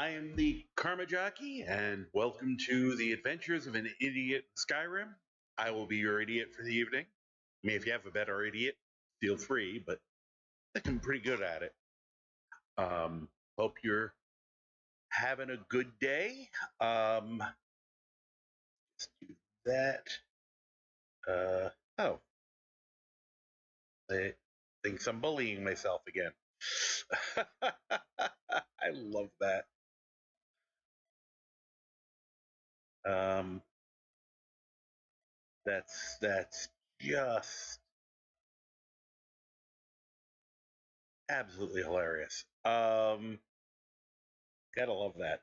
I am the Karma Jockey, and welcome to the Adventures of an Idiot in Skyrim. I will be your idiot for the evening. I mean, if you have a better idiot, feel free, but I think I'm pretty good at it. Hope you're having a good day. Let's do that. Oh, I think I'm bullying myself again. I love that. Um, that's just absolutely hilarious. Gotta love that.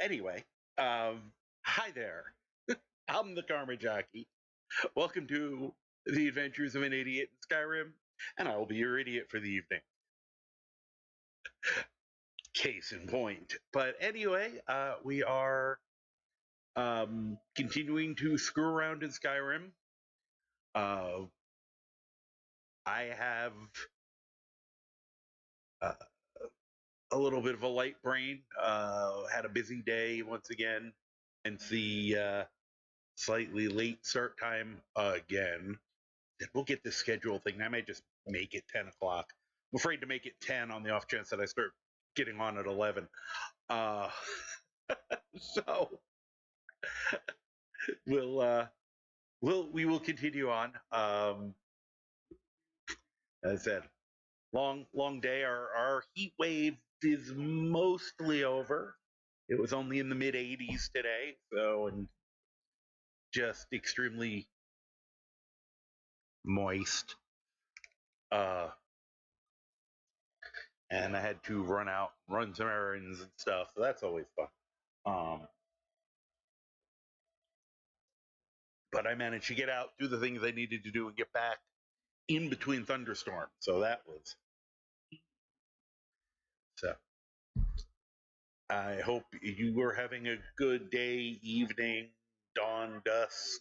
Anyway, hi there. I'm the Karma Jockey. Welcome to the Adventures of an Idiot in Skyrim, and I will be your idiot for the evening. Case in point. But anyway, we are continuing to screw around in Skyrim. Uh, I have uh, a little bit of a light brain. Had a busy day once again, and the slightly late start time again. We'll get this schedule thing. I might just make it 10 o'clock. I'm afraid to make it 10 on the off chance that I start getting on at 11. Uh, so we will continue on. As I said, long day. Our heat wave is mostly over. It was only in the mid 80s today, so and just extremely moist. And I had to run some errands and stuff. So that's always fun. But I managed to get out, do the things I needed to do, and get back in between thunderstorms. So that was so. I hope you were having a good day, evening, dawn, dusk.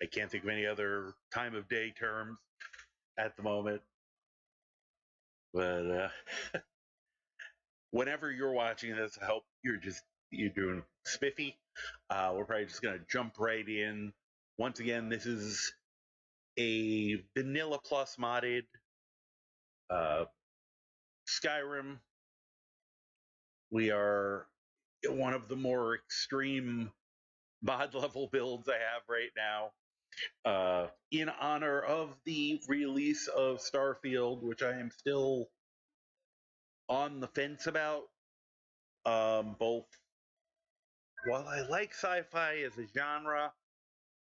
I can't think of any other time of day terms at the moment. But whenever you're watching this, I hope you're doing spiffy. We're probably just gonna jump right in. Once again, this is a vanilla plus modded Skyrim. We are one of the more extreme mod level builds I have right now. In honor of the release of Starfield, which I am still on the fence about. Both while I like sci-fi as a genre,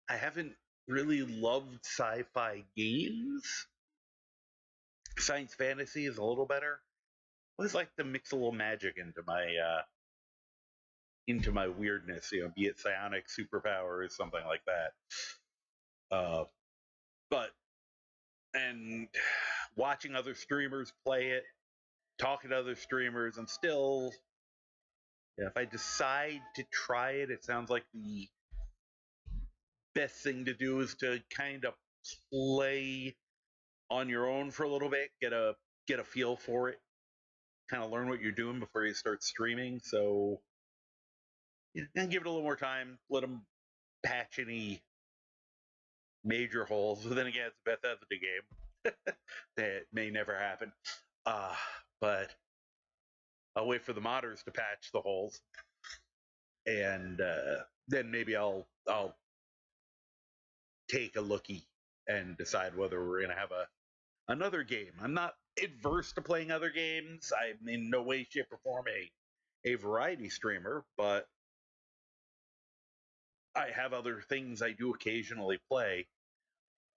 I haven't really loved sci-fi games. Science fantasy is a little better. I always like to mix a little magic into my weirdness, be it psionic superpowers, something like that. But and watching other streamers play it, talking to other streamers, and still, if I decide to try it, it sounds like the best thing to do is to kind of play on your own for a little bit, get a feel for it, kind of learn what you're doing before you start streaming. So, and give it a little more time. Let them patch any major holes. But then again, it's a Bethesda game. That may never happen. But I'll wait for the modders to patch the holes, and then maybe I'll take a lookie and decide whether we're gonna have another game. I'm not adverse to playing other games. I'm in no way, shape, or form a variety streamer, but I have other things I do occasionally play.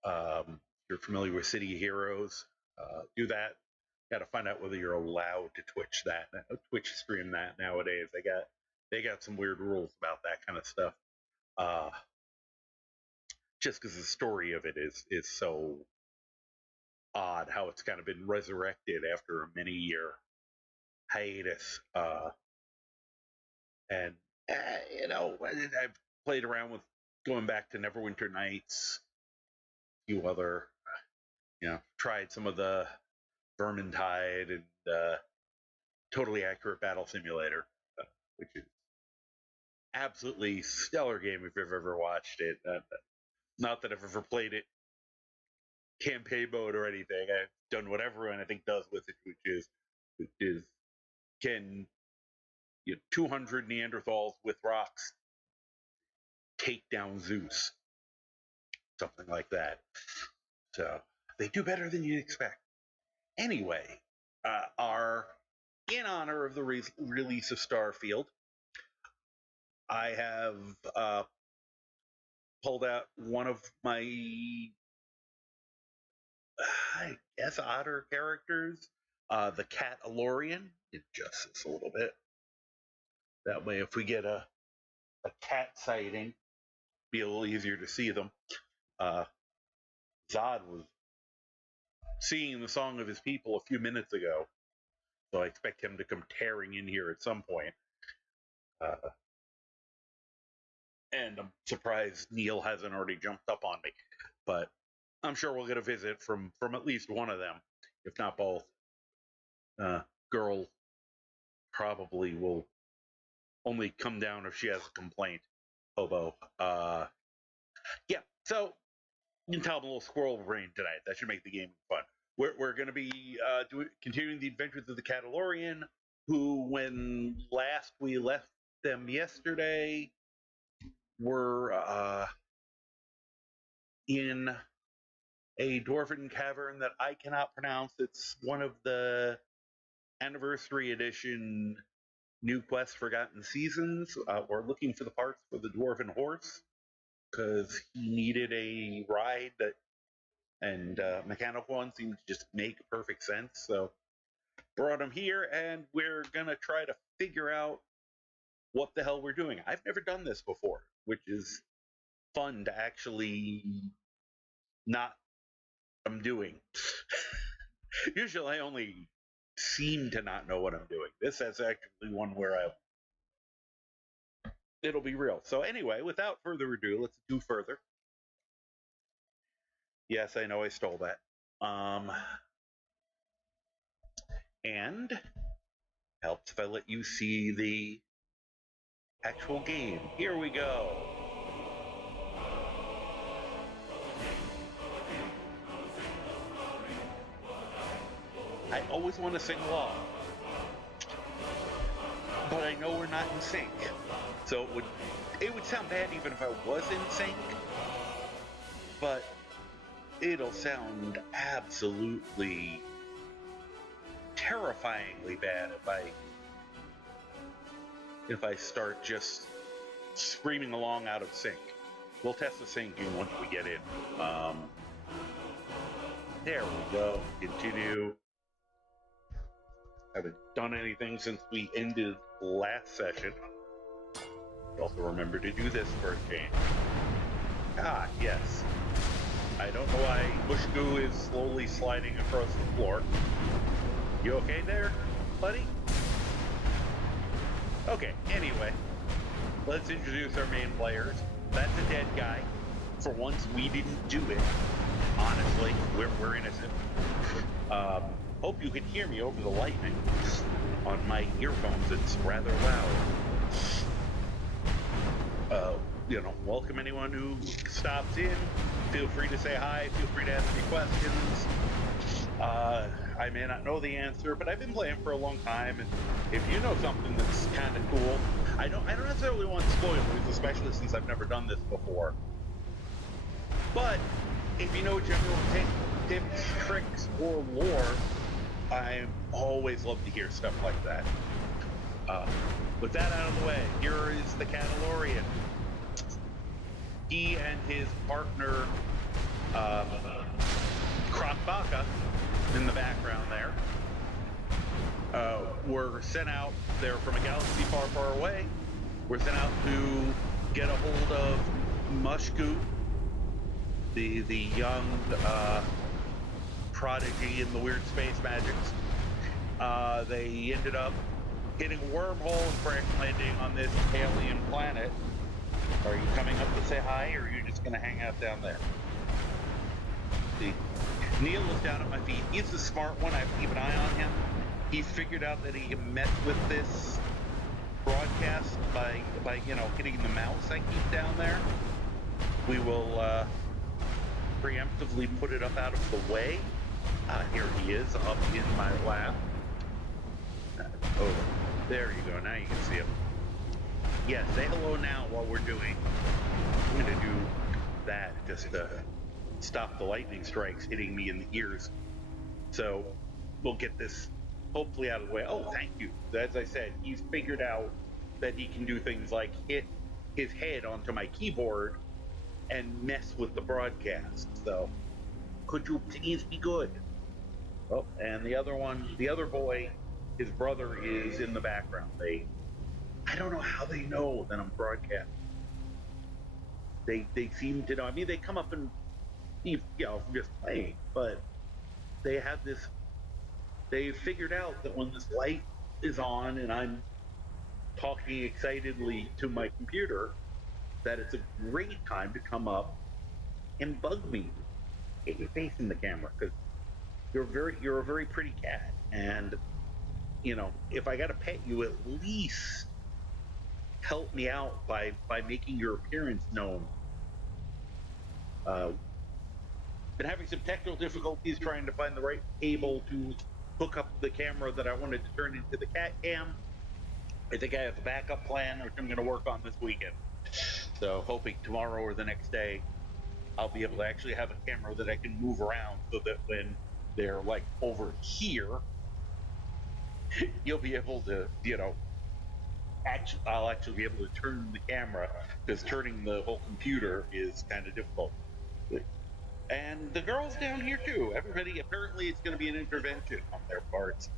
You're familiar with City of Heroes? Do that. Got to find out whether you're allowed to Twitch stream that nowadays. They got some weird rules about that kind of stuff. Just because the story of it is so odd, how it's kind of been resurrected after a many year hiatus. And I've played around with going back to Neverwinter Nights, a few other, tried some of the Vermintide and totally accurate battle simulator, which is absolutely stellar game if you've ever watched it. Not that I've ever played it campaign mode or anything. I've done what everyone I think does with it, which is can 200 Neanderthals with rocks take down Zeus, something like that. So they do better than you'd expect. Anyway, in honor of the release of Starfield, I have pulled out one of my, I guess, odder characters, the Cat-alorian. Adjust this a little bit. That way, if we get a cat sighting, it'll be a little easier to see them. Zod was singing the song of his people a few minutes ago, so I expect him to come tearing in here at some point. And I'm surprised Neil hasn't already jumped up on me, but I'm sure we'll get a visit from at least one of them, if not both. Girl probably will only come down if she has a complaint. Hobo. Yeah, so you can tell I'm a little squirrel brain tonight. That should make the game fun. We're going to be continuing the adventures of the Cat-alorian, who, when last we left them yesterday, were in a dwarven cavern that I cannot pronounce. It's one of the anniversary edition New Quest Forgotten Seasons. We're looking for the parts for the dwarven horse because he needed a ride that, and mechanical one seemed to just make perfect sense. So brought him here, and we're gonna try to figure out what the hell we're doing. I've never done this before, which is fun to actually not I'm doing. Usually I only seem to not know what I'm doing. This is actually one where it'll be real. So anyway, without further ado, let's do further. Yes, I know I stole that. And helps if I let you see the actual game. Here we go. I always want to sing along, but I know we're not in sync. So it would sound bad even if I was in sync, but it'll sound absolutely terrifyingly bad if I start just screaming along out of sync. We'll test the syncing once we get in. There we go. Continue. Haven't done anything since we ended last session. Also remember to do this first game. Ah, yes. I don't know why Mushku is slowly sliding across the floor. You okay there, buddy? Okay, anyway. Let's introduce our main players. That's a dead guy. For once, we didn't do it. Honestly, we're innocent. Hope you can hear me over the lightning. On my earphones, it's rather loud. Welcome anyone who stops in. Feel free to say hi. Feel free to ask me questions. I may not know the answer, but I've been playing for a long time, and if you know something that's kind of cool, I don't necessarily want spoilers, especially since I've never done this before. But if you know general tips, tricks, or lore, I always love to hear stuff like that. With that out of the way, here is the Cat-alorian. He and his partner, Krokbaka, in the background there, were sent out. They're from a galaxy far, far away. We're sent out to get a hold of Mushku, the young prodigy in the weird space magics. They ended up hitting a wormhole and crash landing on this alien planet. Are you coming up to say hi, or are you just going to hang out down there? See, Neil is down at my feet. He's the smart one. I have to keep an eye on him. He he's figured out that he can mess with this broadcast by hitting the mouse I keep down there. We will preemptively put it up out of the way. Here he is, up in my lap. Oh, there you go. Now you can see him. Yeah, say hello now while we're doing. I'm going to do that just to stop the lightning strikes hitting me in the ears. So we'll get this hopefully out of the way. Oh, thank you. As I said, he's figured out that he can do things like hit his head onto my keyboard and mess with the broadcast. So could you please be good? Oh, and the other boy, his brother is in the background. I don't know how they know that I'm broadcasting. They seem to know. I mean, they come up and, just playing, but they have this. They figured out that when this light is on and I'm talking excitedly to my computer, that it's a great time to come up and bug me. Get your face in the camera, because you're a very pretty cat, and if I got to pet you, at least help me out by making your appearance known. Been having some technical difficulties trying to find the right cable to hook up the camera that I wanted to turn into the cat cam. I think I have a backup plan, which I'm going to work on this weekend. So hoping tomorrow or the next day, I'll be able to actually have a camera that I can move around so that when they're like over here, you'll be able to, I'll actually be able to turn the camera, because turning the whole computer is kind of difficult. And the girls down here too. Everybody, apparently it's going to be an intervention on their parts.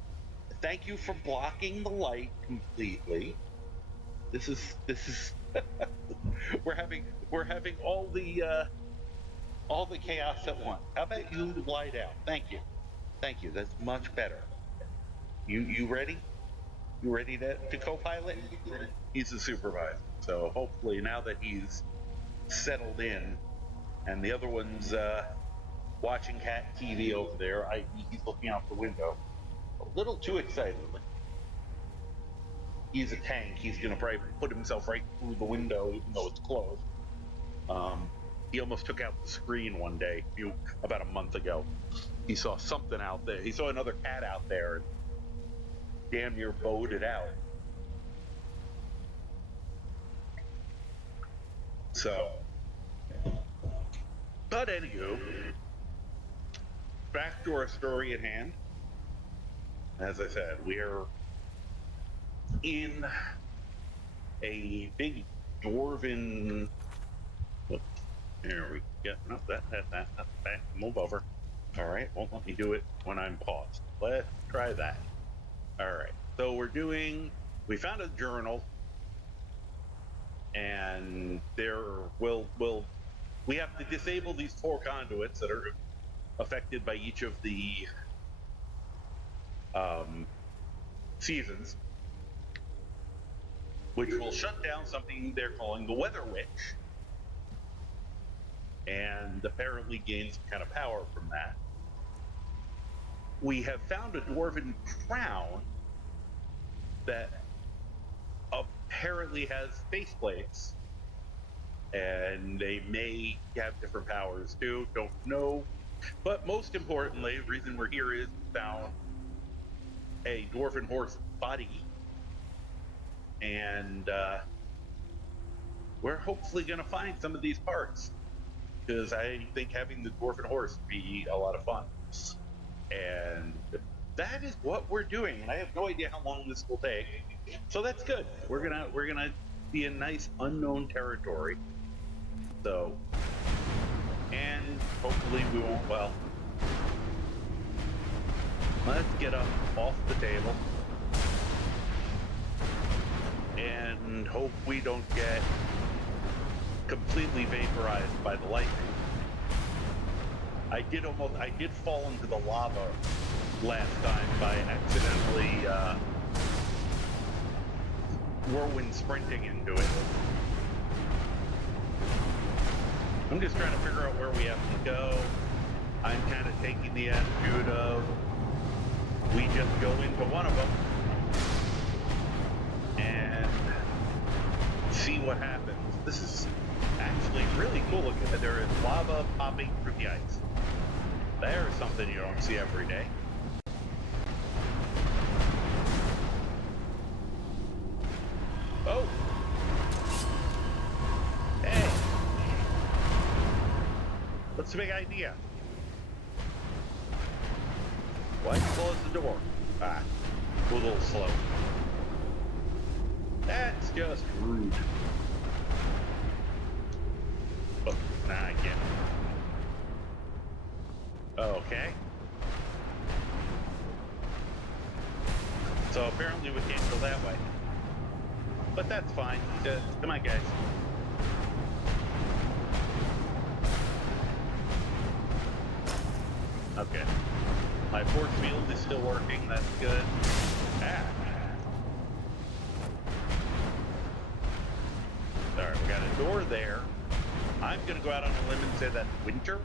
Thank you for blocking the light completely. This is we're having all the chaos at once. How about you lie down? Thank you. That's much better. You ready? You ready to co-pilot? He's the supervisor, so hopefully now that he's settled in, and the other one's watching cat TV over there, he's looking out the window a little too excitedly. He's a tank. He's gonna probably put himself right through the window, even though it's closed. He almost took out the screen one day, about a month ago. He saw something out there. He saw another cat out there, and damn near bowed it out. So, but anywho, back to our story at hand. As I said, we're in a big dwarven. There we go. No, that. Back. Move over. All right, won't let me do it when I'm paused. Let's try that. All right. So we found a journal, and we have to disable these 4 conduits that are affected by each of the seasons, which will shut down something they're calling the Weather Witch, and apparently gain some kind of power from that. We have found a dwarven crown that apparently has faceplates, and they may have different powers too, don't know. But most importantly, the reason we're here is we found a dwarven horse body, and we're hopefully going to find some of these parts, because I think having the dwarven horse would be a lot of fun. And that is what we're doing, and I have no idea how long this will take, so that's good. We're gonna be in nice unknown territory. So, and hopefully we won't. Well, let's get up off the table and hope we don't get completely vaporized by the lightning. I did fall into the lava last time by accidentally whirlwind sprinting into it. I'm just trying to figure out where we have to go. I'm kind of taking the attitude of we just go into one of them and see what happens. This is actually really cool looking. There is lava popping through the ice. There's something you don't see every day. Oh! Hey! What's the big idea? Why close the door? Ah, a little slow. That's just rude. Oh, nah, I can't. Okay. So apparently we can't go that way. But that's fine. Come on, guys. Okay. My force field is still working. That's good. Ah. Alright, we got a door there. I'm going to go out on a limb and say that's winter.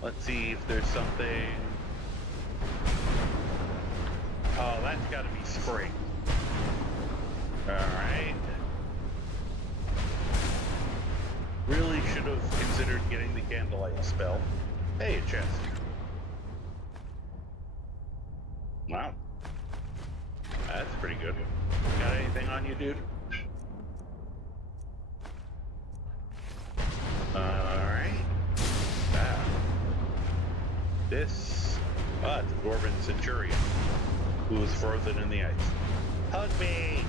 Let's see if there's something. Oh, that's got to be spring. Alright. Really should have considered getting the candlelight spell. Hey, a chest. Wow. That's pretty good. Got anything on you, dude? Alright. Ah. This... Ah, it's a Dwarven Centurion who is frozen in the ice. Hug me!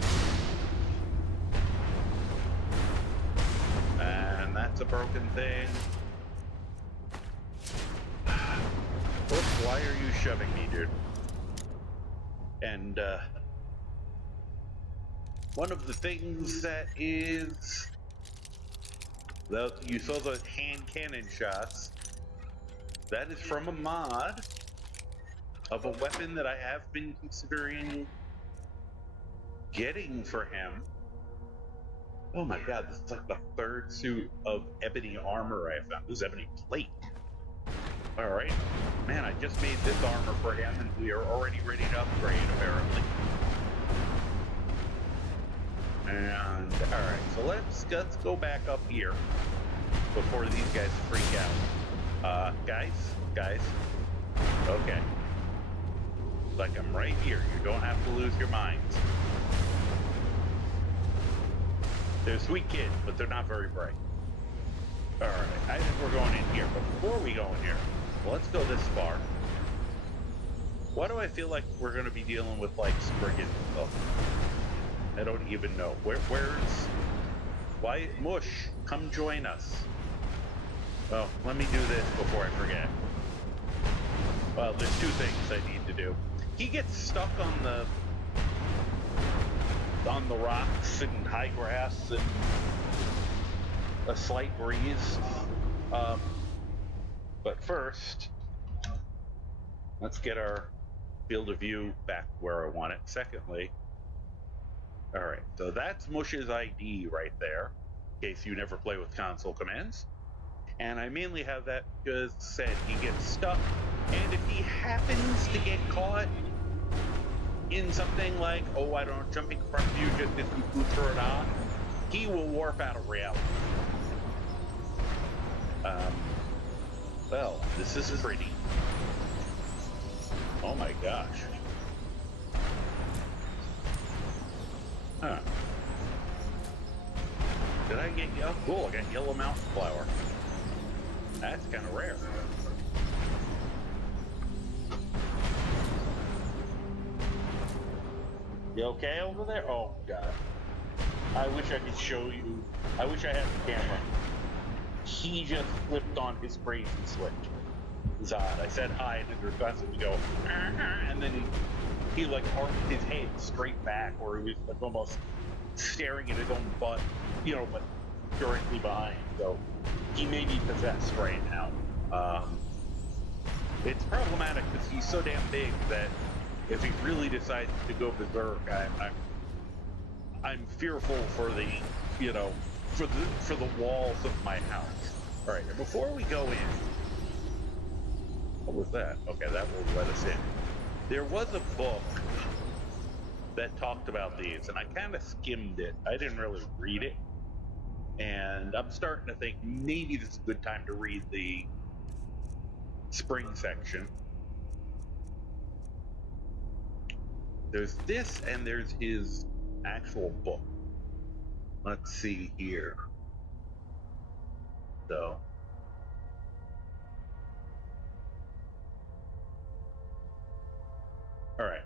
And that's a broken thing. Oops, why are you shoving me, dude? And, one of the things that is... You saw the hand cannon shots. That is from a mod of a weapon that I have been considering getting for him. Oh my god, this is like the third suit of ebony armor I found. This is ebony plate. Alright. Man, I just made this armor for him and we are already ready to upgrade, apparently. And, alright, so let's go back up here before these guys freak out. Guys. Okay. Like, I'm right here. You don't have to lose your minds. They're sweet kids, but they're not very bright. Alright, I think we're going in here. But before we go in here, let's go this far. Why do I feel like we're going to be dealing with, like, Spriggan? Oh, I don't even know. Where's... Why? Mush, come join us. Well, let me do this before I forget. Well, there's two things I need to do. He gets stuck on the rocks and high grass and a slight breeze. But first, let's get our field of view back where I want it. Secondly, all right, so that's Mush's ID right there, in case you never play with console commands. And I mainly have that because, said, he gets stuck, and if he happens to get caught in something like, oh, I don't know, jumping in front of you just as you throw it on, he will warp out of reality. Well, this is pretty. Oh my gosh. Huh. Did I get yellow? Cool, I got yellow mountain flower. That's kind of rare. You okay over there? Oh god. I wish I could show you. I wish I had the camera. He just flipped on his crazy switch. It's odd. I said hi and then requested to go, and then he like arched his head straight back, or he was like almost staring at his own butt, you know, but directly behind. So he may be possessed right now. It's problematic because he's so damn big that if he really decides to go berserk, I'm fearful for the, you know, for the walls of my house. All right, before we go in, what was that? Okay, that will let us in. There was a book that talked about these, and I kind of skimmed it. I didn't really read it. And I'm starting to think maybe this is a good time to read the spring section. There's this, and there's his actual book. Let's see here. So, all right.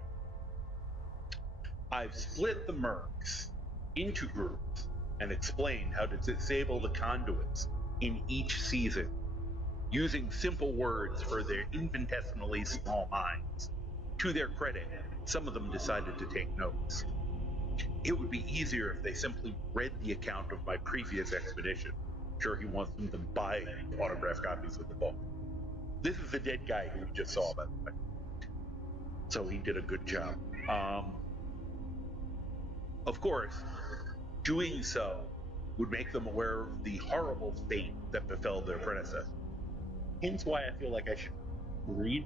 I've split the mercs into groups and explained how to disable the conduits in each season, using simple words for their infinitesimally small minds. To their credit, some of them decided to take notes. It would be easier if they simply read the account of my previous expedition. Sure, he wants them to buy autographed copies of the book. This is the dead guy who we just saw, by the way. So he did a good job. Of course, doing so would make them aware of the horrible fate that befell their predecessor. Hence why I feel like I should read.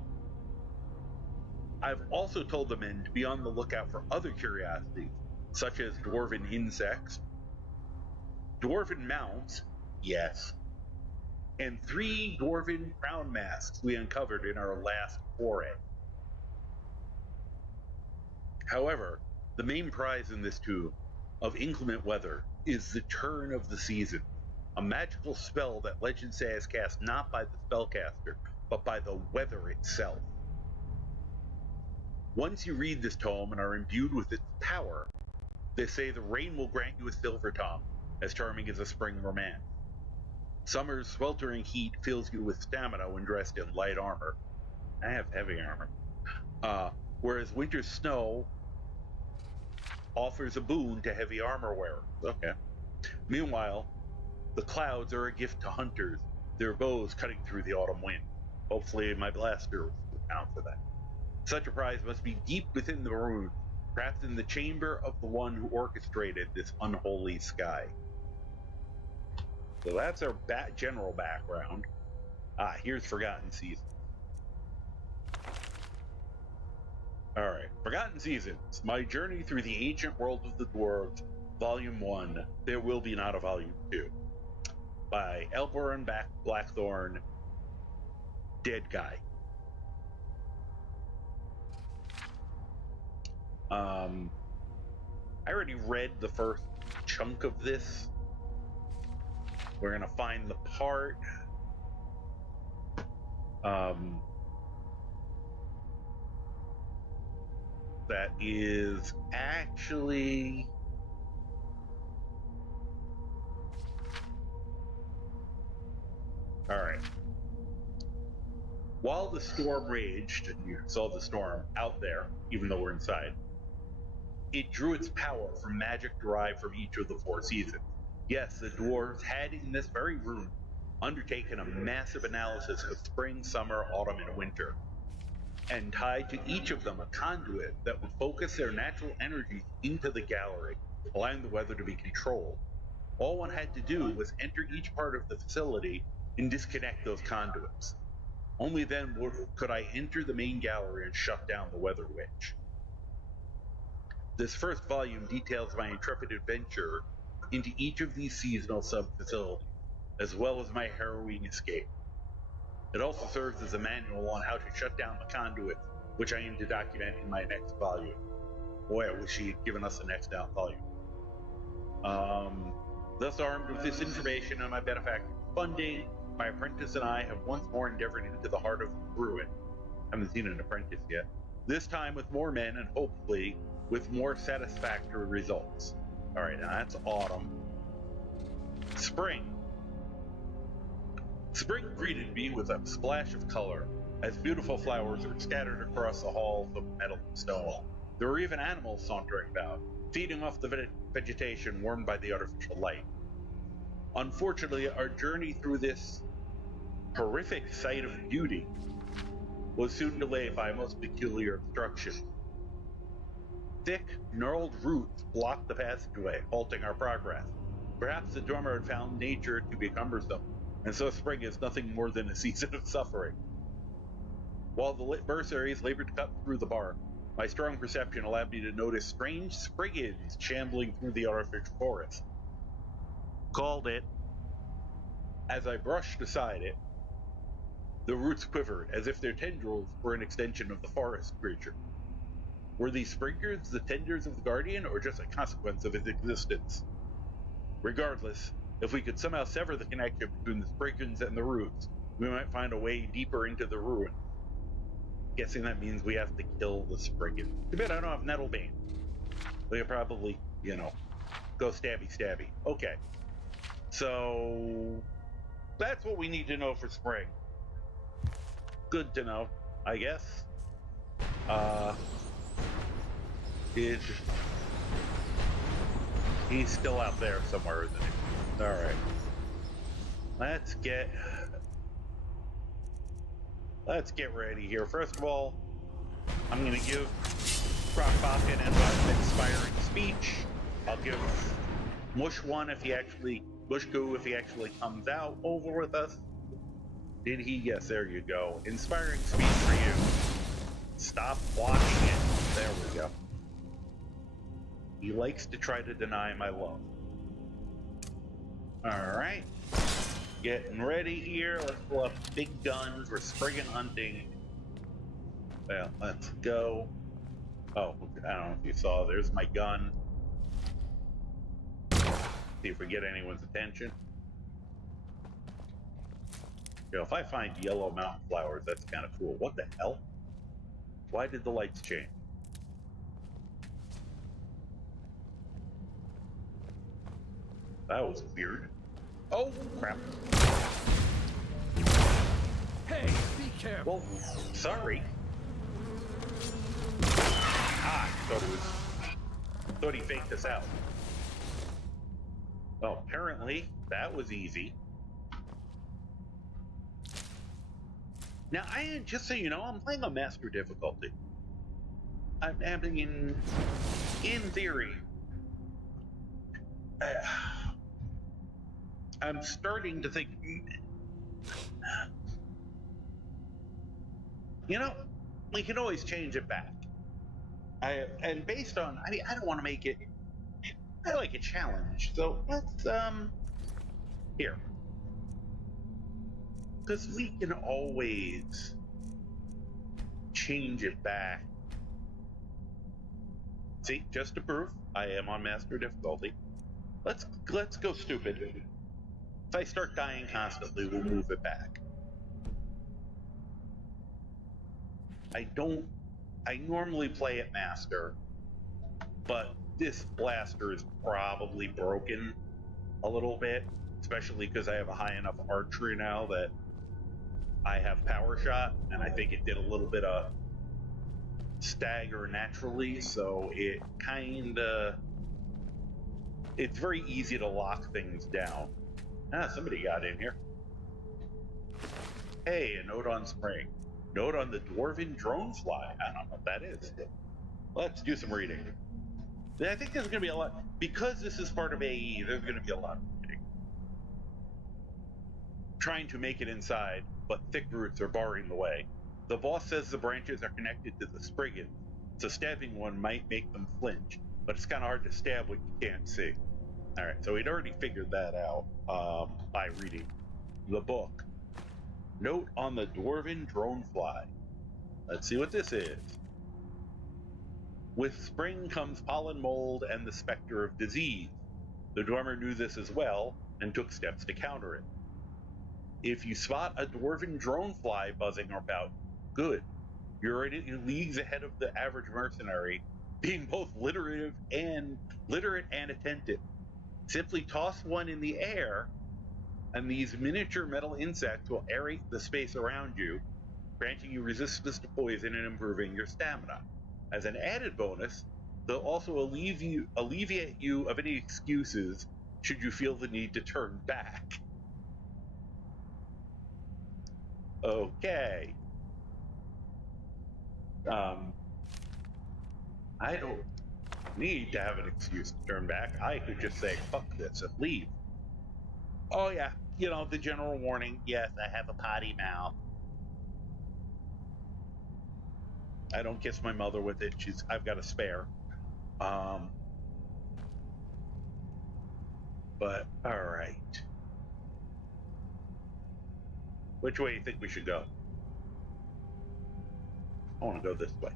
I've also told the men to be on the lookout for other curiosities, such as dwarven insects, dwarven mounts, yes, and 3 dwarven crown masks we uncovered in our last foray. However, the main prize in this tomb of inclement weather is the Turn of the Season, a magical spell that legend says cast not by the spellcaster, but by the weather itself. Once you read this tome and are imbued with its power, they say the rain will grant you a silver tongue, as charming as a spring romance. Summer's sweltering heat fills you with stamina when dressed in light armor. I have heavy armor. Whereas winter's snow offers a boon to heavy armor wearers. Okay. Meanwhile, the clouds are a gift to hunters, their bows cutting through the autumn wind. Hopefully my blaster will count for that. Such a prize must be deep within the runes, perhaps in the chamber of the one who orchestrated this unholy sky. So that's our general background. Here's Forgotten Seasons. Alright, Forgotten Seasons. My Journey Through the Ancient World of the Dwarves, Volume 1. There will be not a Volume 2. By Elboran Blackthorn, Dead Guy. I already read the first chunk of this. We're gonna find the part that is actually all right. While the storm raged, and you saw the storm out there, even though we're inside, it drew its power from magic derived from each of the 4 seasons. Yes, the dwarves had in this very room undertaken a massive analysis of spring, summer, autumn, and winter, and tied to each of them a conduit that would focus their natural energy into the gallery, allowing the weather to be controlled. All one had to do was enter each part of the facility and disconnect those conduits. Only then could I enter the main gallery and shut down the Weather Witch. This first volume details my intrepid adventure into each of these seasonal sub-facilities, as well as my harrowing escape. It also serves as a manual on how to shut down the conduits, which I aim to document in my next volume. Boy, I wish he had given us the next out volume. Thus armed with this information and my benefactor's funding, my apprentice and I have once more endeavored into the heart of ruin. Haven't seen an apprentice yet. This time with more men and hopefully with more satisfactory results. Alright, now that's autumn. Spring. Spring greeted me with a splash of color, as beautiful flowers were scattered across the halls of metal and stone. There were even animals sauntering about, feeding off the vegetation warmed by the artificial light. Unfortunately, our journey through this horrific sight of beauty was soon delayed by a most peculiar obstruction. Thick, gnarled roots blocked the passageway, halting our progress. Perhaps the Dwemer had found nature to be cumbersome, and so spring is nothing more than a season of suffering. While the lit mercenaries labored to cut through the bar, my strong perception allowed me to notice strange spriggans shambling through the artificial forest. Called it. As I brushed aside it, the roots quivered, as if their tendrils were an extension of the forest creature. Were these spriggans the tenders of the Guardian, or just a consequence of its existence? Regardless, if we could somehow sever the connection between the spriggans and the roots, we might find a way deeper into the ruin. Guessing that means we have to kill the spriggans. Too bad I don't have Nettlebane. We could probably, go stabby. Okay. So that's what we need to know for spring. Good to know, I guess. He's still out there somewhere, isn't he? Alright. Let's get ready here. First of all, I'm gonna give Crockpocket an inspiring speech. I'll give Mushgoo if he actually comes out over with us. Did he? Yes, there you go. Inspiring speech for you. Stop blocking it. There we go. He likes to try to deny my love. Alright. Getting ready here. Let's pull up big guns. We're spriggan hunting. Well, let's go. Oh, I don't know if you saw. There's my gun. See if we get anyone's attention. If I find yellow mountain flowers, that's kind of cool. What the hell? Why did the lights change? That was weird. Oh, crap. Hey, be careful. Well, sorry. Thought he faked us out. Well, apparently, that was easy. Now, just so you know, I'm playing on master difficulty. I'm having in theory. I'm starting to think, we can always change it back. And based on, I don't want to make it, I like a challenge. So let's, here. Because we can always change it back. See, just to prove, I am on master difficulty. Let's go stupid. If I start dying constantly, we'll move it back. I normally play at master, but this blaster is probably broken a little bit, especially because I have a high enough archery now that I have power shot, and I think it did a little bit of stagger naturally, so it it's very easy to lock things down. Somebody got in here. Hey, a note on spring. Note on the dwarven dronefly. I don't know what that is. Let's do some reading. I think there's going to be a lot. Because this is part of AE, there's going to be a lot of reading. Trying to make it inside, but thick roots are barring the way. The boss says the branches are connected to the spriggans, so stabbing one might make them flinch, but it's kind of hard to stab what you can't see. Alright, so we'd already figured that out by reading the book. Note on the dwarven dronefly. Let's see what this is. With spring comes pollen mold and the specter of disease. The Dwemer knew this as well and took steps to counter it. If you spot a dwarven dronefly buzzing about, good. You're in leagues ahead of the average mercenary, being both literate and attentive. Simply toss one in the air, and these miniature metal insects will aerate the space around you, granting you resistance to poison and improving your stamina. As an added bonus, they'll also alleviate you of any excuses should you feel the need to turn back. Okay. I don't need to have an excuse to turn back. I could just say, fuck this, and leave. Oh yeah, the general warning, yes, I have a potty mouth. I don't kiss my mother with it. I've got a spare. But all right. Which way do you think we should go? I want to go this way.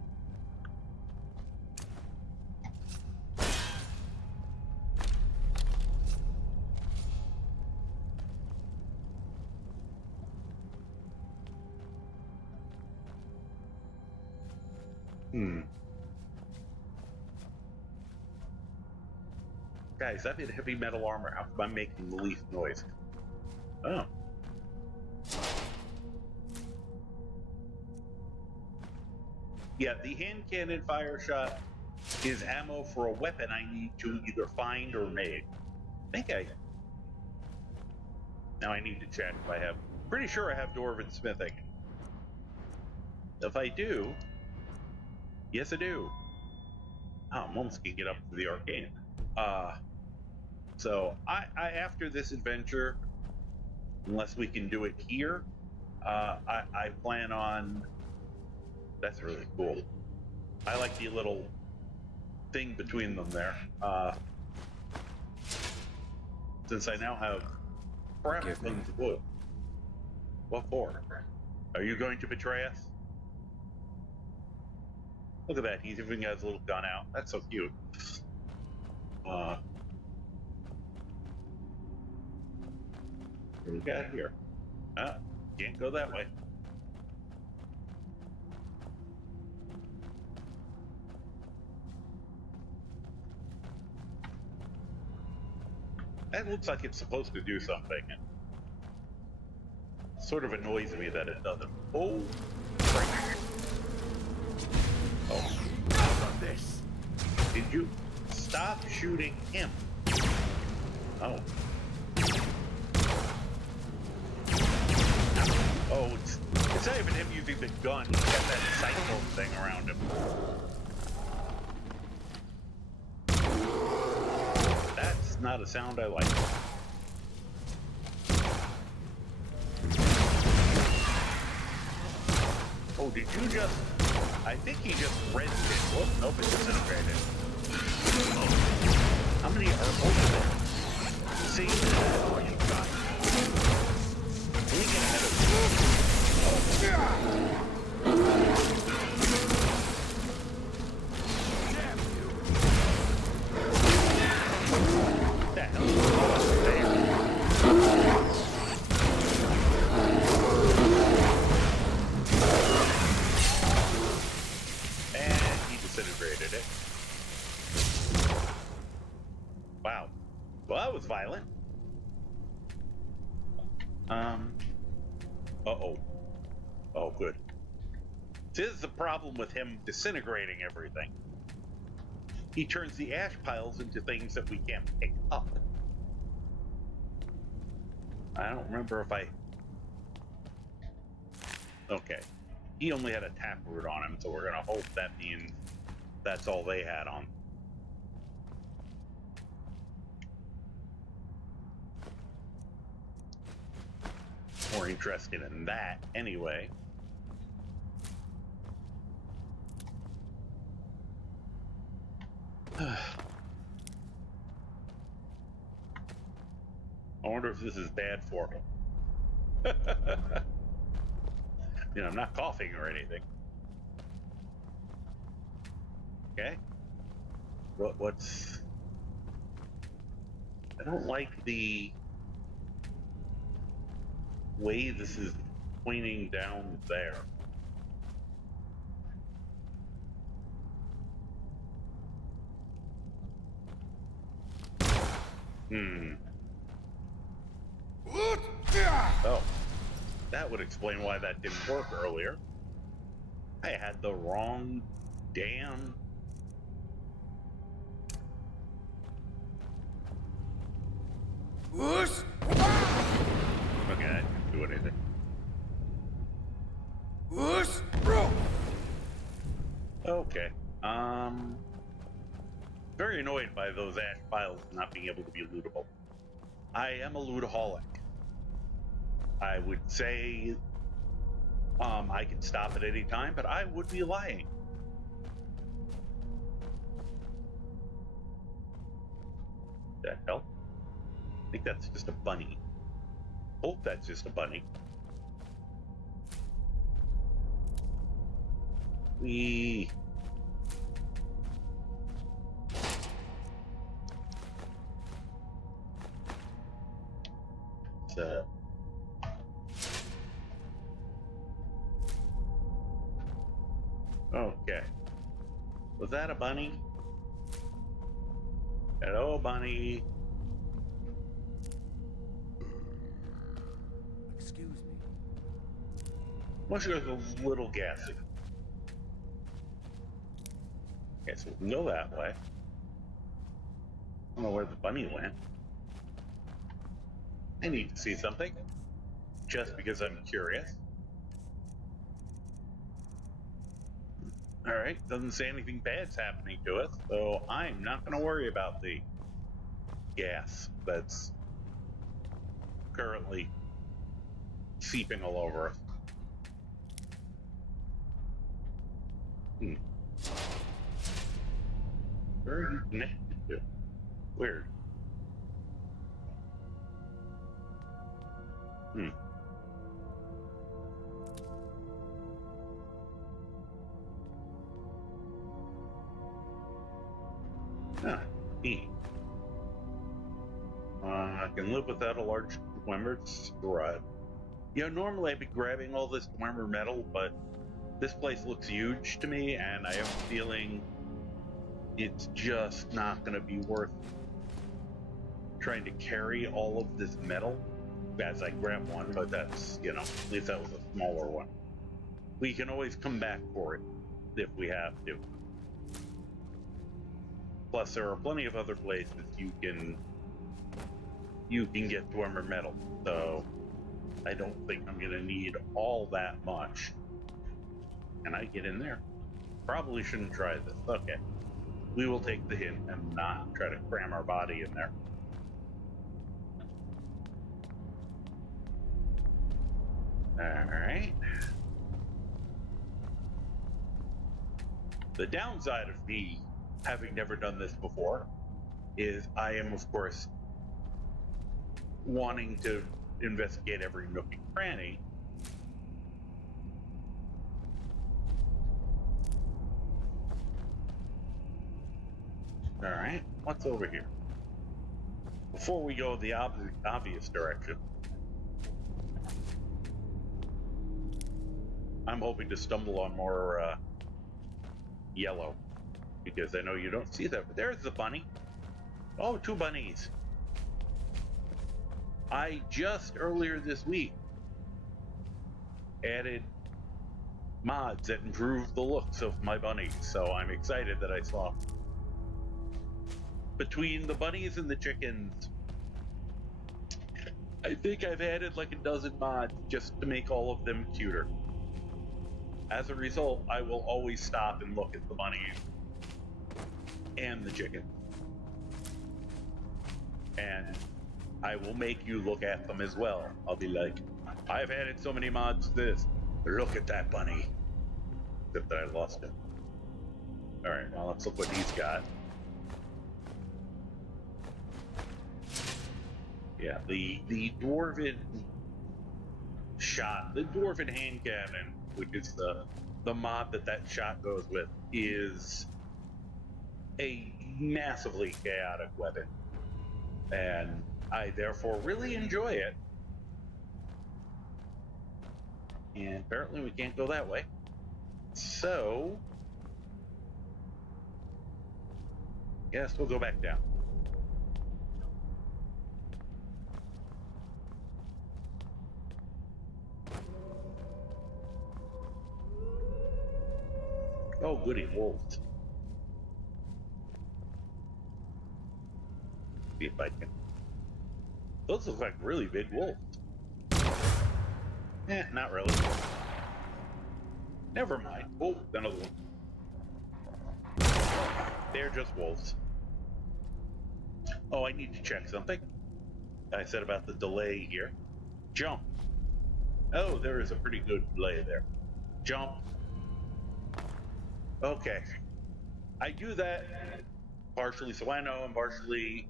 Guys, I'm in heavy metal armor. How come I'm making the least noise? Oh. Yeah, the hand cannon fire shot is ammo for a weapon I need to either find or make. Now I need to check if I have... Pretty sure I have Dwarven smithing. If I do... Yes, I do. Oh, I'm almost gonna get up to the arcane. So I after this adventure, unless we can do it here, I plan on... That's really cool. I like the little thing between them there. Since I now have crafting wood. What for? Are you going to betray us? Look at that, he's even got his little gun out. That's so cute. What do we got here? Can't go that way. That looks like it's supposed to do something. It sort of annoys me that it doesn't. Oh! Oh. How about this? Did you stop shooting him? Oh. Oh, it's not even him using the gun. He's got that cyclone thing around him. That's not a sound I like. Oh, did you just... I think he just rezzed it. Whoop, nope, it disintegrated. Oh. How many are over there? See? Oh, you got it. Can we get ahead of you? Damn you! What the hell is going on there? And he disintegrated it. Wow. Well, that was violent. Uh-oh. Oh, good. This is the problem with him disintegrating everything. He turns the ash piles into things that we can't pick up. I don't remember if I... Okay. He only had a taproot on him, so we're gonna hope that means that's all they had on. More interested in that, anyway. I wonder if this is bad for me. You know, I'm not coughing or anything. Okay. What's... I don't like the way this is pointing down there. Oh, that would explain why that didn't work earlier. I had the wrong damn... Okay, that didn't do anything. Okay. Very annoyed by those ash piles not being able to be lootable. I am a lootaholic. I would say I can stop at any time, but I would be lying. the hell? I think that's just a bunny. Hope that's just a bunny. Wee. So. Okay. Was that a bunny? Hello, bunny. Excuse me. Must go a little gassy. Okay, so we can go that way. I don't know where the bunny went. I need to see something. Just because I'm curious. Alright, doesn't say anything bad's happening to us, so I'm not going to worry about the gas that's currently seeping all over us. Where are you connected to? Weird. Ah, neat. I can live without a large Dwemer strut. You know, normally I'd be grabbing all this Dwemer metal, but this place looks huge to me, and I have a feeling it's just not going to be worth trying to carry all of this metal as I grab one, but that's, you know, at least that was a smaller one. We can always come back for it if we have to. Plus, there are plenty of other places you can get Dwemer metal, so I don't think I'm going to need all that much. Can I get in there? Probably shouldn't try this. Okay. We will take the hint and not try to cram our body in there. Alright. The downside of me having never done this before is I am, of course, wanting to investigate every nook and cranny. Alright, what's over here? Before we go the obvious direction, I'm hoping to stumble on more yellow, because I know you don't see that. But there's the bunny. Oh, 2 bunnies. I just earlier this week added mods that improve the looks of my bunnies, so I'm excited that I saw. Between the bunnies and the chickens, I think I've added like a dozen mods just to make all of them cuter. As a result, I will always stop and look at the bunnies and the chickens. And I will make you look at them as well. I'll be like, I've added so many mods to this. Look at that bunny. Except that I lost it. Alright, well, let's look what he's got. Yeah, the Dwarven shot, the Dwarven hand cannon, which is the mod that shot goes with, is a massively chaotic weapon. And I therefore really enjoy it. And apparently we can't go that way. So, yes, we'll go back down. Oh, goody, wolves. See if I can. Those look like really big wolves. Not really. Never mind. Oh, another one. They're just wolves. Oh, I need to check something. I said about the delay here. Jump. Oh, there is a pretty good delay there. Jump. Okay. I do that partially so I know, and partially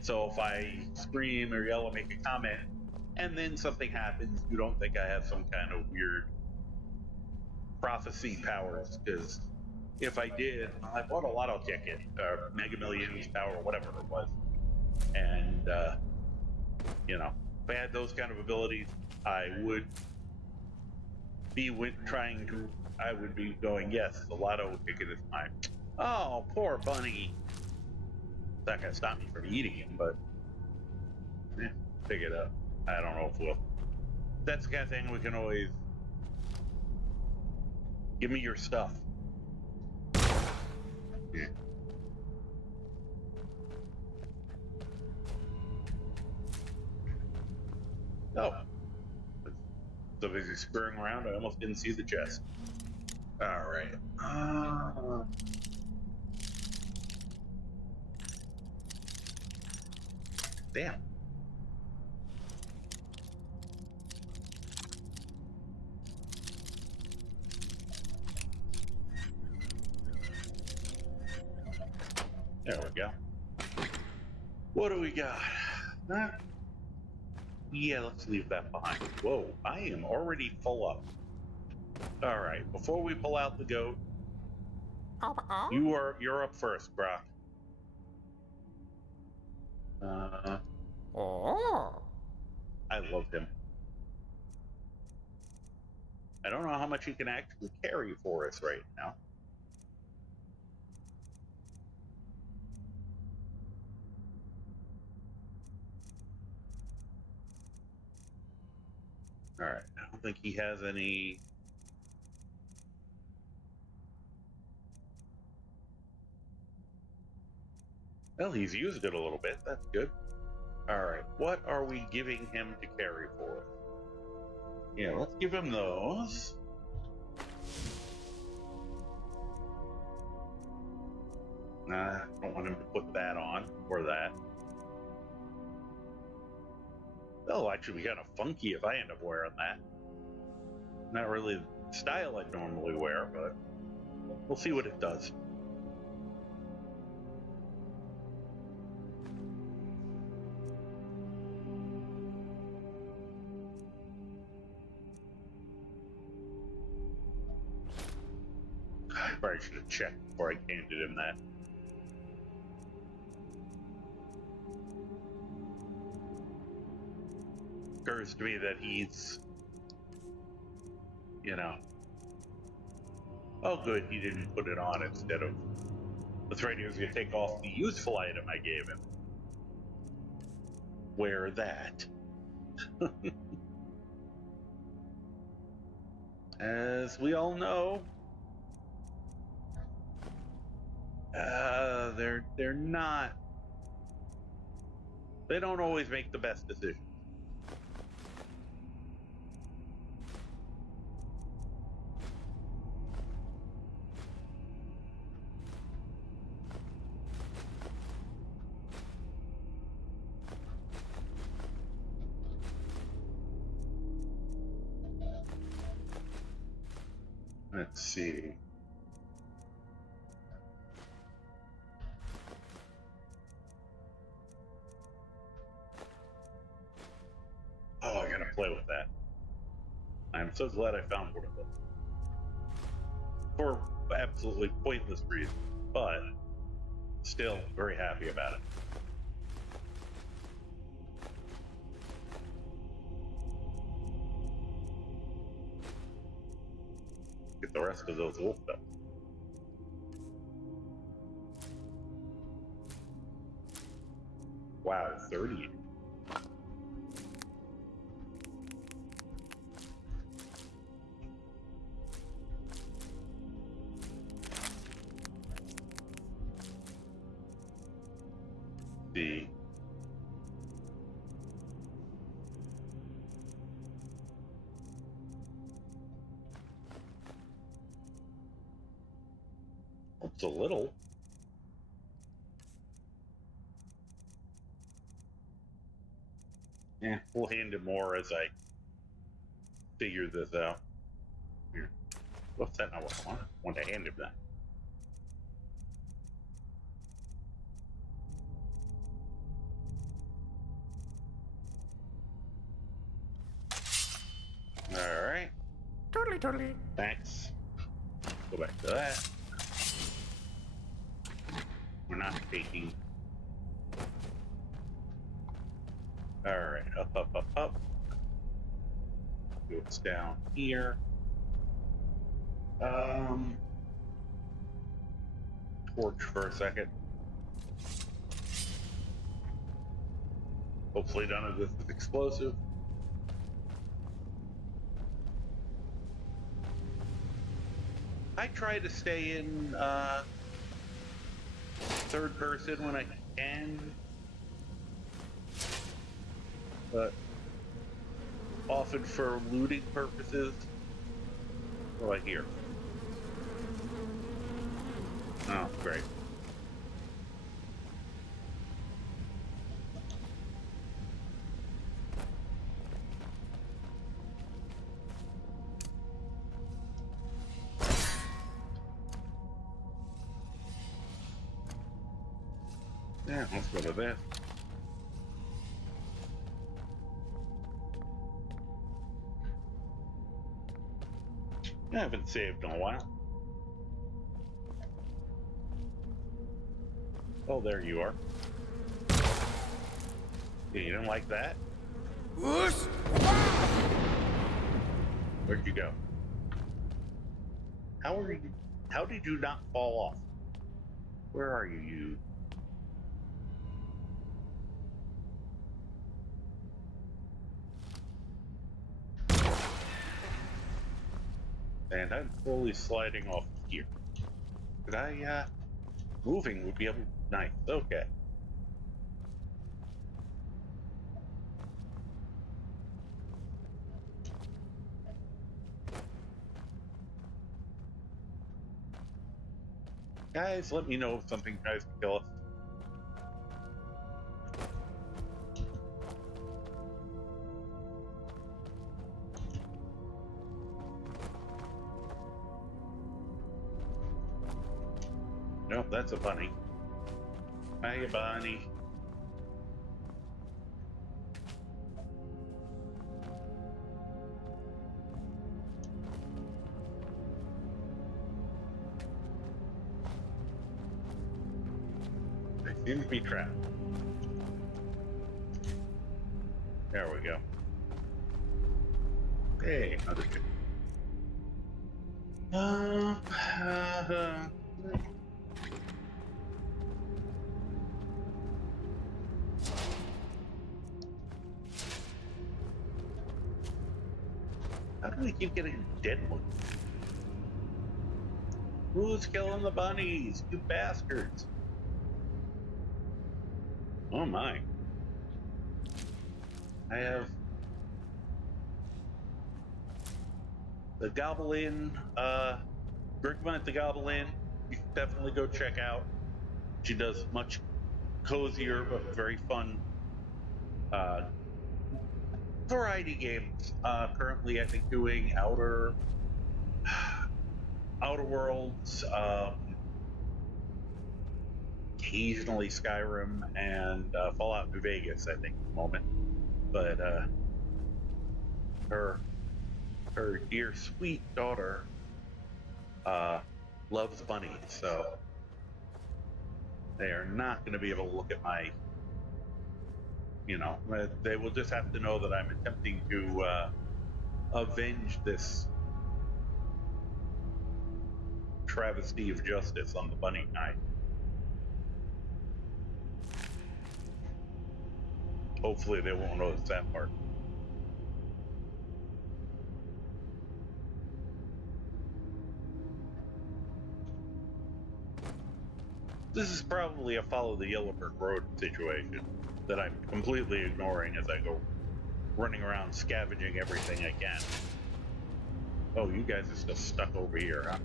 so if I scream or yell or make a comment, and then something happens, you don't think I have some kind of weird prophecy powers, because if I did, I bought a lotto ticket, Mega Millions power, whatever it was, and you know, if I had those kind of abilities, I would be I would be going, yes, the lotto ticket is mine. Oh, poor bunny. It's not gonna stop me from eating him, but pick it up. I don't know if we'll. That's the kind of thing we can always. Give me your stuff. Yeah. Oh. So busy scurrying around, I almost didn't see the chest. Alright. Damn. There we go. What do we got? Yeah, let's leave that behind. Whoa, I am already full up. Alright, before we pull out the goat, you're up first, Brock. I love him. I don't know how much he can actually carry for us right now. Alright, I don't think he has any. Well, he's used it a little bit. That's good. Alright, what are we giving him to carry for us? Yeah, let's give him those. Nah, I don't want him to put that on, or that. That'll actually be kind of funky if I end up wearing that. Not really the style I'd normally wear, but we'll see what it does. I probably should have checked before I handed him that. Occurs to me that he's, you know. Oh, good, he didn't put it on instead of. That's right, he was going to take off the useful item I gave him. Wear that. As we all know, they're not. They don't always make the best decisions. Let's see. Oh, I gotta play with that. I'm so glad I found one of them. For absolutely pointless reasons, but still very happy about it. Get the rest of those wolf ducks. Wow, 30. The it's a little. Yeah, we'll hand him more as I figure this out. Here. What's that? Not what I want. I want to hand him that. Totally. Thanks. Go back to that. We're not taking. Alright, up, up, up, up. Goes down here. Torch for a second. Hopefully none of this is explosive. I try to stay in third person when I can, but often for looting purposes. What do I hear? Oh, great. Yeah, let's go to this. I haven't saved in a while. Oh, there you are. Yeah, you didn't like that? Where'd you go? How did you not fall off? Where are you? And I'm slowly sliding off here. Could I, moving would be able. Nice, okay. Guys, let me know if something tries to kill us. Nope, that's a bunny. Hiya, bunny. They seem to be trapped. There we go. Hey, another two. How do we keep getting dead ones? Who's killing the bunnies? You bastards! Oh my. I have the Goblin, Grigmont the Goblin. You should definitely go check out. She does much cozier but very fun variety games. Currently, I think doing Outer Worlds, occasionally Skyrim, and Fallout New Vegas. I think at the moment, but her dear sweet daughter loves bunnies, so they are not going to be able to look at my. They will just have to know that I'm attempting to avenge this travesty of justice on the bunny kind. Hopefully they won't notice that part. This is probably a follow the Yellow Brick Road situation that I'm completely ignoring as I go running around scavenging everything I can. Oh, you guys are still stuck over here, huh?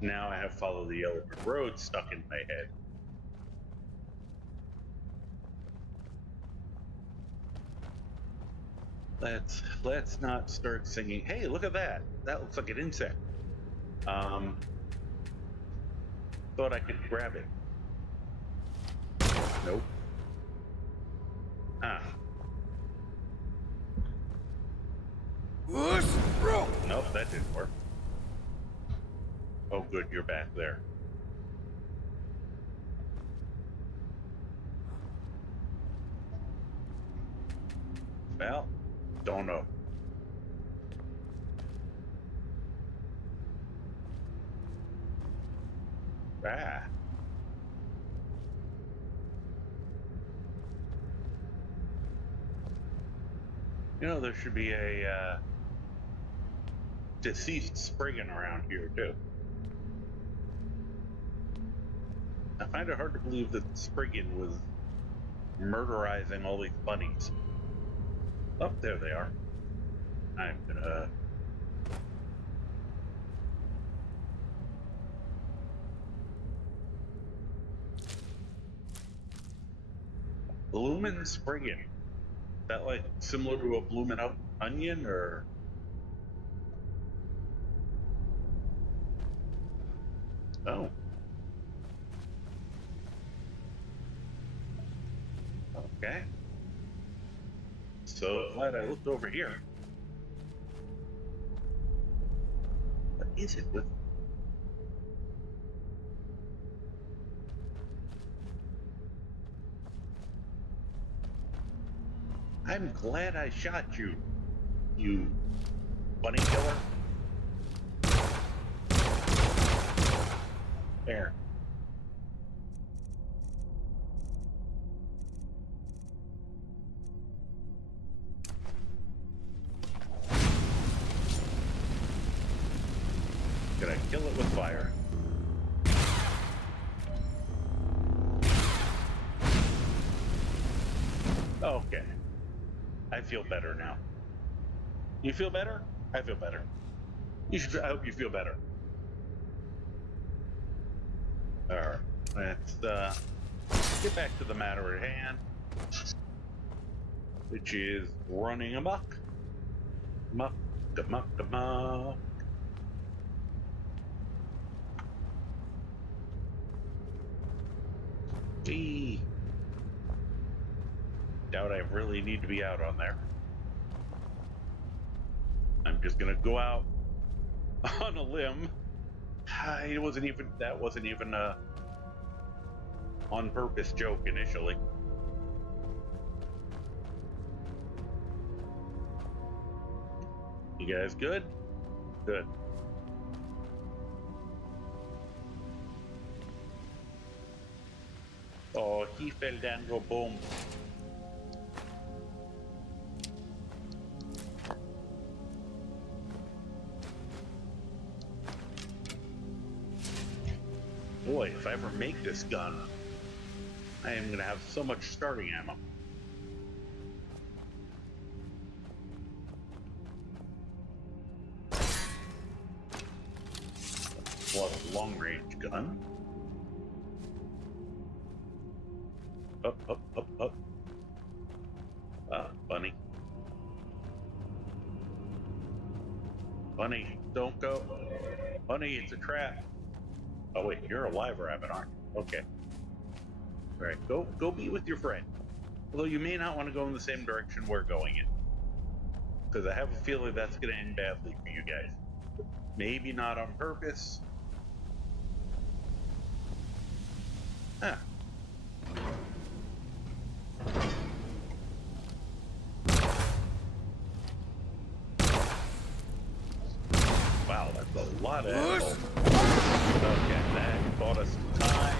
Now I have follow the Yellow Brick Road stuck in my head. Let's not start singing. Hey, look at that. That looks like an insect. Thought I could grab it. Nope. Ah. Nope, that didn't work. Oh, good, you're back there. Well, don't know. Ah. You know, there should be a deceased Spriggan around here, too. I find it hard to believe that Spriggan was murderizing all these bunnies. Oh, there they are. I'm gonna... Bloomin' Spriggan. Is that like similar to a bloomin' onion, or... Oh. Okay. So glad I looked over here. What is it with... I'm glad I shot you, you bunny killer. There. Could I kill it with fire? Okay. I feel better now. You feel better? I feel better. I hope you feel better. Alright. Let's get back to the matter at hand, which is running amok. Muck, muck, muck. Gee. Doubt I really need to be out on there. I'm just gonna go out on a limb. That wasn't even a on purpose joke initially. You guys good? Good. Oh, he fell down, go boom. Boy, if I ever make this gun, I am gonna have so much starting ammo. Plus long range gun. Up, up, up, up. Bunny. Bunny, don't go. Bunny, it's a trap. Oh wait, you're a live rabbit, aren't you? Okay. Alright, go be with your friend. Although you may not want to go in the same direction we're going in. Because I have a feeling that's going to end badly for you guys. Maybe not on purpose. Huh. Wow, that's a lot of ammo. Okay, that bought us some time.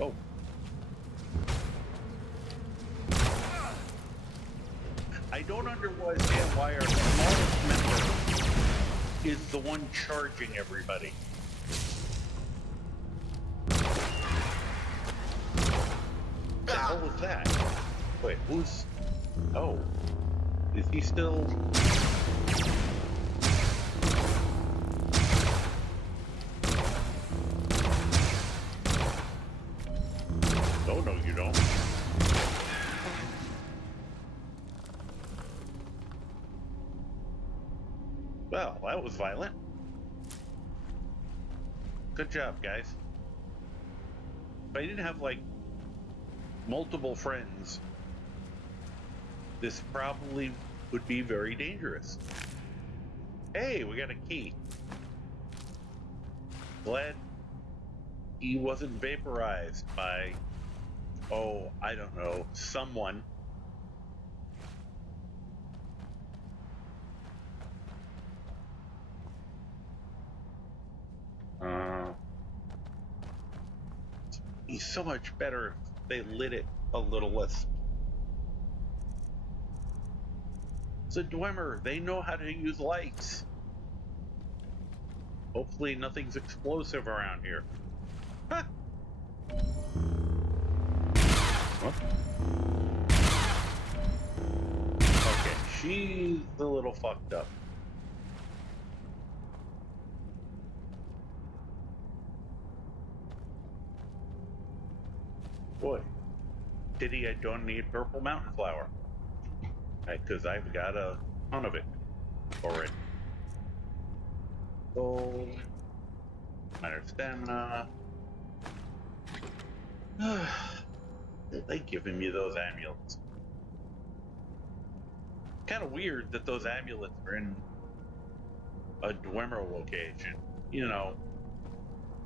Oh. I don't understand why our smallest member is the one charging everybody. What the hell was that? Wait, who's... Oh. Is he still... Well, that was violent. Good job, guys. If I didn't have, like, multiple friends, this probably would be very dangerous. Hey, we got a key. Glad he wasn't vaporized by, oh, I don't know, someone. He's so much better if they lit it a little less. It's a Dwemer. They know how to use lights. Hopefully nothing's explosive around here. Huh. What? Okay, she's a little fucked up. Boy, Diddy, I don't need purple mountain flower. Because I've got a ton of it already. Gold, minor stamina. They giving me those amulets. Kind of weird that those amulets are in a Dwemer location. You know,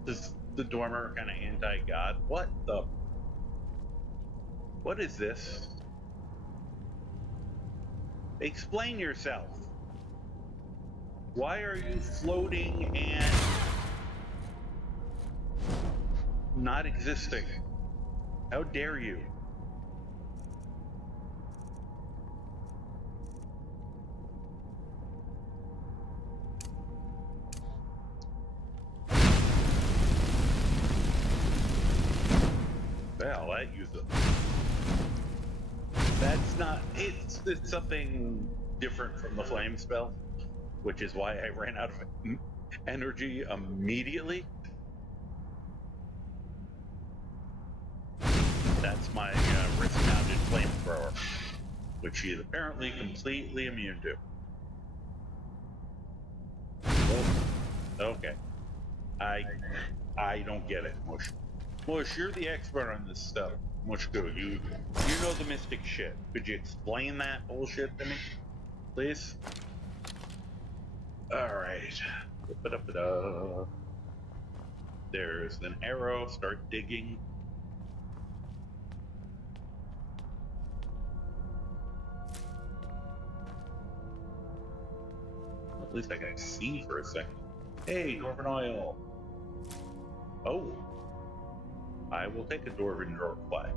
is the Dwemer kind of anti-god? What the? What is this? Explain yourself. Why are you floating and not existing? How dare you? Well, that uses. That's not. It's something different from the flame spell, which is why I ran out of energy immediately. That's my wrist-mounted flamethrower, which she is apparently completely immune to. Oh, okay. I don't get it, Mush. Mush, you're the expert on this stuff. Mushku, you know the mystic shit. Could you explain that bullshit to me, please? Alright. There's an arrow. Start digging. At least I can see for a second. Hey, Dwarven oil. Oh. I will take a Dwarven drawer flag.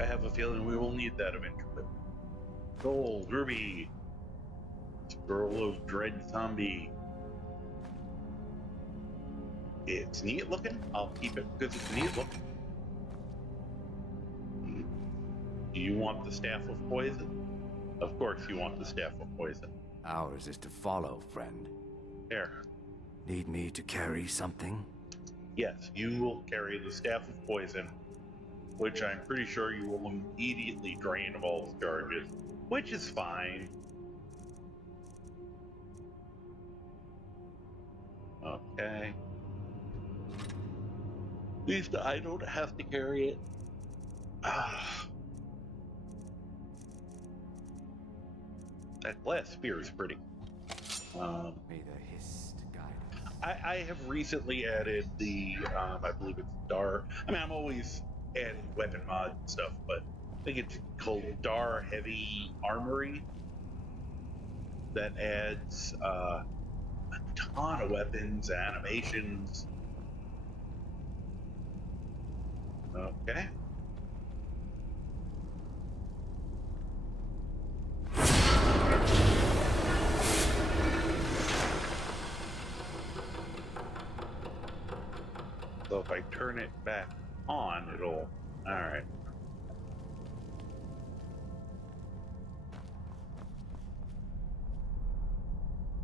I have a feeling we will need that eventually. Gold, ruby. Scroll of Dread Zombie. It's neat looking. I'll keep it because it's neat looking. Do you want the Staff of Poison? Of course you want the Staff of Poison. Ours is to follow, friend. Here. Need me to carry something? Yes, you will carry the Staff of Poison, which I'm pretty sure you will immediately drain of all its charges, which is fine. Okay. At least I don't have to carry it. That glass spear is pretty. May the hist guide us. I have recently added the, I believe it's Dar. I mean, I'm always adding weapon mod and stuff, but I think it's called Dar Heavy Armory. That adds a ton of weapons, animations. Okay. So if I turn it back on, it'll... Alright.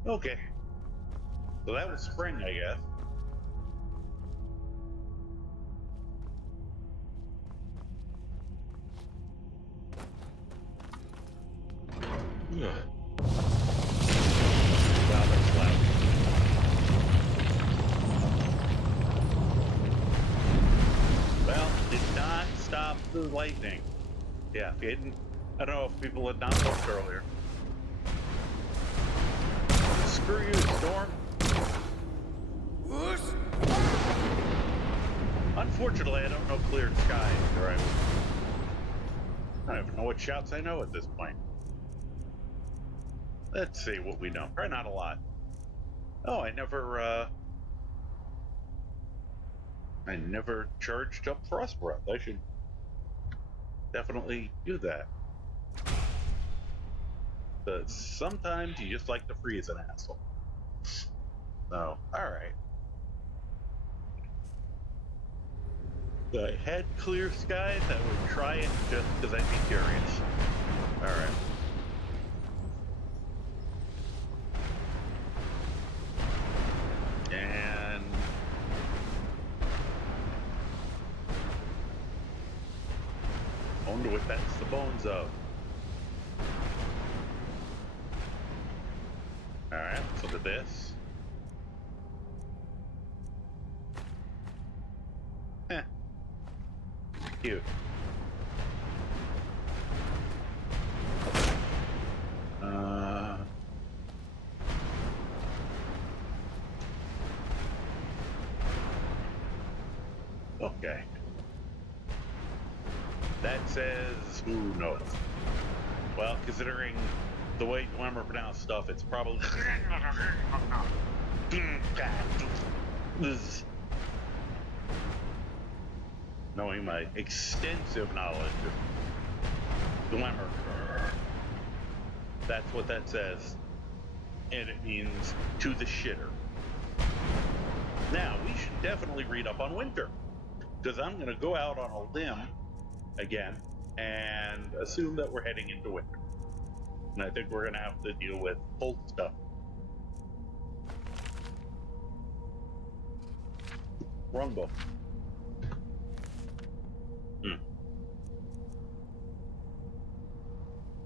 Okay. So that was spring, I guess. Yeah. the lightning. Yeah, if you didn't, I don't know if people had not looked earlier. Screw you, Storm. Unfortunately, I don't know clear skies, or I don't even know what shouts I know at this point. Let's see what we know. Probably not a lot. Oh, I never charged up Frost Breath. I should definitely do that. But sometimes you just like to freeze an asshole. So, alright. If I had clear skies, I would try it just because I'd be curious. Alright. And I wonder what that's the bones of. Alright, let's look at this. Eh. Cute. Okay. That says, who knows? Well, considering the way Dwemer pronounced stuff, it's probably knowing my extensive knowledge of Dwemer. That's what that says. And it means to the shitter. Now, we should definitely read up on winter, because I'm going to go out on a limb again and assume that we're heading into winter. And I think we're going to have to deal with cold stuff. Wrong book.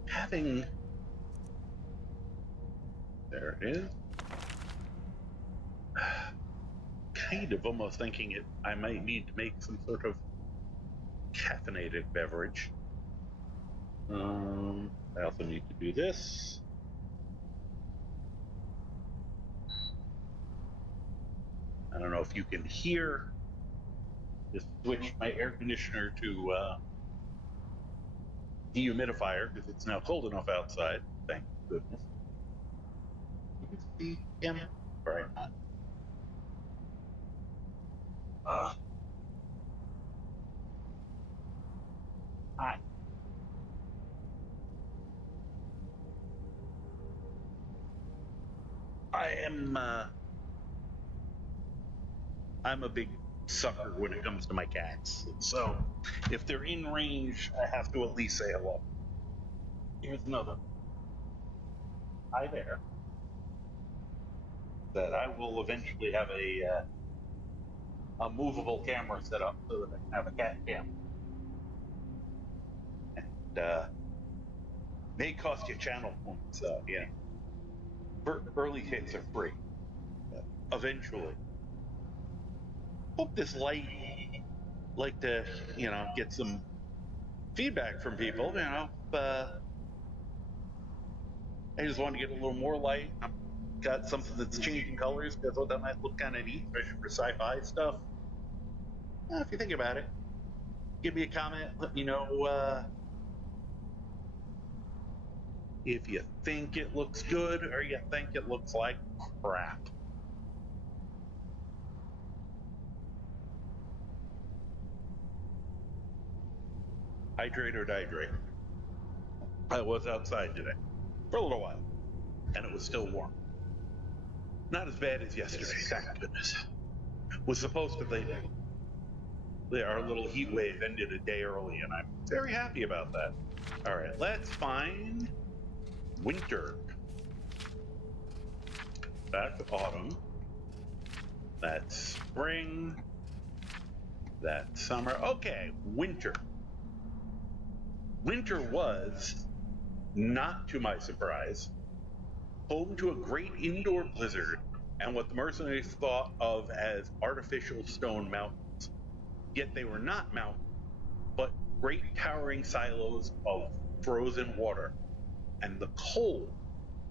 Having... There it is. Kind of almost thinking I might need to make some sort of caffeinated beverage. I also need to do this. I don't know if you can hear. Just switch my air conditioner to dehumidifier because it's now cold enough outside. Thank goodness. You can see him. Right. Hi. I'm a big sucker when it comes to my cats. So if they're in range, I have to at least say hello. Here's another. Hi there. That I will eventually have a movable camera set up so that I can have a cat cam. And may cost you channel points, yeah. Early hits are free. Eventually. Hope this light, like to, get some feedback from people, I just want to get a little more light. I've got something that's changing colors because I thought that might look kind of neat, especially for sci-fi stuff. If you think about it, give me a comment. Let me know if you think it looks good or you think it looks like crap. Hydrate or dihydrate. I was outside today for a little while, and it was still warm. Not as bad as yesterday, thank goodness. Was supposed to be. Our little heat wave ended a day early, and I'm very happy about that. All right, let's find winter. That's autumn. That's spring. That's summer. Okay, winter. Winter was, not to my surprise, home to a great indoor blizzard and what the mercenaries thought of as artificial stone mountains. Yet they were not mountains, but great towering silos of frozen water, and the cold,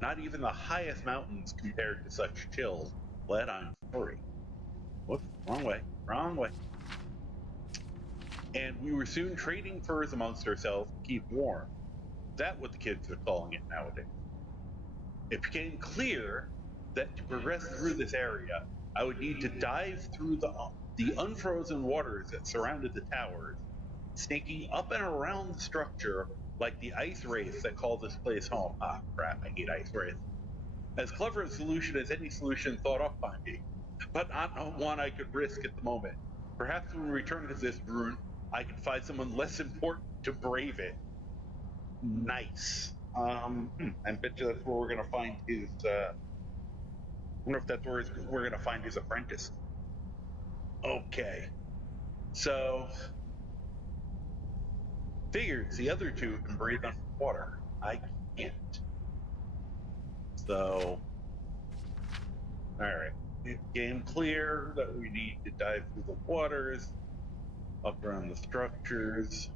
not even the highest mountains compared to such chills, led on fury. Whoops, wrong way, wrong way. And we were soon trading furs amongst ourselves to keep warm. That's what the kids are calling it nowadays. It became clear that to progress through this area, I would need to dive through the unfrozen waters that surrounded the towers, snaking up and around the structure like the ice wraiths that call this place home. Ah, crap, I hate ice wraiths. As clever a solution as any solution thought up by me, but not one I could risk at the moment. Perhaps when we return to this ruin, I could find someone less important to brave it. Nice. I bet you that's where we're gonna find his. I wonder if that's where we're gonna find his apprentice. Okay, so figures the other two can breathe underwater. I can't. So, all right. It became clear that we need to dive through the waters, up around the structures.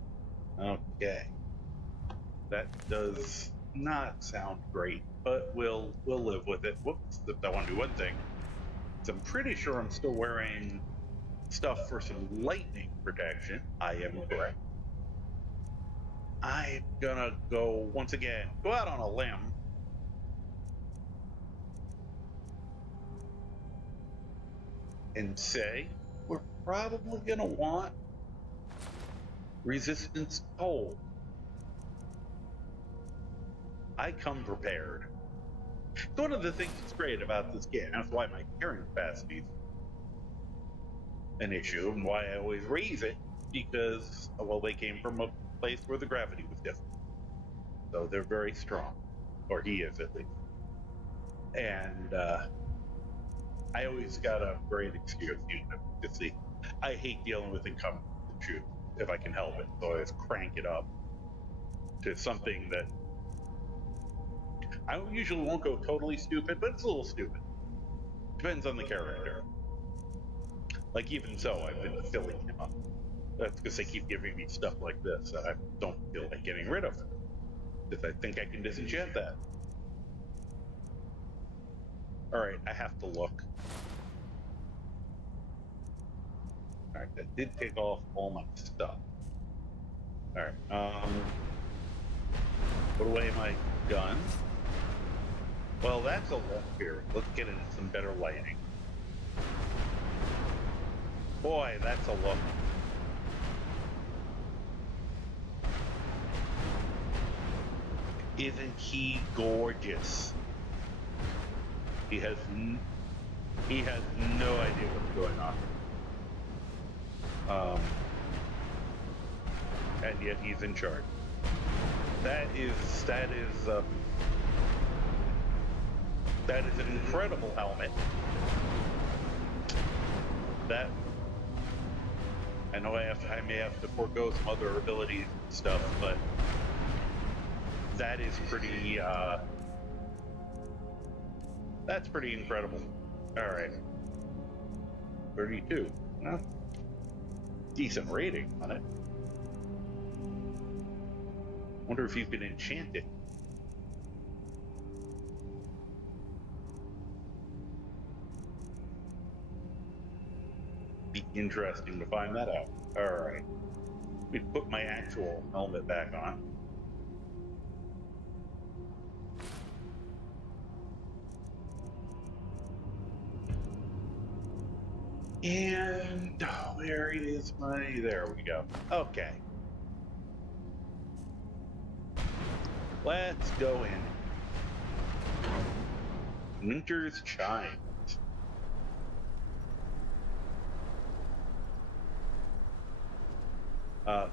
Okay, that does not sound great, but we'll live with it. Whoops! If I want to do one thing, so I'm pretty sure I'm still wearing stuff for some lightning protection. I am correct. I'm gonna go once again, go out on a limb. And say we're probably gonna want resistance cold. I come prepared. It's one of the things that's great about this game. That's why my carrying capacity is an issue and why I always raise it, because, well, they came from a place where the gravity was different. So they're very strong. Or he is, at least. And I always got a great excuse, to see. I hate dealing with incumbent troops if I can help it. So I always crank it up to something that I usually won't go totally stupid, but it's a little stupid. Depends on the character. Like, even so, I've been filling him up. That's because they keep giving me stuff like this that I don't feel like getting rid of. Because I think I can disenchant that. Alright, I have to look. Alright, that did take off all my stuff. Alright, put away my gun. Well, that's a look here. Let's get into some better lighting. Boy, that's a look. Isn't he gorgeous? He has no idea what's going on. And yet he's in charge. That is an incredible helmet. That, I know I may have to forego some other abilities and stuff, but that is pretty, that's pretty incredible. Alright. 32. Well, decent rating on it. Wonder if you can enchant it. Be interesting to find that out. Alright. Let me put my actual helmet back on. And where is my... There we go. Okay. Let's go in. Winter's Chime.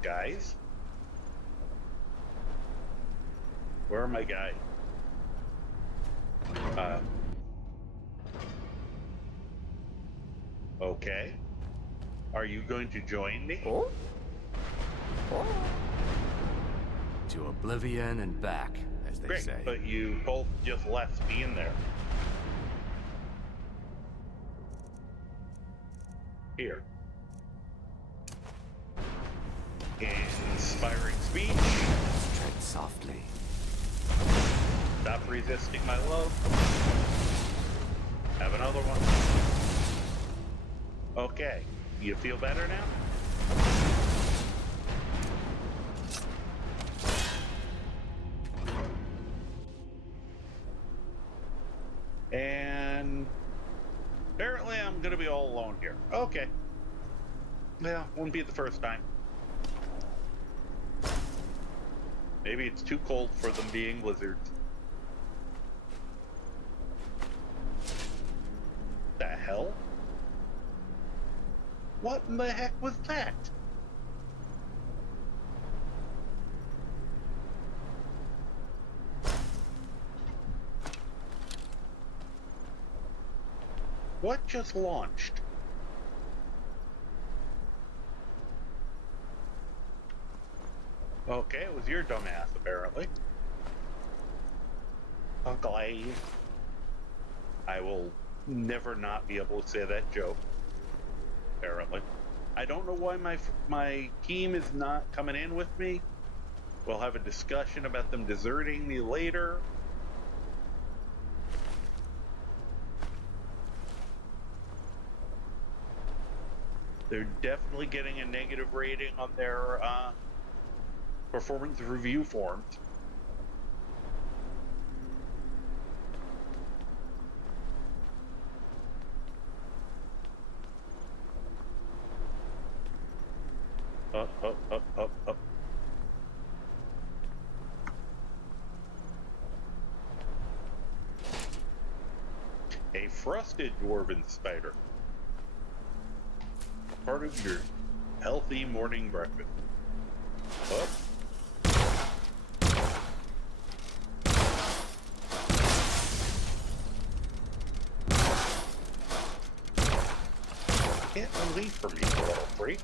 Guys? Where are my guys? Okay. Are you going to join me? Oh? Oh. To oblivion and back, as they say. But you both just left me in there. Inspiring speech. Tread softly. Stop resisting my love. Have another one. Okay. You feel better now? And apparently I'm going to be all alone here. Okay. Well, won't be the first time. Maybe it's too cold for them being lizards. The hell? What in the heck was that? What just launched? Okay, it was your dumbass, apparently. Okay. I will never not be able to say that joke, apparently. I don't know why my team is not coming in with me. We'll have a discussion about them deserting me later. They're definitely getting a negative rating on their performance review forms. Up, up, up, up, up. A frosted dwarven spider. Part of your healthy morning breakfast. Up. Can't leave from me, you little freak.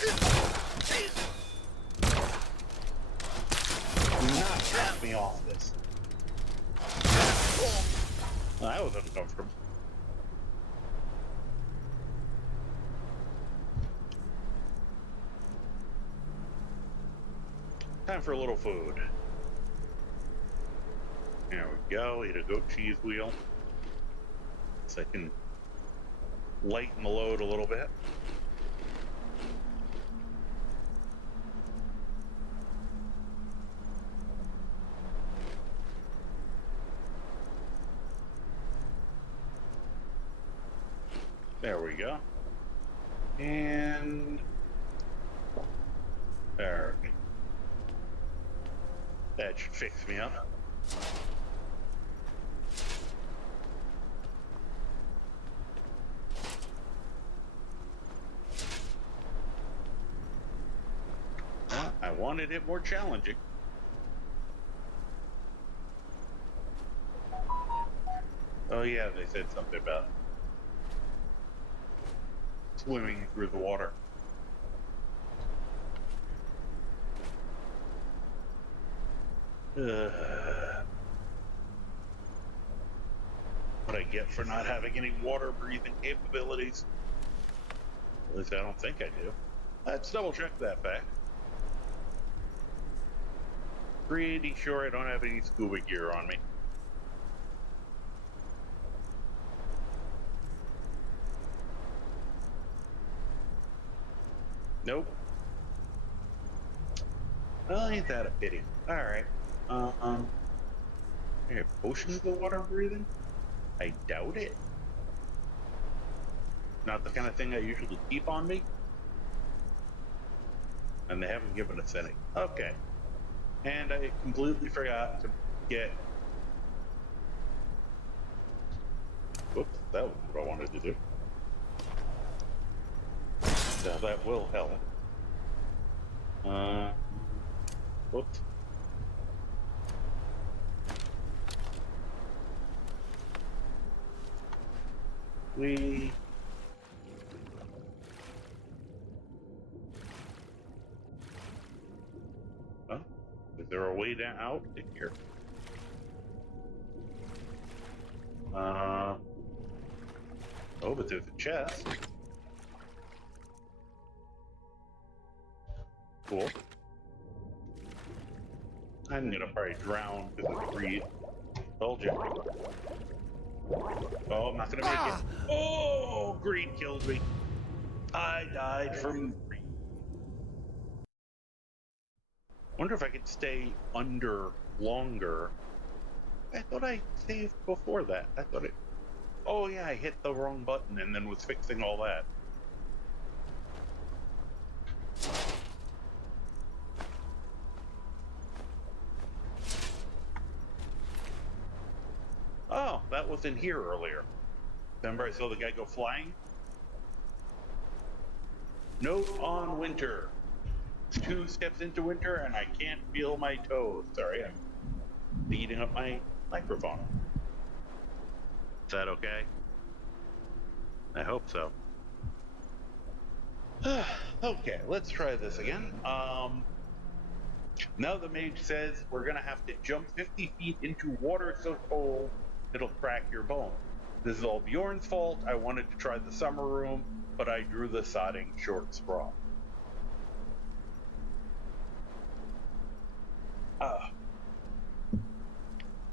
Do not trap me off this. Well, that was uncomfortable. Time for a little food. There we go. Eat a goat cheese wheel. So I can lighten the load a little bit. There we go. And there. That should fix me up. Well, I wanted it more challenging. Oh yeah, they said something about swimming through the water. What I get for not having any water breathing capabilities. At least I don't think I do. Let's double check that fact. Pretty sure I don't have any scuba gear on me. Nope. Well, ain't that a pity? Alright. Hey, potions of water breathing? I doubt it. Not the kind of thing I usually keep on me. And they haven't given us any. Okay. And I completely forgot to get... Whoops, that was what I wanted to do. So that will help. Whoops. Huh? Is there a way down out to here? Oh, but there's a chest. Cool. I'm gonna probably drown because of greed. Told you. Oh, I'm not gonna make it. Oh, greed killed me. I died from greed. Wonder if I could stay under longer. I thought I saved before that. I thought it. Oh yeah, I hit the wrong button and then was fixing all that. Oh, that was in here earlier. Remember I saw the guy go flying? Note on winter. 2 steps into winter and I can't feel my toes. Sorry, I'm beating up my microphone. Is that okay? I hope so. Okay, let's try this again. Now the mage says we're gonna have to jump 50 feet into water so cold it'll crack your bone. This is all Bjorn's fault. I wanted to try the summer room, but I drew the sodding short straw.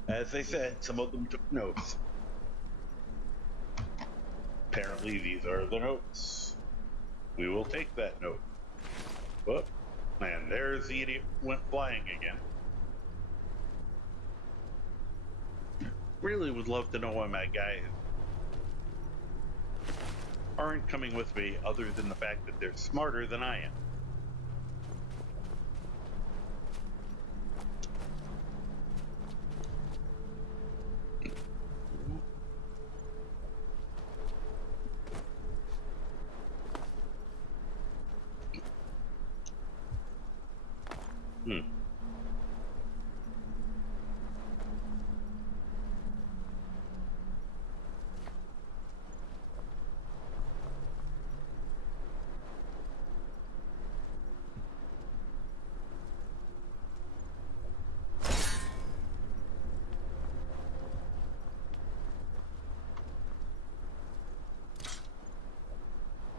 As they said, some of them took notes. Apparently these are the notes. We will take that note. Whoop. And there's the idiot who went flying again. Really would love to know why my guys aren't coming with me other than the fact that they're smarter than I am.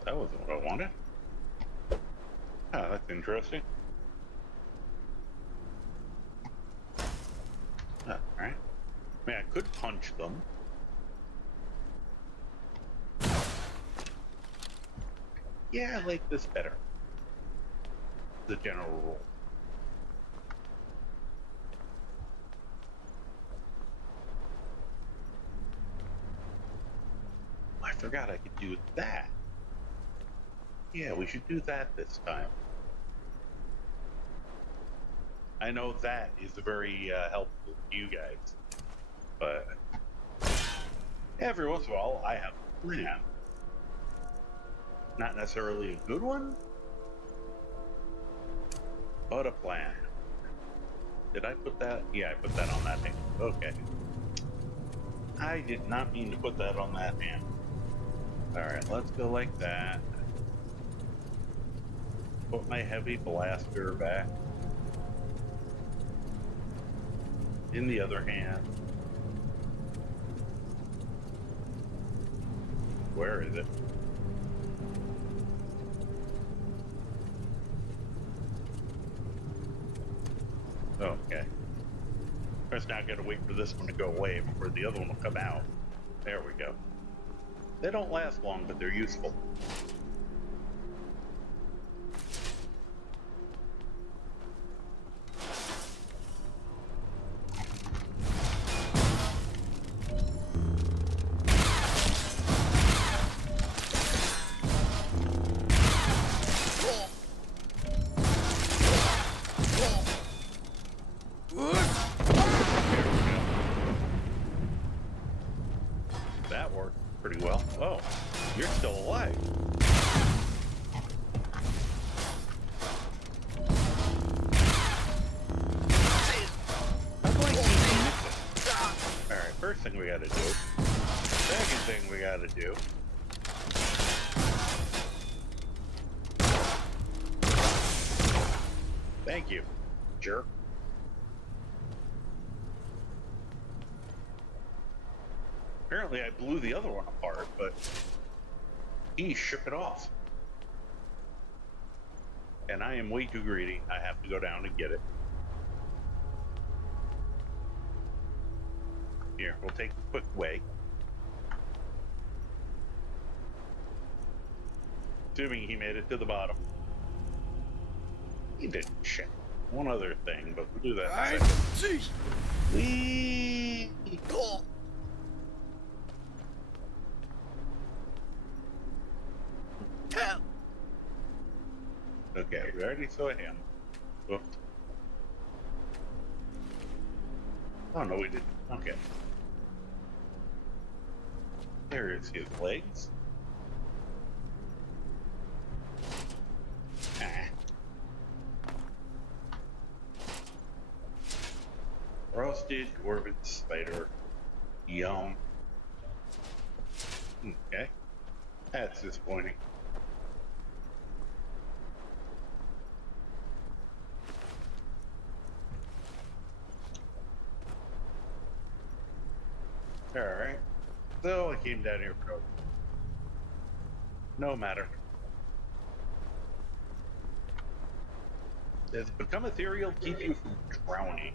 That wasn't what I wanted. Ah, that's interesting. Alright. I mean, I could punch them. Yeah, I like this better. The general rule. I forgot I could do that. Yeah, we should do that this time. I know that is very helpful to you guys, but every once in a while I have a plan. Not necessarily a good one, but a plan. Did I put that? Yeah, I put that on that hand. Okay. I did not mean to put that on that hand. Alright, let's go like that. Put my heavy blaster back in the other hand. Where is it? Okay. First, now I gotta wait for this one to go away before the other one will come out. There we go. They don't last long, but they're useful. That worked pretty well. Oh, you're still alive. Alright, first thing we gotta do. Second thing we gotta do. Thank you, jerk. Apparently I blew the other one apart, but he shook it off. And I am way too greedy. I have to go down and get it. Here, we'll take the quick way. Assuming he made it to the bottom. He didn't check one other thing, but we'll do that in a second. Whee! Okay, we already saw him. Oops. Oh, no, we didn't. Okay. There is his legs. Ah. Roasted dwarven spider. Yum. Okay. That's disappointing. Alright. So I came down here for no matter. Does become ethereal keep you from drowning?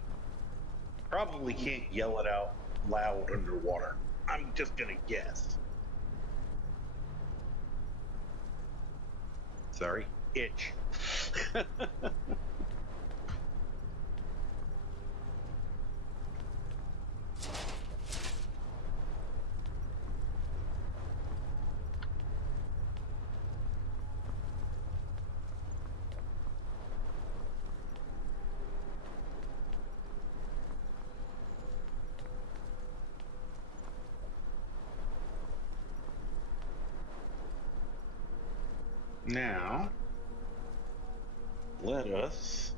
Probably can't yell it out loud underwater. I'm just gonna guess. Sorry, itch. Now, let us.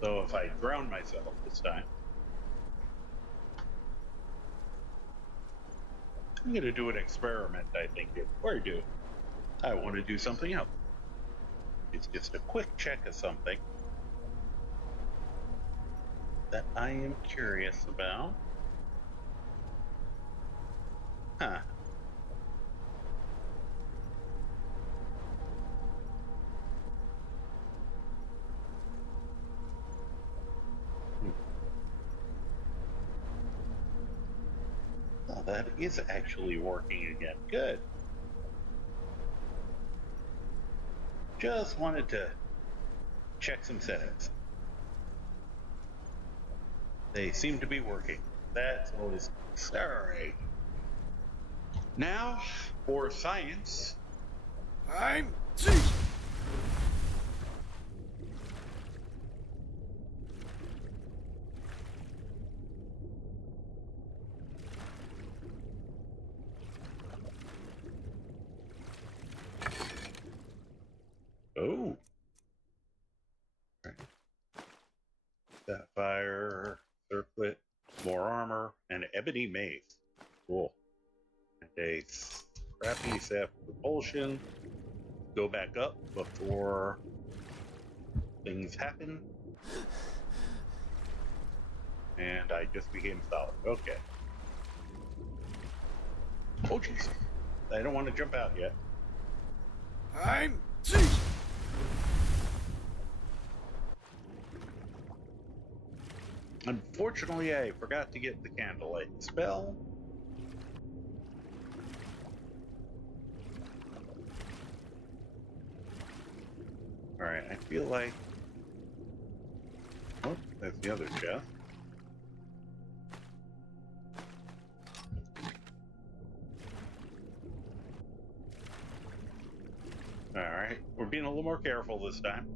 So if I drown myself this time, I'm going to do an experiment, I think, before I do. I want to do something else. It's just a quick check of something that I am curious about. Huh. Oh, that is actually working again. Good. Just wanted to check some settings. They seem to be working. That's always sorry. Now, for science. I'm Oh. Sapphire, circlet, more armor, and ebony mace. Cool. And a scrappy sap propulsion. Go back up before things happen. And I just became solid. Okay. Oh, jeez. I don't want to jump out yet. I'm Unfortunately, I forgot to get the candlelight spell. Alright, I feel like... Oh, that's the other chest. Alright, we're being a little more careful this time.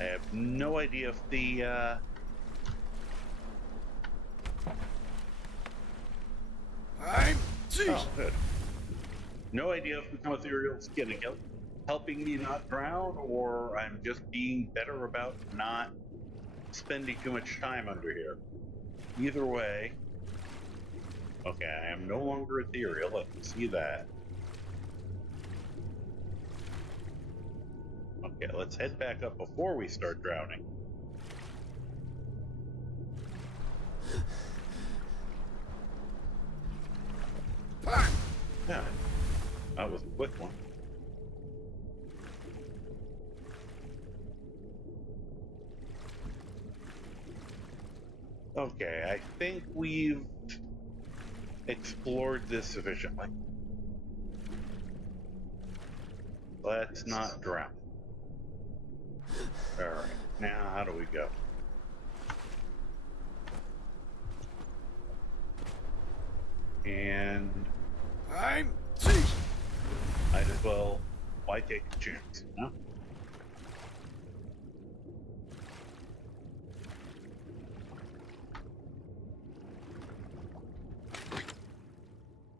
I have no idea if the, I'm Oh, good. No idea if Become Ethereal is helping me not drown, or I'm just being better about not spending too much time under here. Either way... Okay, I am no longer ethereal, I can see that. Okay, let's head back up before we start drowning. Yeah, that was a quick one. Okay, I think we've explored this sufficiently. Let's not drown. Alright, now how do we go? And I'm might as well, why take a chance, you know?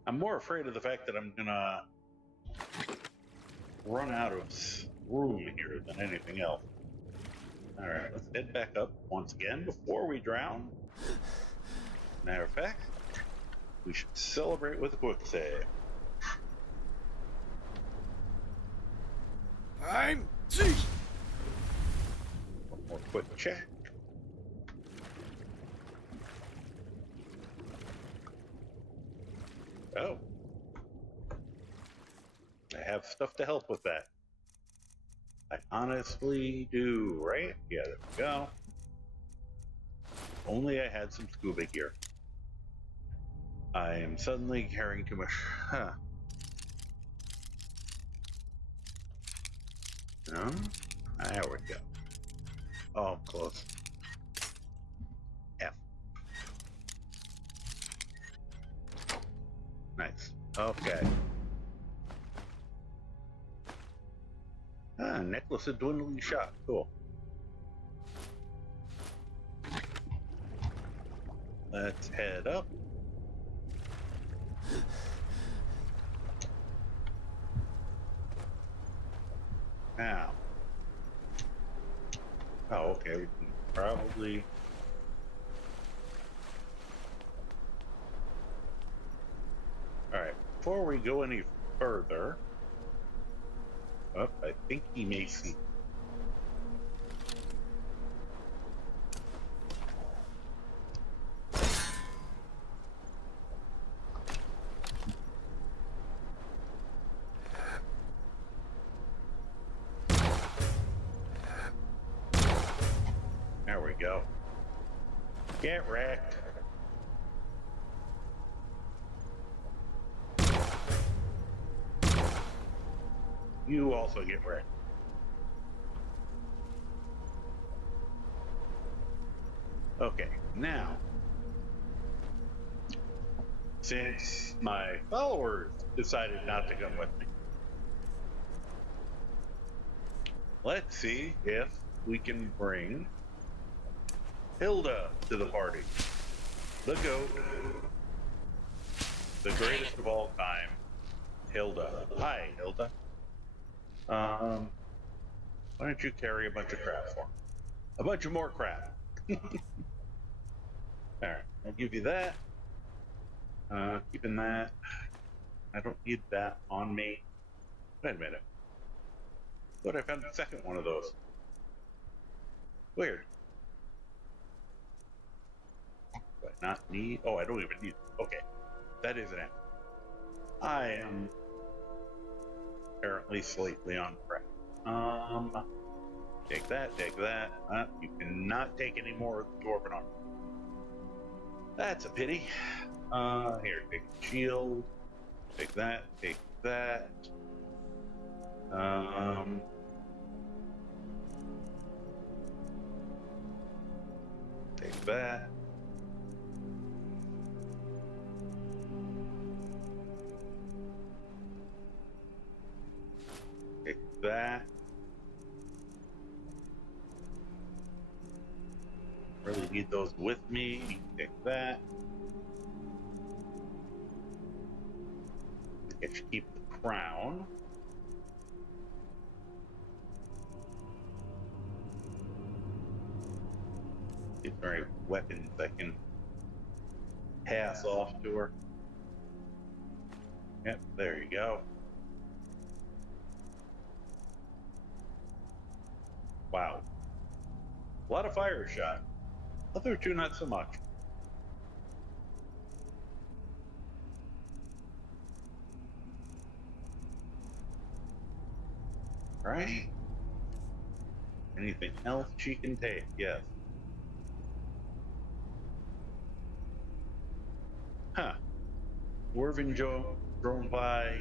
I'm more afraid of the fact that I'm gonna run out of room here than anything else. Alright, let's head back up once again before we drown. Matter of fact, we should celebrate with a quick save. I'm One more quick check. Oh. I have stuff to help with that. I honestly do, right? Yeah, there we go. Only I had some scuba gear. I am suddenly carrying too much. Huh. No? There we go. Oh, close. F. Nice. Okay. Ah, necklace of dwindling shot. Cool. Let's head up. Now. Oh, okay. We can probably. Alright. Before we go any further. Oh, I think he may see. There we go. Get wrecked. You also get wrecked. Okay, now, since my followers decided not to come with me, let's see if we can bring Hilda to the party. The GOAT, the greatest of all time, Hilda. Hi, Hilda. Why don't you carry a bunch of crap for me? A bunch of more crap. Alright, I'll give you that. Keeping that. I don't need that on me. Wait a minute. Thought I found the second one of those. Weird. Do I not need? Oh, I don't even need it. Okay. That is an end. I am apparently slightly on crap. Take that, take that. You cannot take any more of the dwarven armor. That's a pity. Here, take the shield. Take that, take that. Take that. Take that. Really need those with me. Take that. I should keep the crown. These are weapons I can pass off to her. Yep, there you go. Wow. A lot of fire shot. Other two, not so much. right? Anything else she can take? Yes. Huh. Dwarven drone by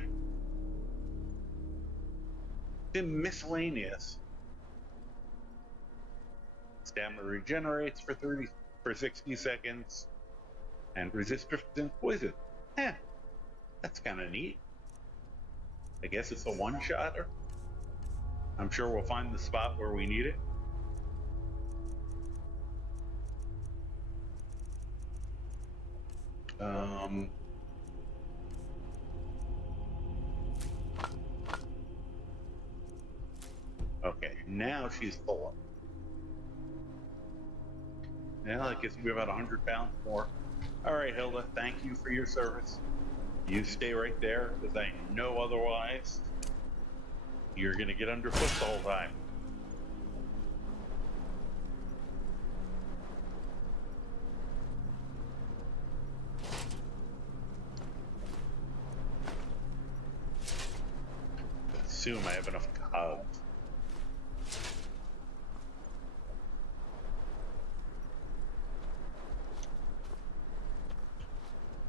miscellaneous. Stamina regenerates for 60 seconds and resists persistent poison. Eh, that's kind of neat. I guess it's a one-shotter. I'm sure we'll find the spot where we need it. Okay, now she's full. Now that gives me about 100 pounds more. All right, Hilda, thank you for your service. You stay right there, because I know otherwise you're going to get underfoot the whole time. Assume I have enough cogs.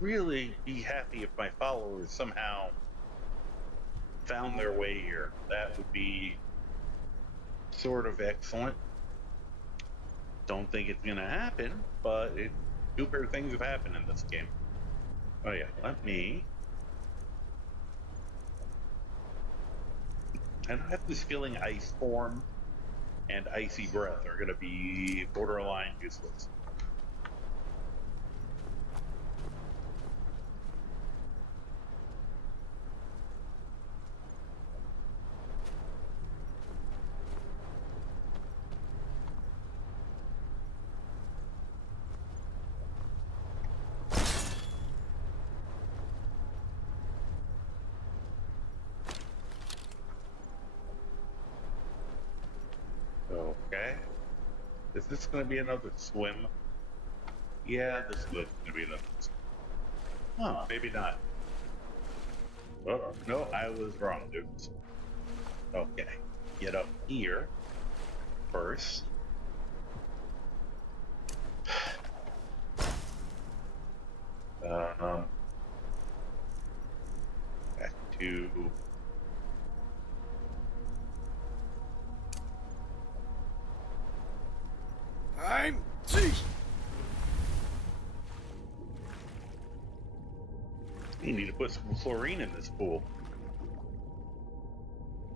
Really be happy if my followers somehow found their way here. That would be sort of excellent. Don't think it's gonna happen, but super things have happened in this game. Oh yeah, let me. And I have this feeling Ice Form and Icy Breath are gonna be borderline useless. Okay. Is this going to be another swim? Yeah, this is going to be another swim. Oh, maybe not. Oh, no, I was wrong, dudes. Okay. Get up here first. Back to... I'm ceased. You need to put some chlorine in this pool.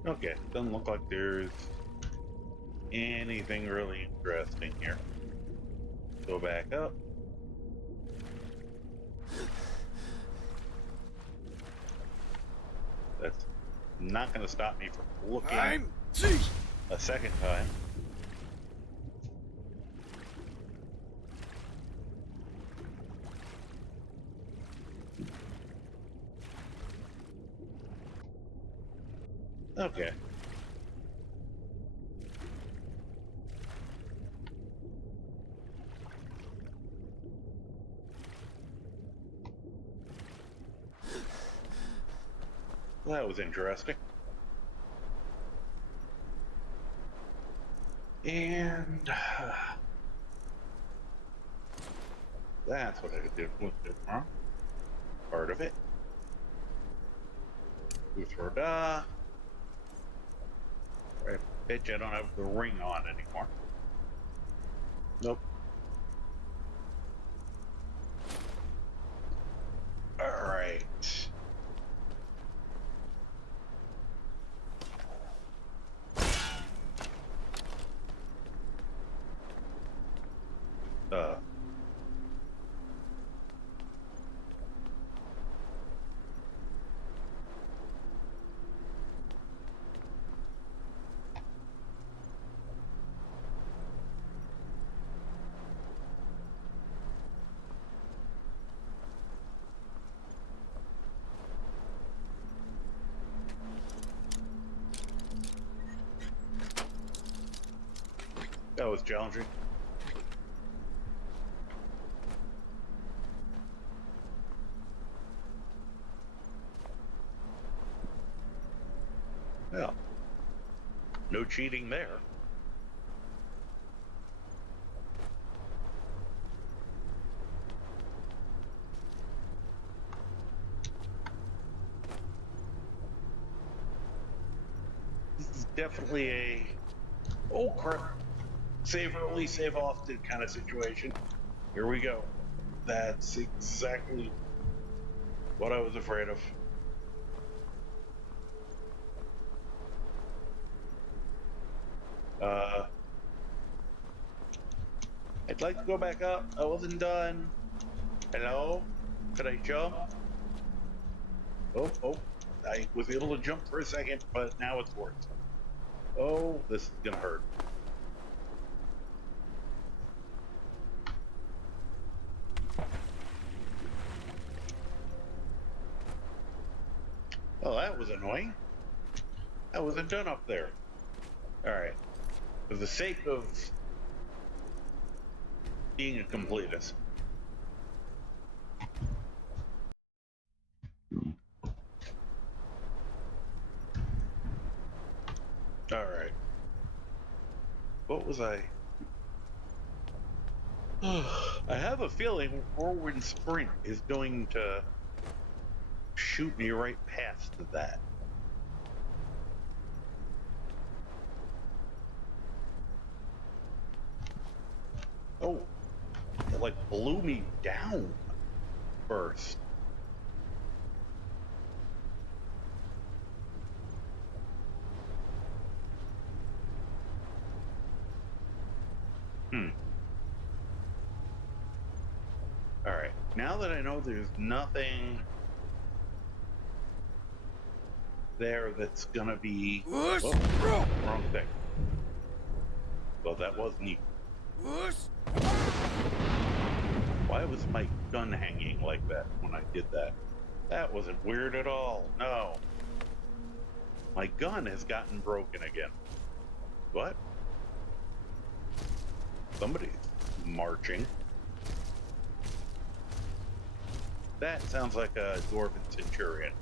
Okay, doesn't look like there's anything really interesting here. Go back up. That's not going to stop me from looking a second time. Okay. Well, that was interesting. And that's what I did with it wrong. Part of it. Uthroda. I bet you I don't have the ring on anymore. Nope. Alright. That was challenging. Well, no cheating there. This is definitely a oh crap, save early, save often kind of situation. Here we go. That's exactly what I was afraid of. I'd like to go back up. I wasn't done. Hello? Could I jump? Oh, I was able to jump for a second, but now it's worse. Oh, this is gonna hurt. Oh, that was annoying. I wasn't done up there. Alright. For the sake of being a completist. Alright. What was I? I have a feeling forward sprint is going to shoot me right past that. Oh, it like blew me down first. Alright, now that I know there's nothing there that's gonna be... Oh, wrong thing. Well, that was neat. Why was my gun hanging like that when I did that? That wasn't weird at all. No. My gun has gotten broken again. What? Somebody's marching. That sounds like a Dwarven Centurion.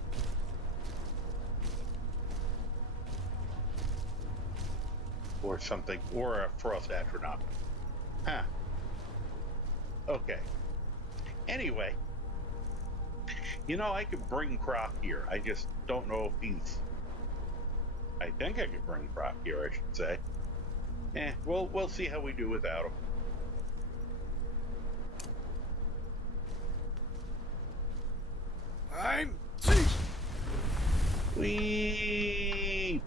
Or something, or a Frost Astronaut. Huh. Okay. Anyway. You know, I could bring Croc here. I just don't know if he's... I think I could bring Croc here, I should say. We'll see how we do without him. I'm... Whee!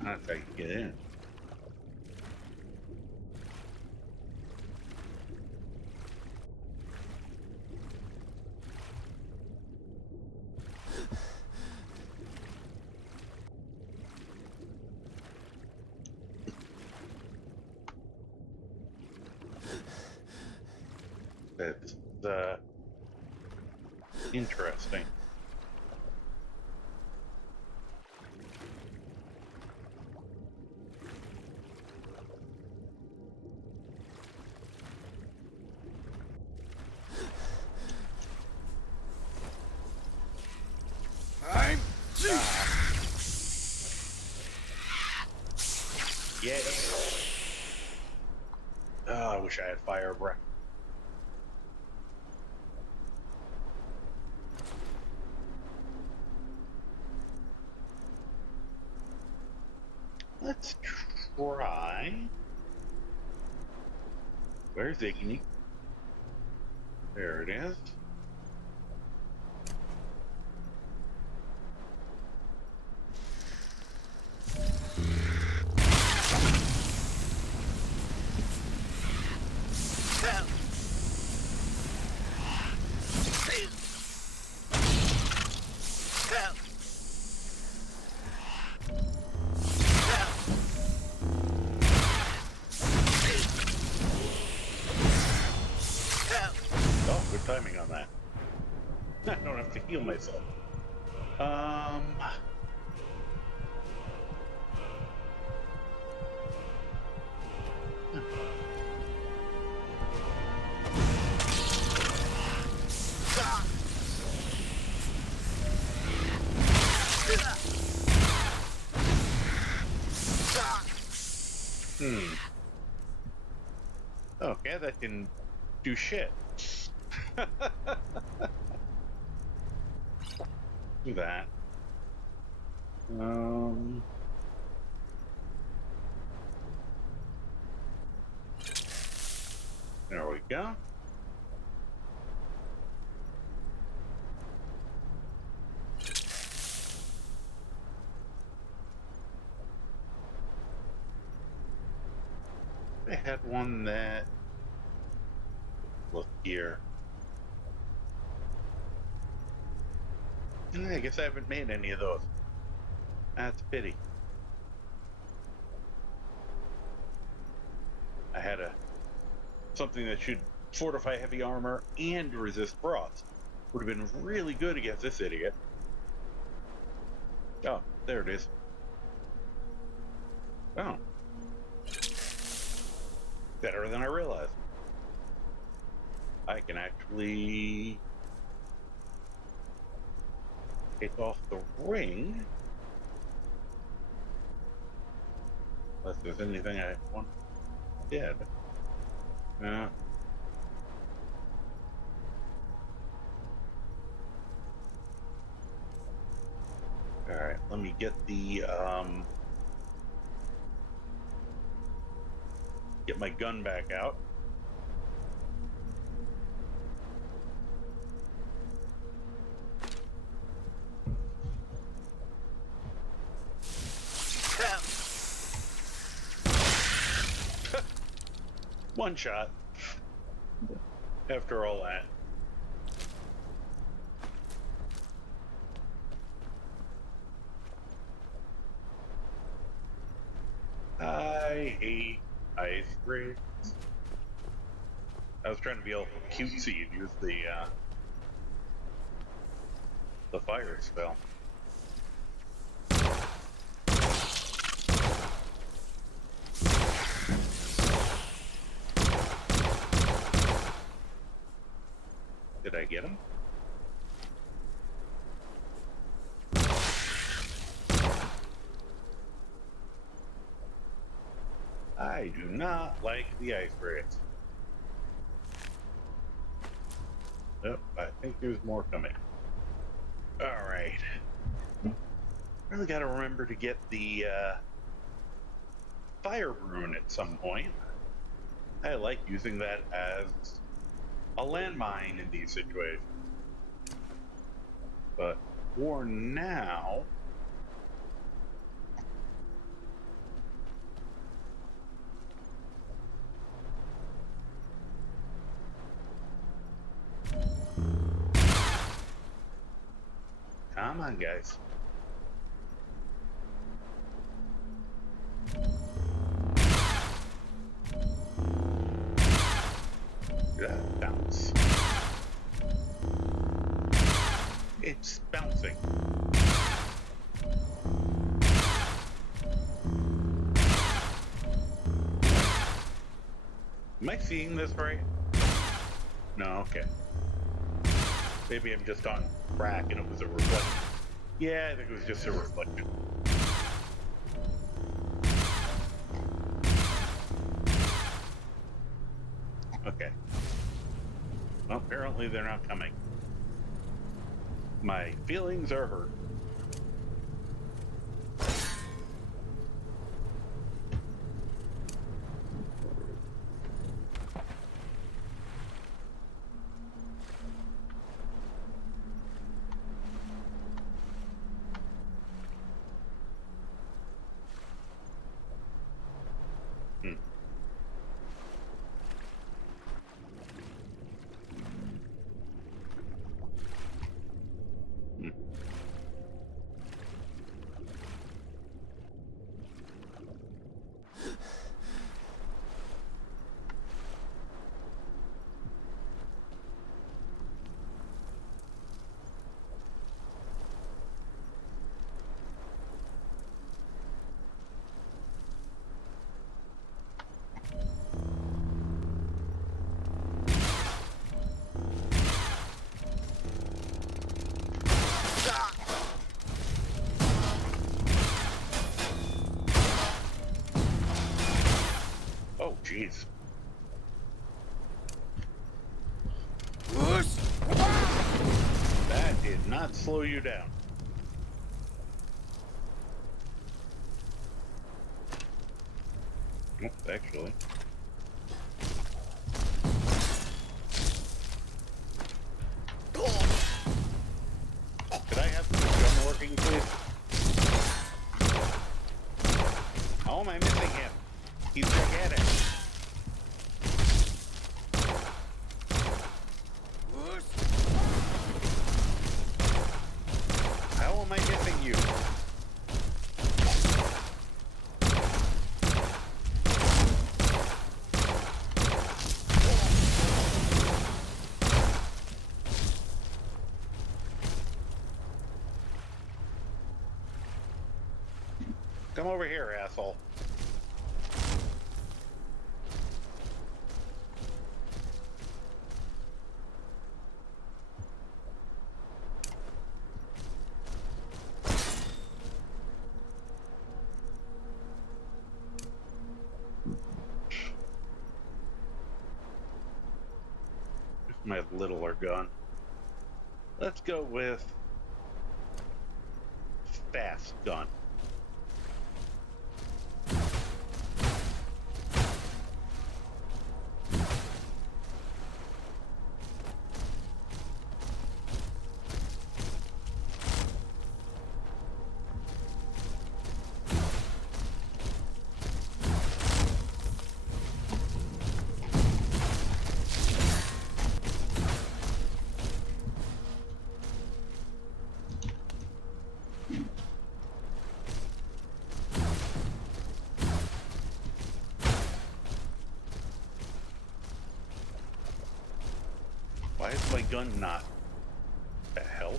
That's how you get in. That's interesting. I'm... Yeah. Oh, I wish I had fire breath. Let's try. Where's Igni? There it is. Oh, good timing on that. I don't have to heal myself. Hmm. Okay, that can do shit. Do that. There we go. They had one that, look here. I guess I haven't made any of those. That's a pity. I had something that should fortify heavy armor and resist frost. Would have been really good against this idiot. Oh, there it is. Oh. Better than I realized. I can actually take off the ring. Unless there's anything I want dead. Alright, let me get the get my gun back out. One shot. After all that. I hate ice raids. I was trying to be all cutesy and use the fire spell. Did I get him? I do not like the ice raids. Nope, I think there's more coming. Alright. Really gotta remember to get the fire rune at some point. I like using that as a landmine in these situations. But for now, come on, guys. That bounce. It's bouncing. Am I seeing this right? No, okay. Maybe I'm just on crack and it was a reflection. Yeah, I think it was just a reflection. Okay. Well, apparently they're not coming. My feelings are hurt. did not slow you down. Oh, actually. Could I have the gun working, please? How am I missing him? He's gigantic. How am I missing you? Come over here, asshole. My littler gun. Let's go with fast gun. Why is my gun not? The hell?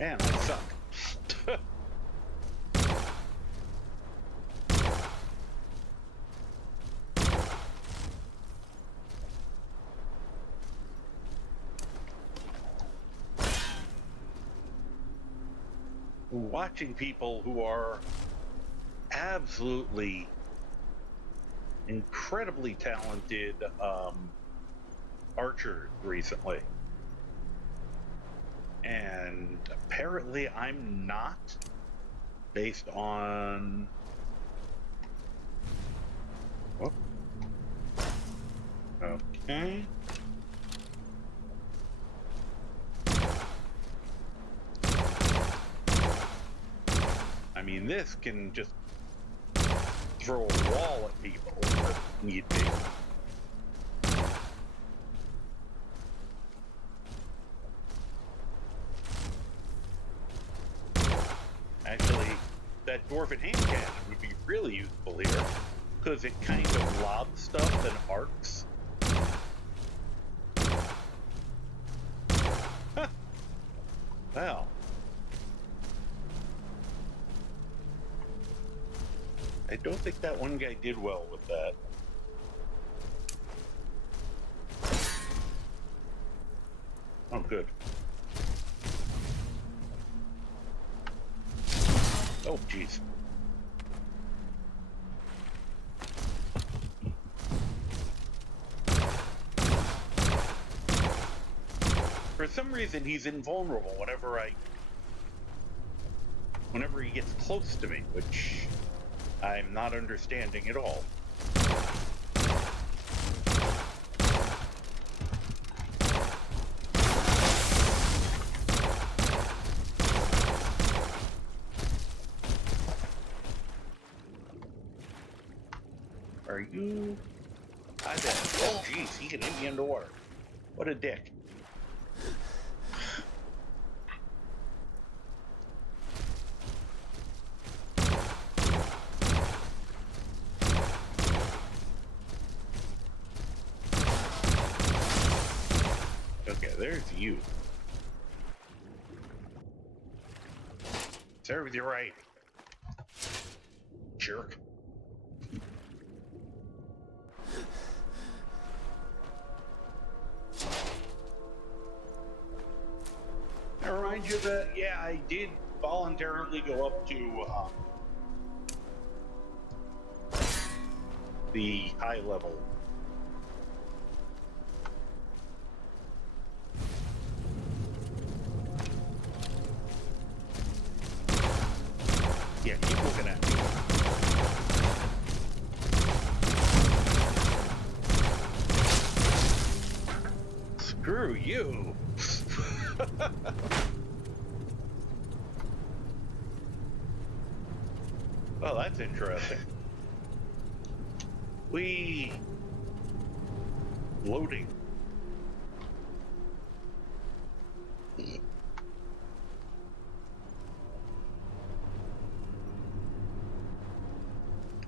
Man, I suck. Watching people who are absolutely incredibly talented archers recently. And apparently I'm not, based on... Whoop. Okay. I mean, this can just throw a wall at people if need be. Actually, that dwarven hand cannon would be really useful here, because it kind of lobs stuff and arcs. Huh. Well. I don't think that one guy did well with that. Oh, good. Oh, jeez. For some reason, he's invulnerable whenever he gets close to me, which I'm not understanding at all. Are you? I bet. Oh, jeez, he can hit me underwater. What a dick. Where's you? Serves you right. Jerk. I remind you that, yeah, I did voluntarily go up to the high level. Yeah, keep looking at me. Screw you. Well, that's interesting. Loading.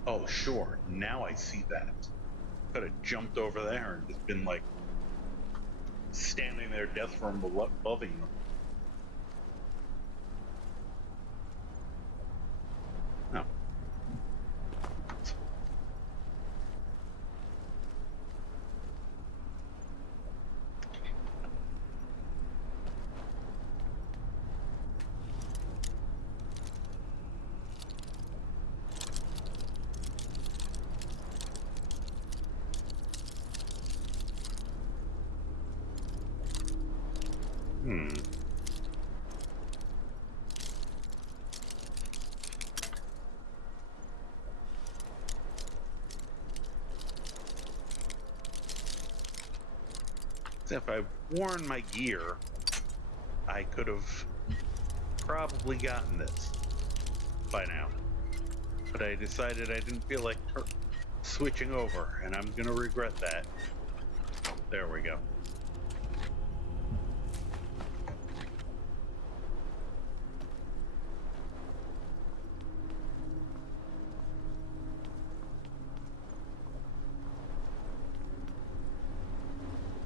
Oh, sure. Now I see that. Could have jumped over there and just been like standing there, death from above them. No. If I'd worn my gear, I could have probably gotten this by now. But I decided I didn't feel like switching over, and I'm gonna regret that. There we go.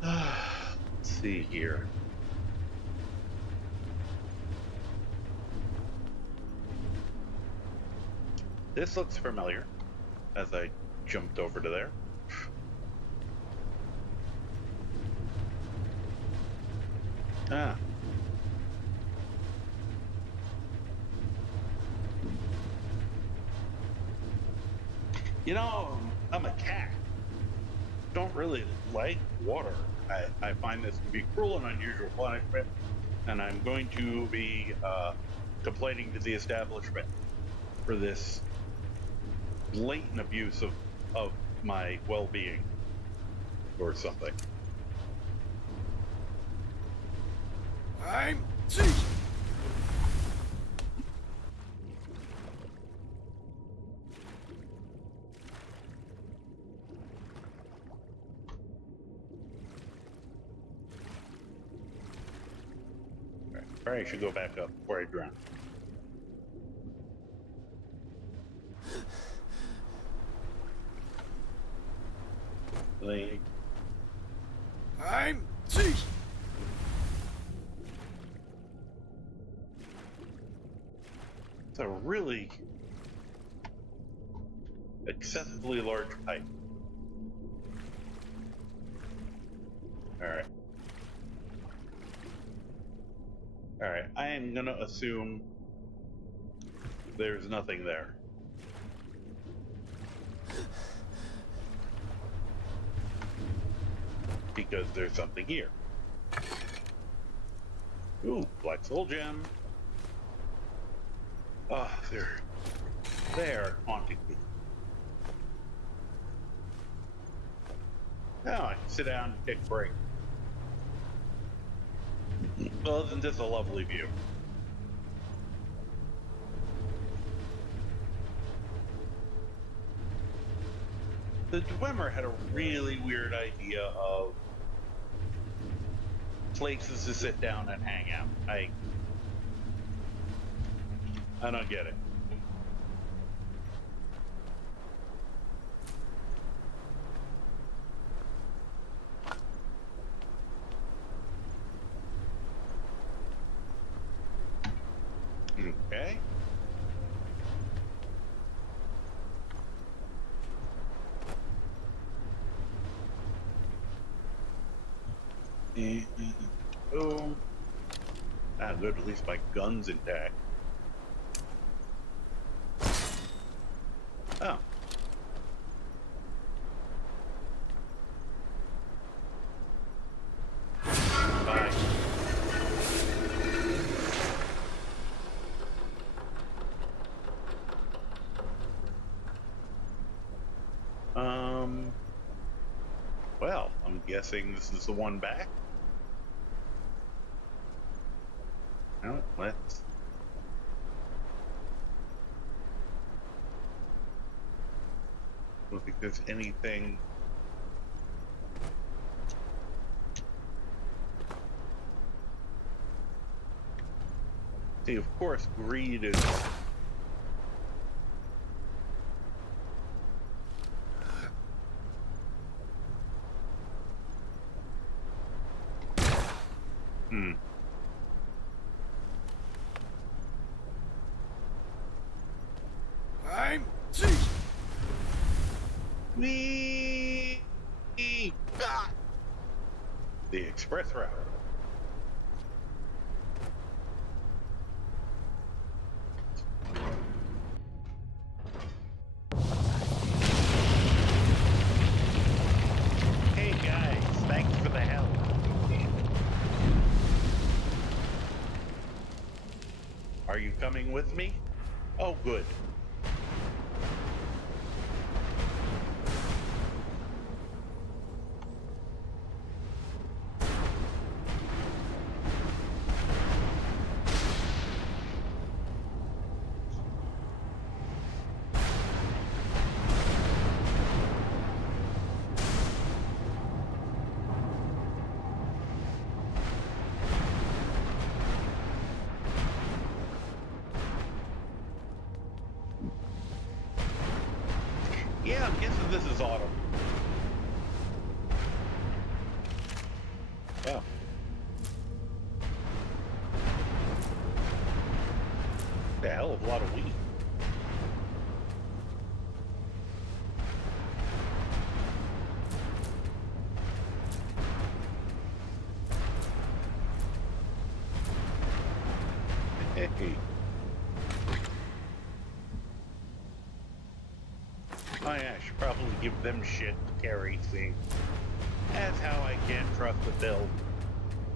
Let's see here. This looks familiar as I jumped over to there. Ah. You know, I'm a cat. Don't really like water. I find this to be cruel and unusual punishment, and I'm going to be complaining to the establishment for this blatant abuse of my well-being or something. I'm Probably should go back up before I drown. I'm It's a really excessively large pipe. Alright. Alright, I am gonna assume there's nothing there. Because there's something here. Ooh, black soul gem. Ah, they're haunting me. Now I can sit down and take a break. Well, isn't this a lovely view? The Dwemer had a really weird idea of places to sit down and hang out. I don't get it. And boom. Ah, good. At least my gun's intact. Oh. Bye. Well, I'm guessing this is the one back. No, let's. I don't think there's anything. See, of course, greed is. Hmm. I'm Whee! Ah! The express route. Hey guys, thanks for the help. Are you coming with me? Oh, good. Yeah, I'm guessing this is autumn. Oh. A hell of a lot of wheat. Hey. Oh yeah, I should probably give them shit to carry, see. That's how I can't trust that they'll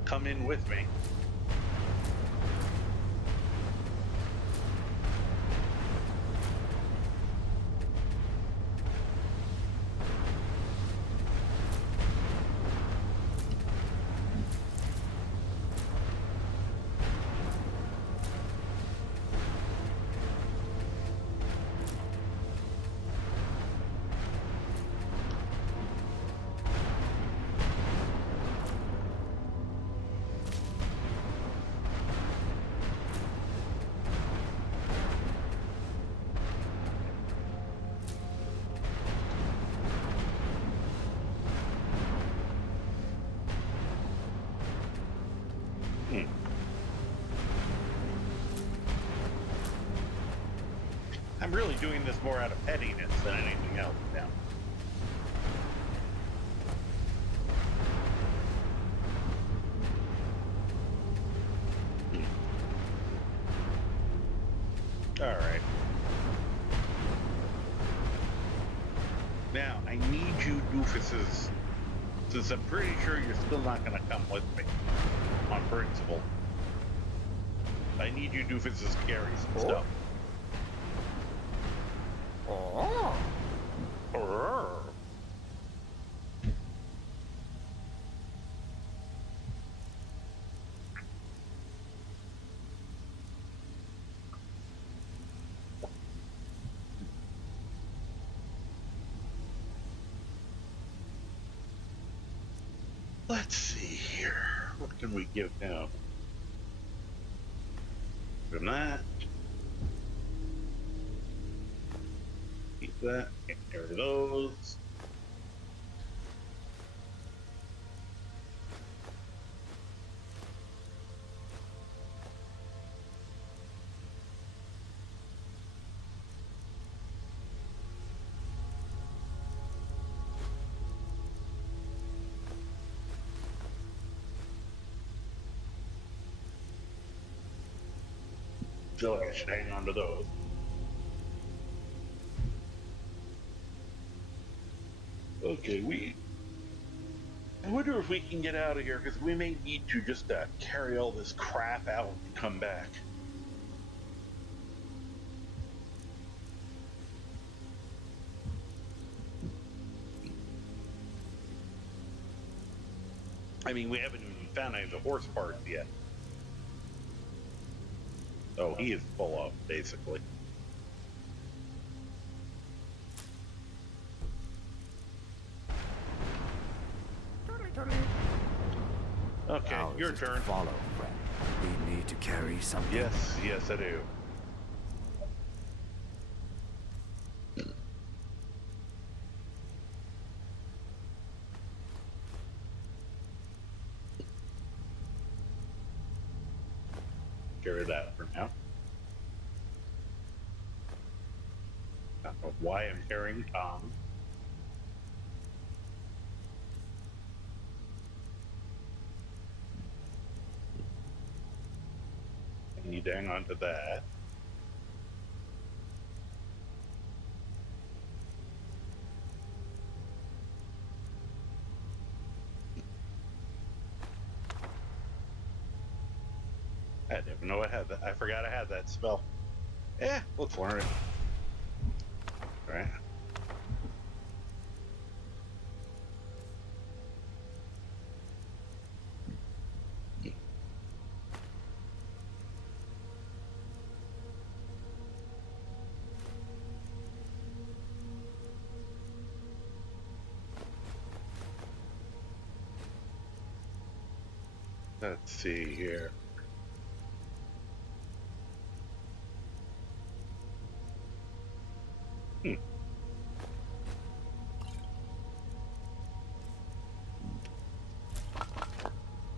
come in with me. I'm really doing this more out of pettiness than anything else now. Alright. Now, I need you doofuses, since I'm pretty sure you're still not going to come with me, on principle. I need you doofuses to carry some stuff. Oh. Let's see here. What can we give now? From that. Keep that. Get rid of those. feel like I should hang on to those. Okay, I wonder if we can get out of here, because we may need to just carry all this crap out and come back. I mean, we haven't even found any of the horse parts yet. Oh, he is full up, basically. Okay, Ours your is to turn. follow, friend. We need to carry something. Yes, I do. Carry that for now. I don't know why I'm carrying Tom. I need to hang on to that. I didn't even know I had that. I forgot I had that spell. Let's learn it. All right. Let's see here.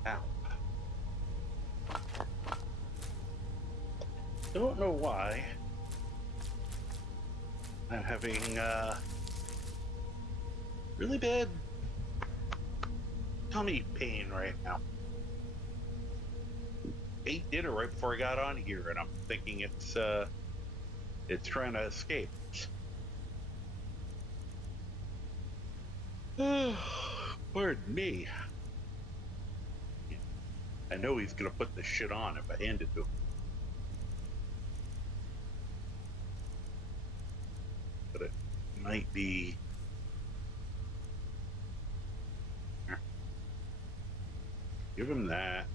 Ow. Don't know why I'm having really bad tummy pain right now. Ate dinner right before I got on here, and I'm thinking it's trying to escape. Pardon me. I know he's gonna put this shit on if I hand it to him. But it might be. Give him that.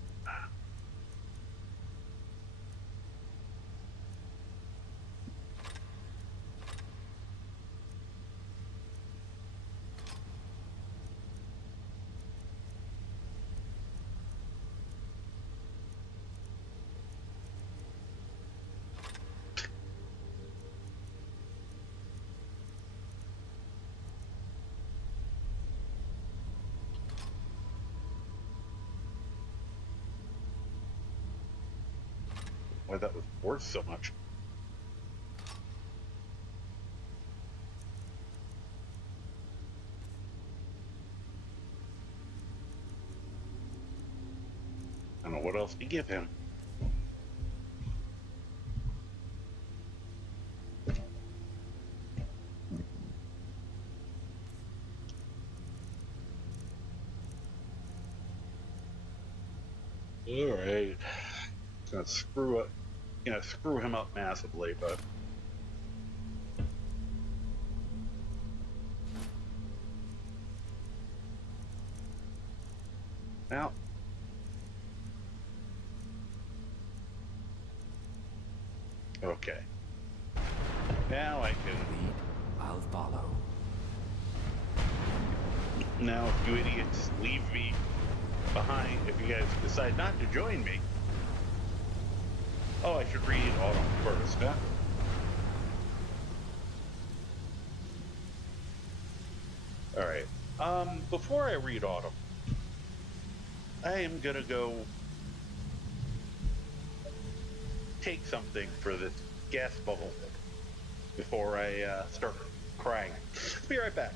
Why that was worth so much. I don't know what else to give him. All right. It's gonna screw him up massively, but now. Okay. Now I can. Lead, I'll follow. Now, if you idiots leave me behind, if you guys decide not to join me. Oh, I should read Autumn first, huh? All right. Before I read Autumn, I am gonna go take something for this gas bubble before I start crying. Be right back.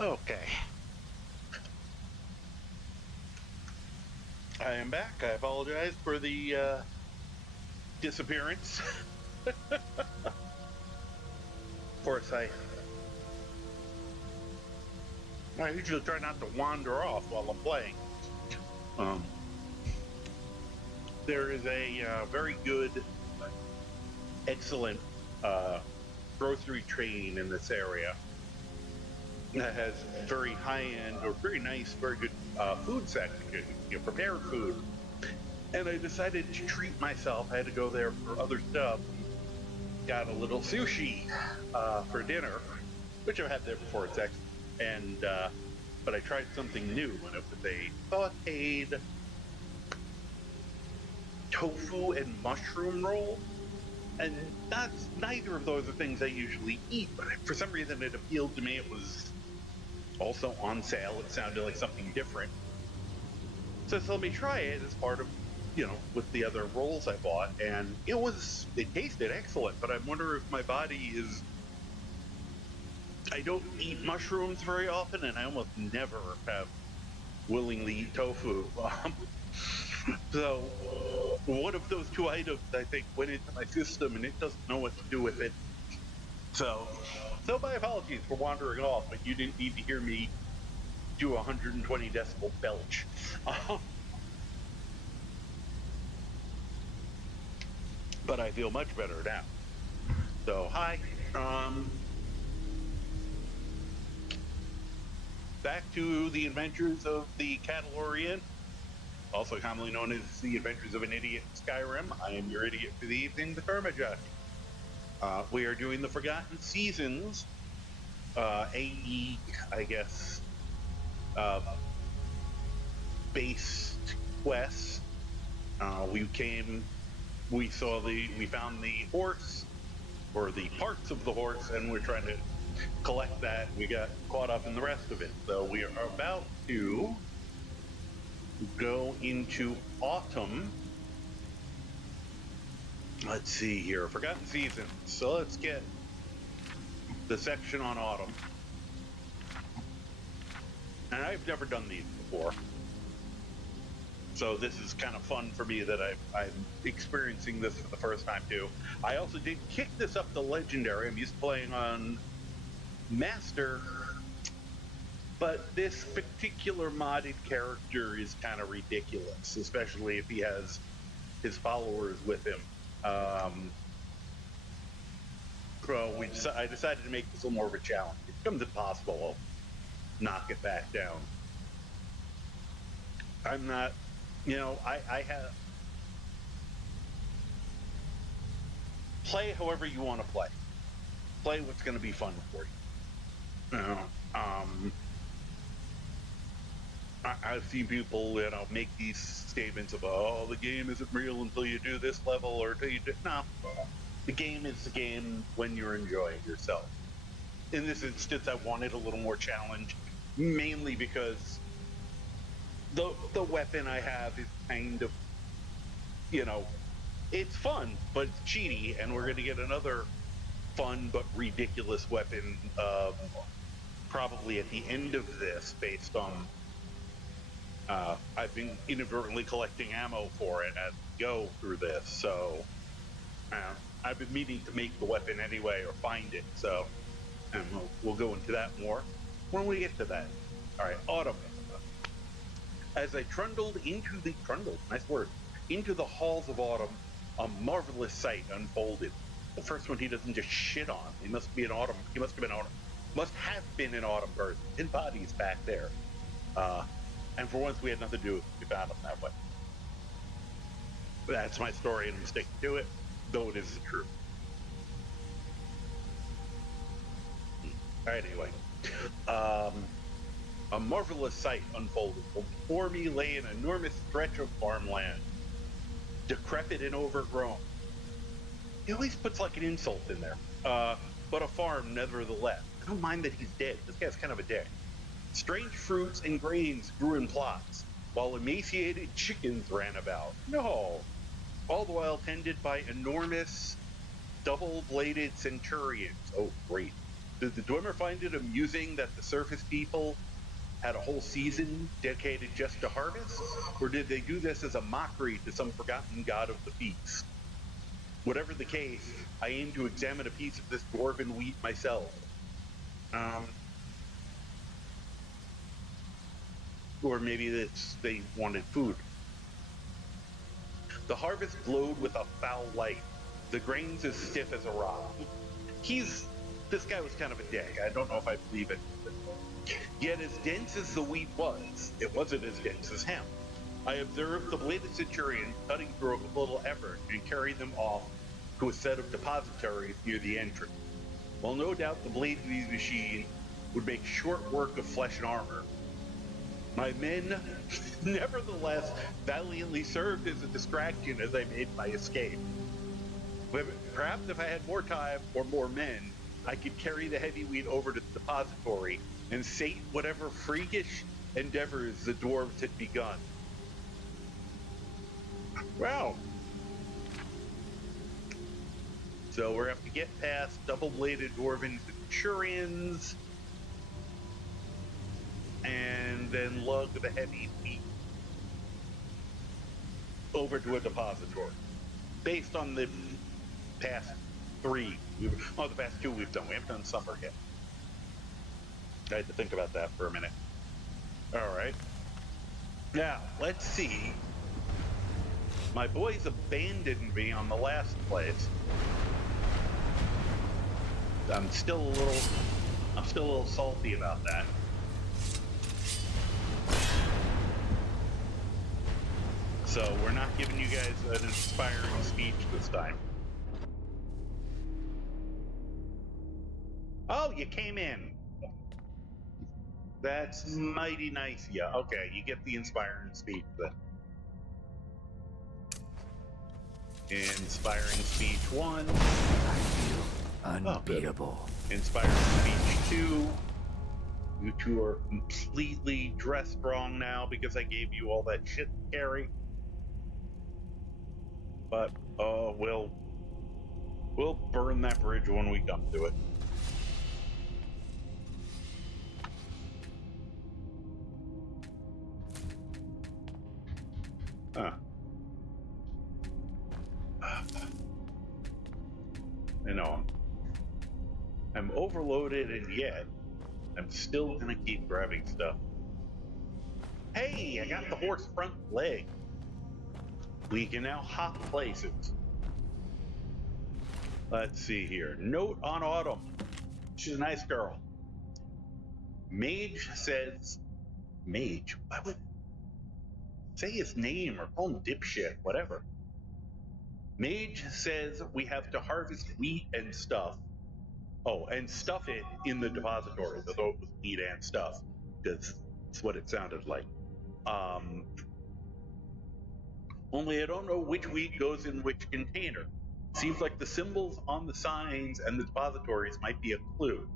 Okay. I am back. I apologize for the disappearance. Of course, I usually try not to wander off while I'm playing. Um, there is a very good, excellent grocery chain in this area that has very high end or very nice, very good food section, prepared food. And I decided to treat myself. I had to go there for other stuff. Got a little sushi for dinner, which I've had there before. It's excellent. And but I tried something new, and it was a sautéed tofu and mushroom roll. And that's neither of those are things I usually eat, but for some reason it appealed to me. It was also on sale. It sounded like something different. So let me try it as part of, with the other rolls I bought. And it tasted excellent, but I wonder if my body is, I don't eat mushrooms very often, and I almost never have willingly eat tofu. So one of those two items, I think, went into my system and it doesn't know what to do with it. So my apologies for wandering off, but you didn't need to hear me do a 120 decibel belch. But I feel much better now. So hi, back to the adventures of the Cat-alorian, also commonly known as the Adventures of an Idiot in Skyrim. I am your idiot for the evening, the Thermajoshi. We are doing the Forgotten Seasons, AE, I guess, based quest. We found the horse, or the parts of the horse, and we're trying to collect that. We got caught up in the rest of it. So we are about to go into autumn. Let's see here, Forgotten Seasons. So let's get the section on autumn. And I've never done these before. So this is kind of fun for me that I'm experiencing this for the first time too. I also did kick this up to Legendary. I'm used to playing on Master, but this particular modded character is kind of ridiculous, especially if he has his followers with him. So I decided to make this a little more of a challenge. If it becomes impossible, I'll knock it back down. I'm not, I have, play however you want to play. Play what's going to be fun for you. I've seen people, make these statements of, oh, the game isn't real until you do this level or until you do. No, the game is the game when you're enjoying yourself. In this instance, I wanted a little more challenge, mainly because the weapon I have is kind of, it's fun, but it's cheaty, and we're going to get another fun but ridiculous weapon probably at the end of this, based on I've been inadvertently collecting ammo for it as we go through this. So I've been meaning to make the weapon anyway or find it. So and we'll go into that more when we get to that. All right, autumn. As I trundled into the halls of autumn, a marvelous sight unfolded. The first one he doesn't just shit on. He must have been an autumn person. His body's back there. And for once, we had nothing to do with it. We found him that way. That's my story, and I'm sticking to it, though it is the truth. All right, anyway. A marvelous sight unfolded. Before me lay an enormous stretch of farmland, decrepit and overgrown. He always puts like an insult in there. But a farm, nevertheless. I don't mind that he's dead. This guy's kind of a dick. Strange fruits and grains grew in plots, while emaciated chickens ran about. No! All the while tended by enormous, double-bladed centurions. Oh, great. Did the Dwemer find it amusing that the surface people had a whole season dedicated just to harvest? Or did they do this as a mockery to some forgotten god of the feast? Whatever the case, I aim to examine a piece of this dwarven wheat myself. Or maybe they wanted food. The harvest glowed with a foul light, the grains as stiff as a rock. This guy was kind of a dick. I don't know if I believe it. Yet as dense as the wheat was, it wasn't as dense as him. I observed the bladed centurion cutting through it with little effort and carried them off to a set of depositories near the entrance. While no doubt the blades of these machines would make short work of flesh and armor, my men nevertheless valiantly served as a distraction as I made my escape. But perhaps if I had more time or more men, I could carry the heavy wheat over to the depository and sate whatever freakish endeavors the dwarves had begun. Wow. So we're have to get past double-bladed dwarven centurions and then lug the heavy wheat over to a depository. Based on the past three, the past two we've done. We haven't done summer yet. I had to think about that for a minute. All right. Now, let's see. My boys abandoned me on the last place. I'm still a little salty about that. So we're not giving you guys an inspiring speech this time. Oh, you came in. That's mighty nice. Yeah, okay, you get the inspiring speech then. Inspiring speech 1. I feel unbeatable. Inspiring speech 2. You two are completely dressed wrong now because I gave you all that shit to carry. But we'll burn that bridge when we come to it. Huh. I know I'm overloaded, and yet I'm still gonna keep grabbing stuff. Hey, I got the horse front leg. We can now hop places. Let's see here. Note on Autumn. She's a nice girl. Mage says, Mage? Why would say his name or call him dipshit? Whatever. Mage says we have to harvest wheat and stuff. Oh, and stuff it in the depository, although it was wheat and stuff, because it's what it sounded like. Only I don't know which wheat goes in which container. Seems like the symbols on the signs and the depositories might be a clue,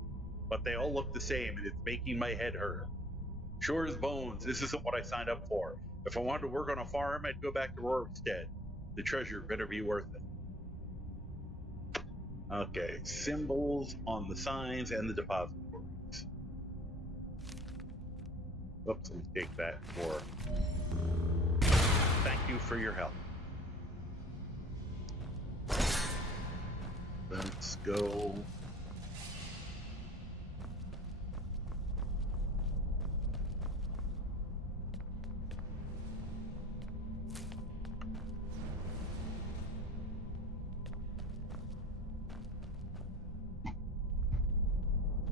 but they all look the same, and it's making my head hurt. Sure as bones, this isn't what I signed up for. If I wanted to work on a farm, I'd go back to Rorikstead. The treasure better be worth it. Okay, symbols on the signs and the depositories. Oops, let me take that for... Thank you for your help. Let's go...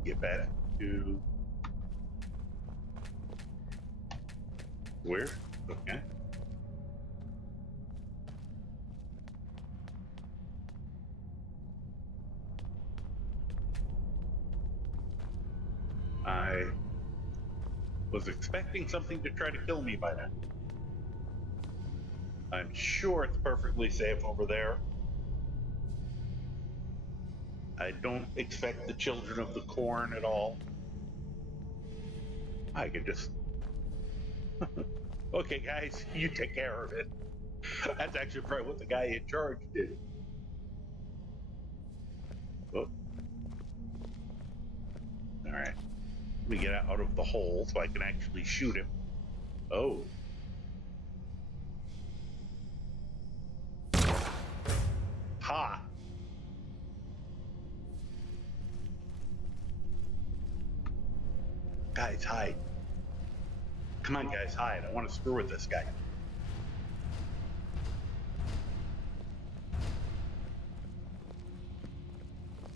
Get back to... Where? Okay. I was expecting something to try to kill me by now. I'm sure it's perfectly safe over there. I don't expect the children of the corn at all. I could just... Okay, guys, you take care of it. That's actually probably what the guy in charge did. Oh. Alright. Let me get out of the hole so I can actually shoot him. Oh. Ha! Guys, hide. Come on, guys, hide. I want to screw with this guy.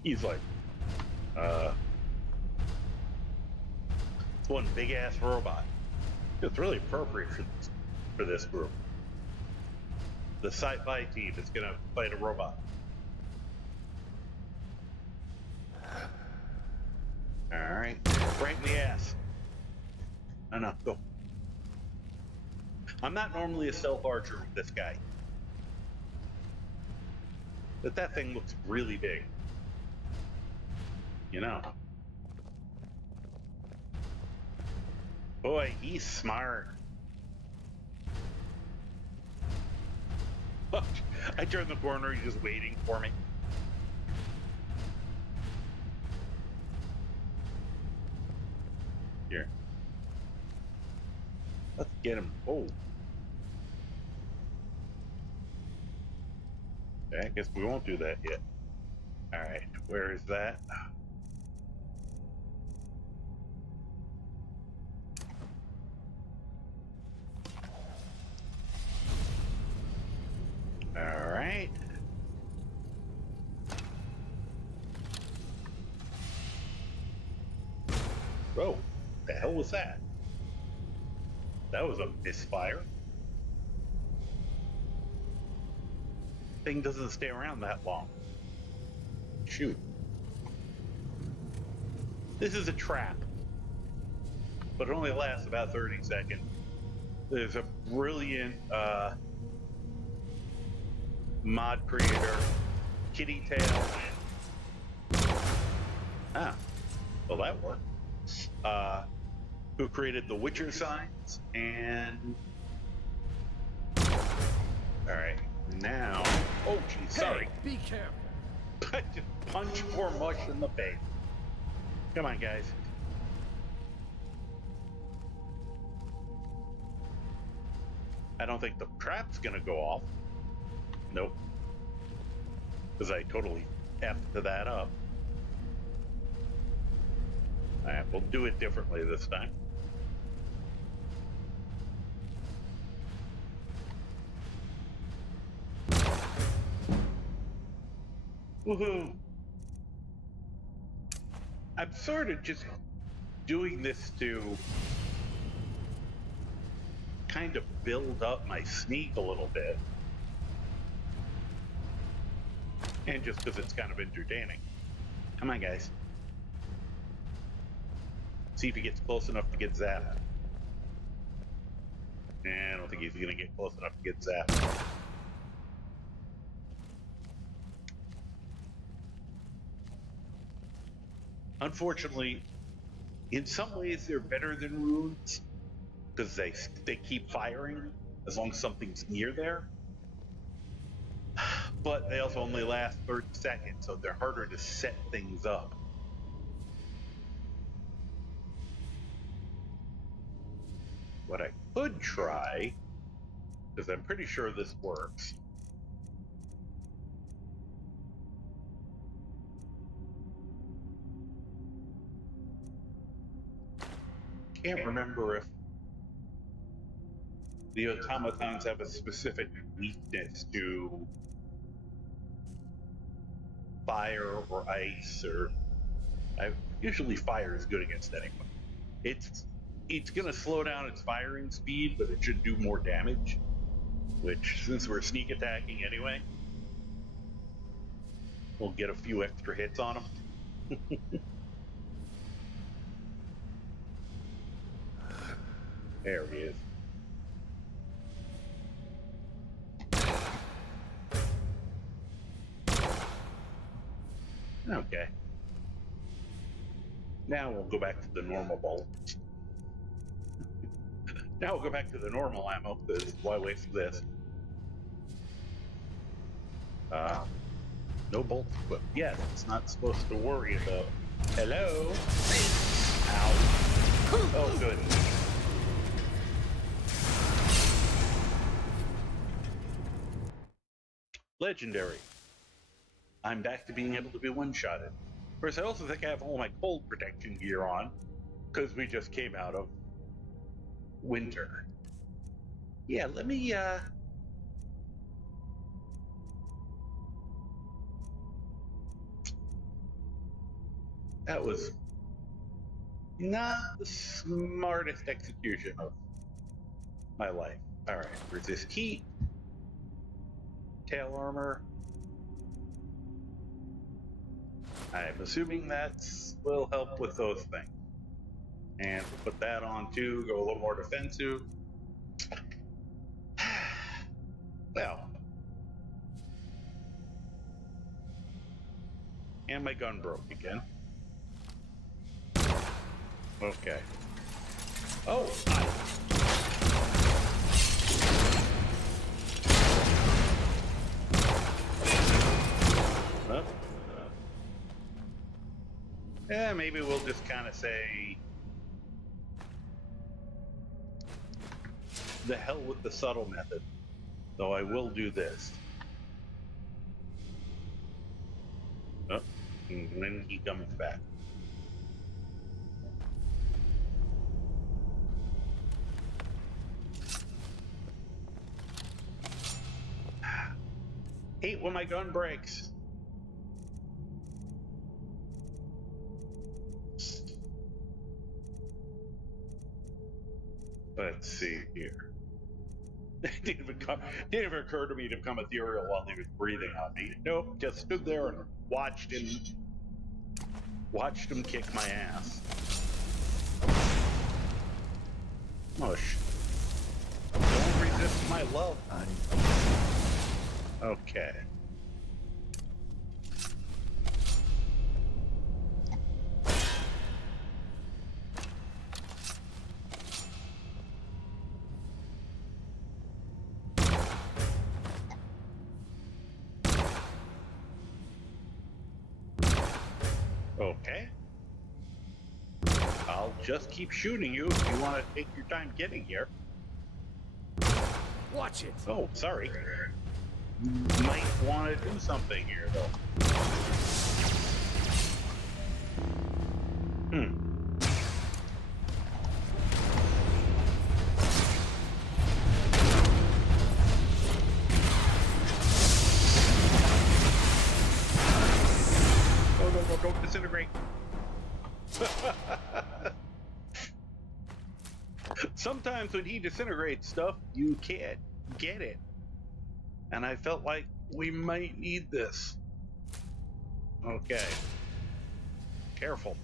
He's like, it's one big ass robot. It's really appropriate for this group. The sci-fi team is gonna fight a robot. Alright, right in the ass. No, go. I'm not normally a stealth archer with this guy. But that thing looks really big. You know. Boy, he's smart. I turned the corner, he's just waiting for me. Here. Let's get him. Oh. I guess we won't do that yet. Alright, where is that? Alright. Whoa, the hell was that? That was a misfire. Thing doesn't stay around that long. Shoot. This is a trap, but it only lasts about 30 seconds. There's a brilliant mod creator, Kitty Tail. Ah, well that worked. Who created the Witcher signs and... Alright, now... Oh geez, sorry. Hey, be careful. Just punch poor Mush in the face. Come on, guys. I don't think the trap's gonna go off. Nope. Because I totally effed that up. Alright, we'll do it differently this time. Woohoo! I'm sort of just doing this to kind of build up my sneak a little bit. And just because it's kind of entertaining. Come on, guys. See if he gets close enough to get zapped. Nah, I don't think he's going to get close enough to get zapped. Unfortunately, in some ways they're better than runes because they keep firing as long as something's near there. But they also only last 30 seconds, so they're harder to set things up. What I could try, because I'm pretty sure this works. Can't remember if the automatons have a specific weakness to fire or ice, or usually fire is good against anyone. It's gonna slow down its firing speed, but it should do more damage. Which, since we're sneak attacking anyway, we'll get a few extra hits on them. There he is. Okay. Now we'll go back to the normal bolt. Now we'll go back to the normal ammo, because why waste this? No bolts, but yes, it's not supposed to worry about. Hello? Ow. Oh, good. Legendary. I'm back to being able to be one-shotted. Of course, I also think I have all my cold protection gear on, because we just came out of winter. Yeah, let me, that was not the smartest execution of my life. Alright, resist heat, tail armor. I'm assuming that will help with those things. And we'll put that on too, go a little more defensive. Well. And my gun broke again. Okay. Oh, hi. Yeah, maybe we'll just kind of say, the hell with the subtle method. Though I will do this. Oh, and then he comes back. Hate when my gun breaks. Let's see here. It didn't even occur to me to become ethereal while he was breathing on me. Nope, just stood there and watched him kick my ass. Mush. Don't resist my love, honey. Okay. Okay. I'll just keep shooting you if you want to take your time getting here. Watch it. Oh, sorry. You might want to do something here, though. Oh, no, don't disintegrate. Sometimes when he disintegrates stuff, you can't get it. And I felt like we might need this. Okay. Careful.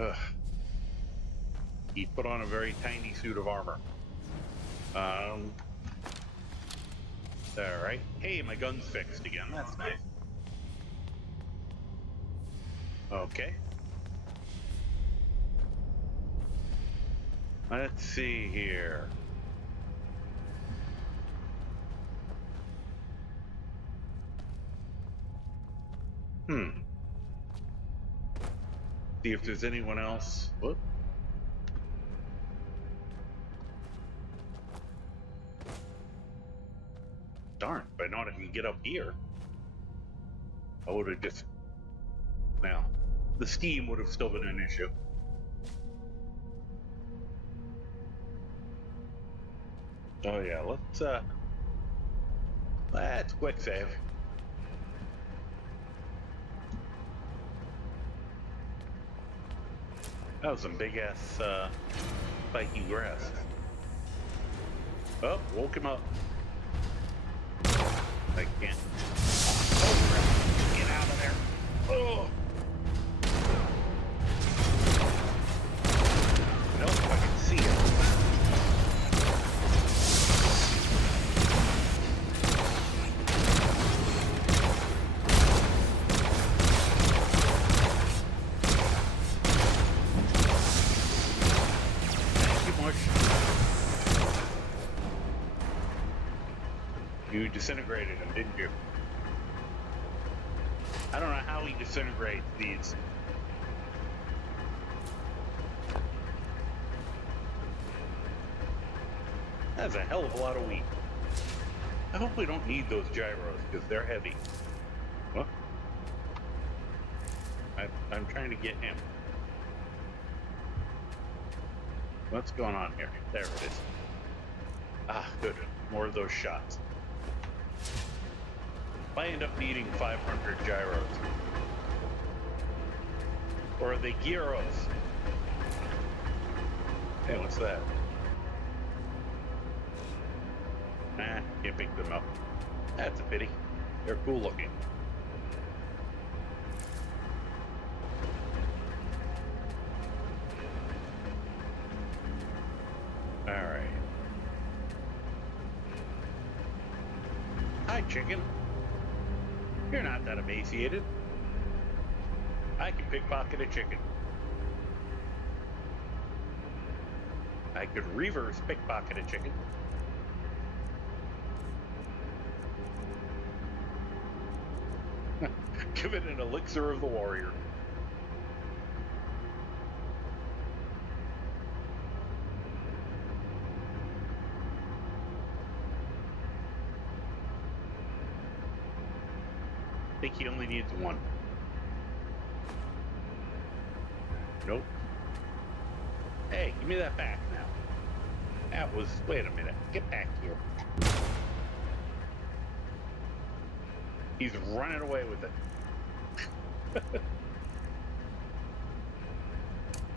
Ugh. He put on a very tiny suit of armor. Alright. Hey, my gun's fixed again. That's nice. Okay. Let's see here. See if there's anyone else. Whoop. Darn, if I know I can get up here, I would have just... Now, the steam would have still been an issue. Oh yeah, let's quick save. That was some big ass spiky grass. Oh, woke him up. I can't. Oh crap! Get out of there! Oh! Nope, I can see it. You disintegrated him, didn't you? I don't know how he disintegrates these That's a hell of a lot of wheat. I hope we don't need those gyros because they're heavy. What? I'm trying to get him. What's going on here? There it is. Ah, good. More of those shots. If I end up needing 500 gyros. Or are they gyros? Hey, what's that? Nah, can't pick them up. That's a pity. They're cool looking. Alright. Hi, chicken. You're not that emaciated. I can pickpocket a chicken. I could reverse pickpocket a chicken. Give it an elixir of the warrior. I think he only needs one. Nope. Hey, give me that back now. That was... Wait a minute. Get back here. He's running away with it.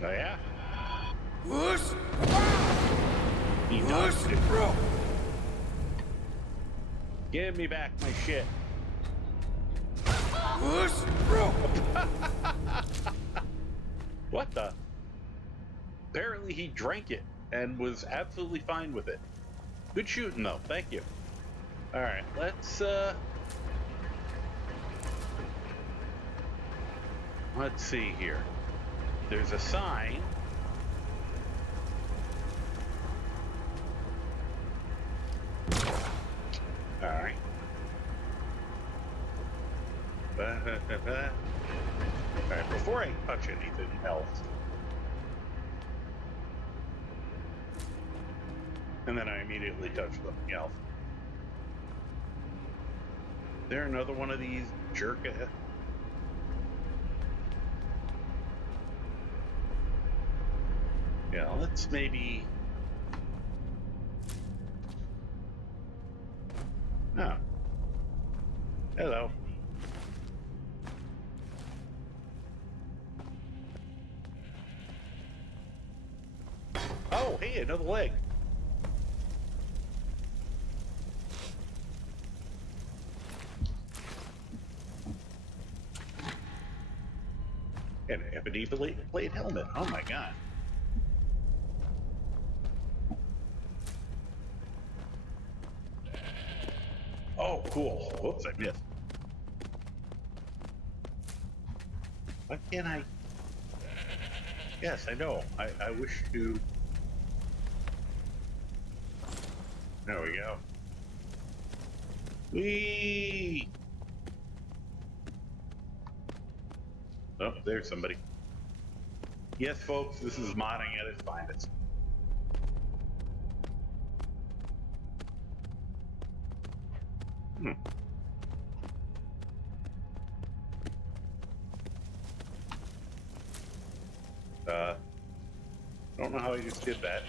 Oh, yeah? Whoosh! He dodged it, bro. Give me back my shit. Whoosh! Bro! What the? Apparently he drank it and was absolutely fine with it. Good shooting, though. Thank you. Alright, let's see here. There's a sign. Alright. Alright, before I touch anything else. And then I immediately touch something else. Is there another one of these jerk ahead? Yeah, let's maybe... Oh. Hello. Oh, hey, another leg. An ebony plate helmet. Oh my god. Oh, cool. Whoops, I missed. Why can't I? Yes, I know. I wish to... There we go. Whee! Oh, there's somebody. Yes, folks, this is modding at its finest. Don't know how I just did that.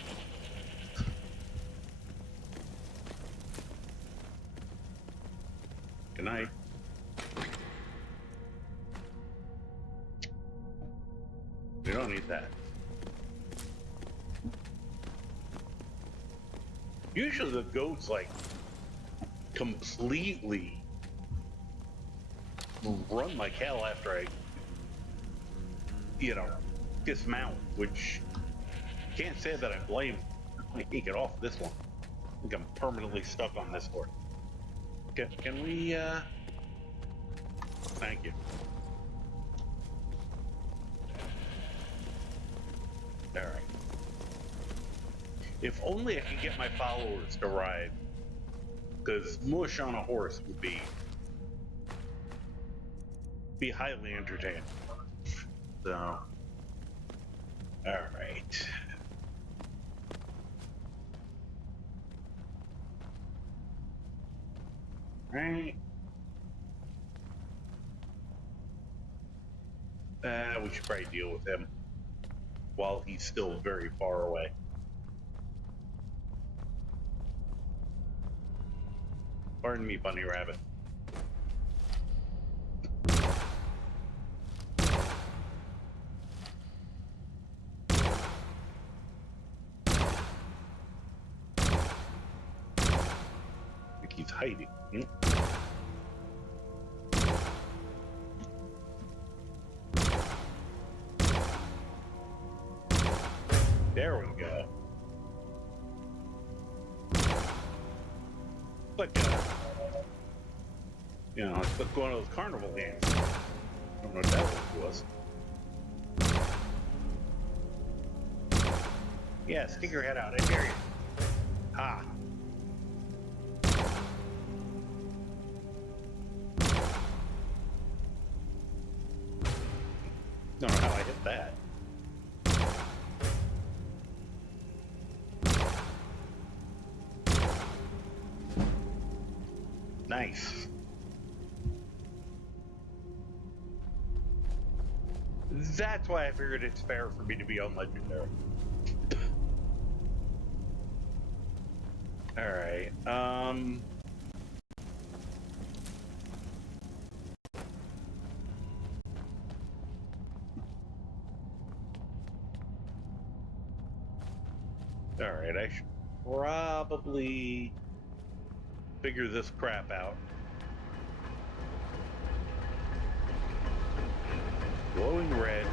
Good night. We don't need that. Usually the goats, like, completely run my cattle after I, dismount, which can't say that I blame. I can't get off this one. I think I'm permanently stuck on this horse. Can we, Thank you. Alright. If only I could get my followers to ride, because mush on a horse would be highly entertaining. So, alright. Right. We should probably deal with him while he's still very far away. Pardon me, bunny rabbit. I think he's hiding. There we go. Like you know, it's like one of those carnival games. I don't know what that was. Yeah, stick your head out. I dare you. Ha. Don't know how I hit that. Nice. That's why I figured it's fair for me to be on legendary. All right. All right. I should probably figure this crap out. Glowing red.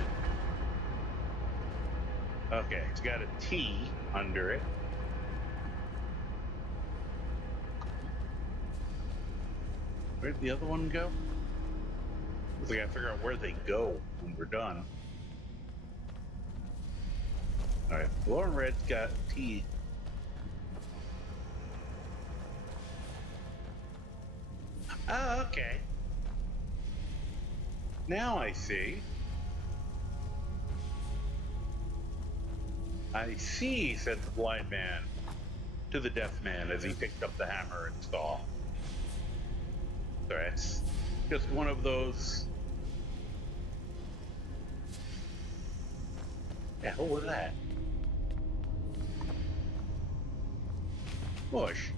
Okay, it's got a T under it. Where'd the other one go? We gotta figure out where they go when we're done. Alright, glowing red's got T. Oh, okay. Now I see. I see, said the blind man to the deaf man as he picked up the hammer and saw. So it's just one of those. Yeah, what was that? Bush.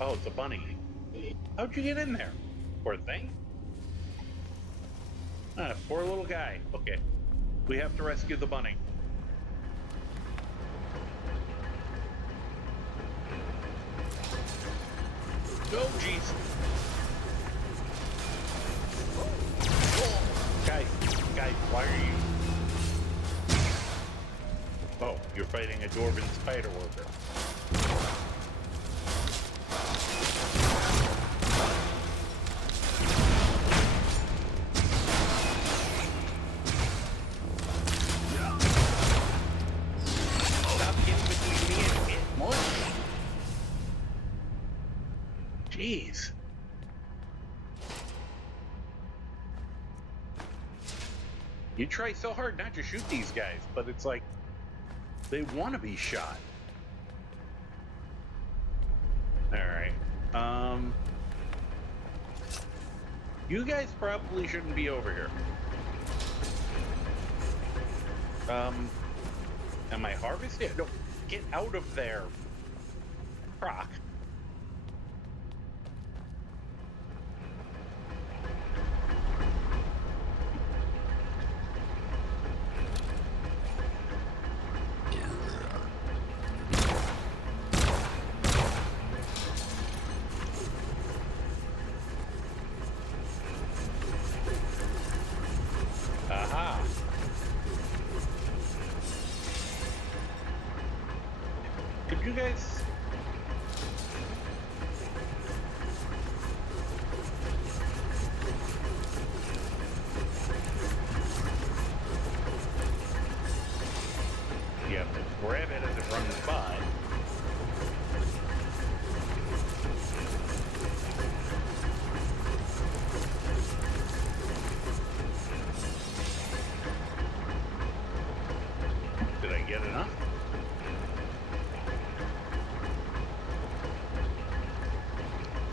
Oh, it's a bunny. How'd you get in there? Poor thing. Ah, poor little guy. Okay. We have to rescue the bunny. Oh, jeez. Guys, why are you... Oh, you're fighting a Dwarven spider worker. Stop getting between me and it, more. Jeez. You try so hard not to shoot these guys, but it's like they want to be shot. All right. You guys probably shouldn't be over here. Am I harvesting? No, get out of there, Croc. Aha. Could you guys... You have to grab it as it runs by. Did I get enough?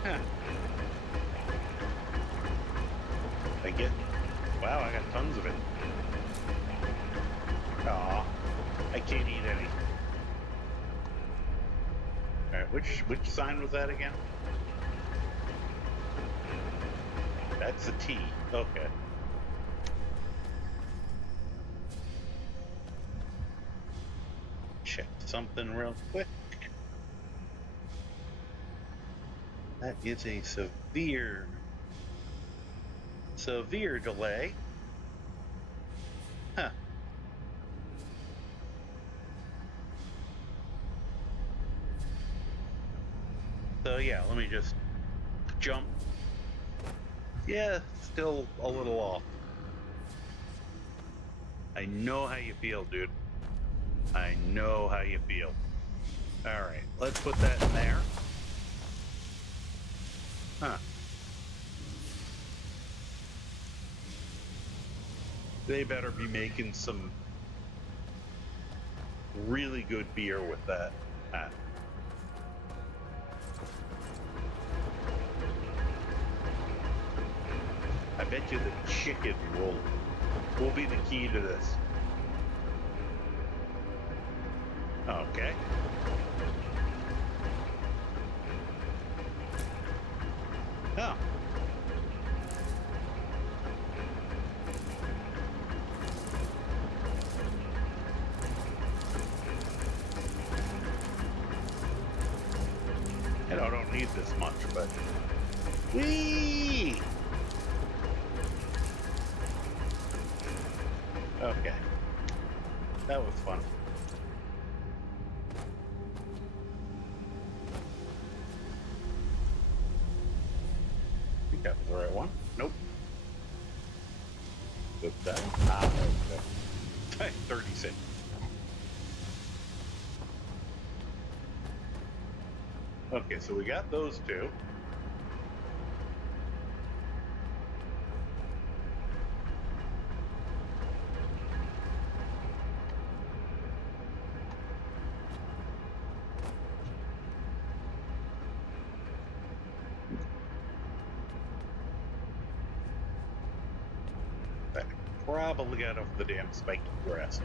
Huh. Wow, I got tons of it. Aw, I can't eat any. All right, which sign was that again? That's a T. Okay. Check something real quick. That is a severe delay. Huh. So yeah, let me just jump. Yeah, still a little off. I know how you feel, dude. I know how you feel. All right, let's put that in there. Huh. They better be making some really good beer with that. I bet you the chicken will be the key to this. Okay. Oh. And I don't need this much, but whee! Okay. That was fun. I think that was the right one. Nope. Good that one. Ah, okay. 36. Okay, so we got those two. I probably got off the damn spiky grass.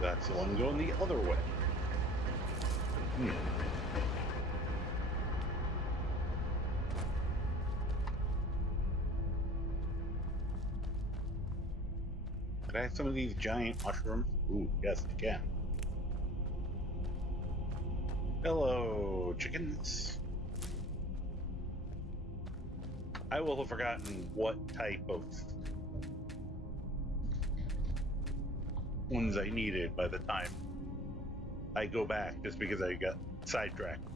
That's the one going the other way. Can I have some of these giant mushrooms? Ooh, yes, I can. Hello, chickens. I will have forgotten what type of ones I needed by the time I go back, just because I got sidetracked.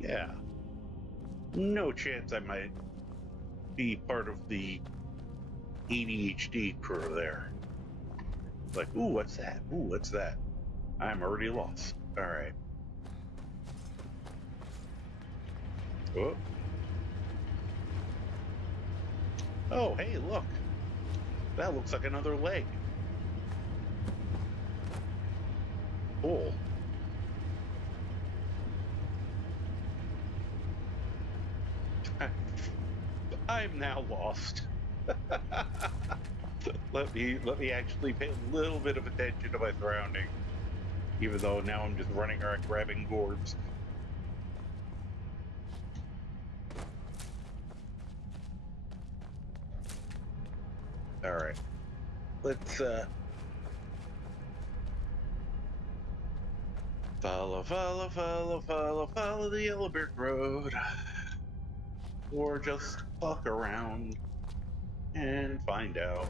Yeah. No chance I might be part of the ADHD crew there. Like, ooh, what's that? Ooh, what's that? I'm already lost. All right. Oh. Oh, hey, look. That looks like another leg. Cool. I'm now lost. let me actually pay a little bit of attention to my surroundings, even though now I'm just running around grabbing gourds. All right, let's follow the yellow brick road, or just fuck around and find out.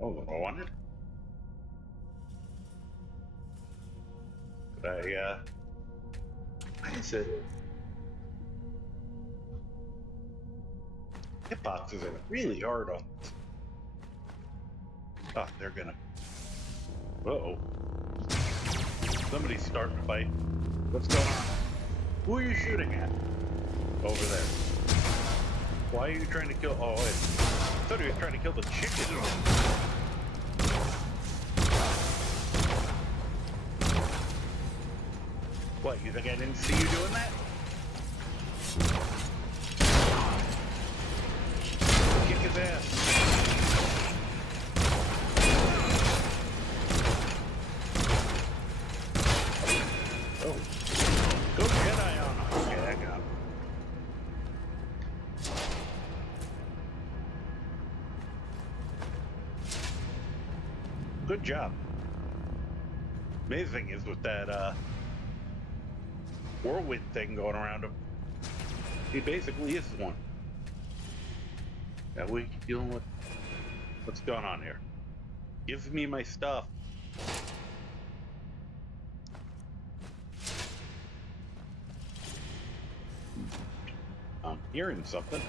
Oh, what I wanted. Did I said hitboxes are really hard on this. Oh, they're gonna... Uh-oh. Somebody's starting to fight. What's going on? Who are you shooting at? Over there. Why are you trying to kill... Oh, I thought he was trying to kill the chicken. What, you think I didn't see you doing that? Kick his ass. Oh. Go Jedi on him. Okay, I got him. Good job. Amazing is with that, whirlwind thing going around him. He basically is one. Yeah, we dealing with what's going on here. Give me my stuff. I'm hearing something.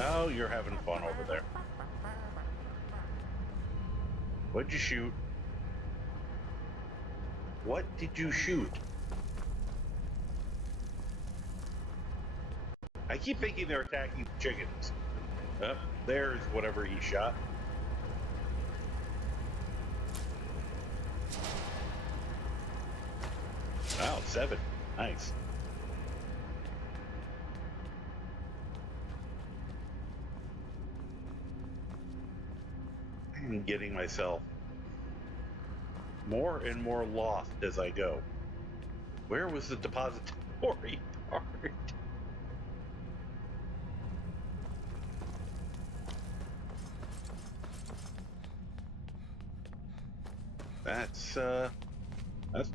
Oh, you're having fun over there. What'd you shoot? What did you shoot? I keep thinking they're attacking the chickens. There's whatever he shot. Wow, 7. Nice. I'm getting myself more and more lost as I go. Where was the depository part? That's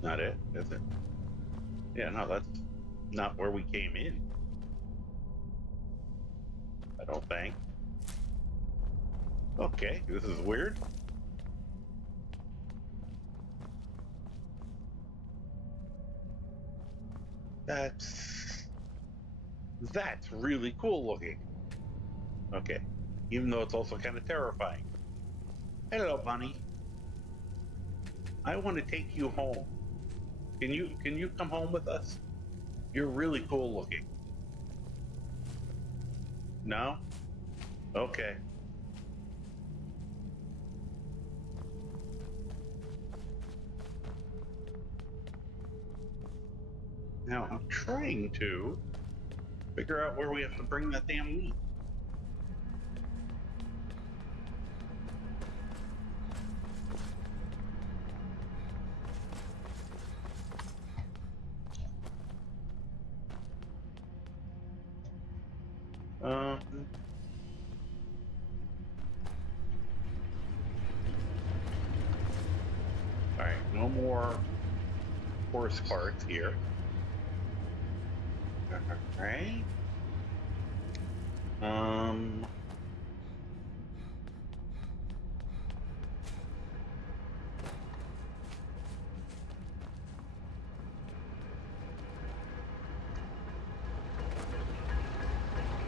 not it, is it? Yeah, no, that's not where we came in. I don't think. Okay, this is weird. That's really cool looking. Okay, even though it's also kind of terrifying. Hello, bunny. I want to take you home. Can you come home with us? You're really cool looking. No? Okay. Now I'm trying to figure out where we have to bring that damn meat. Alright, no more horse parts here. Alright.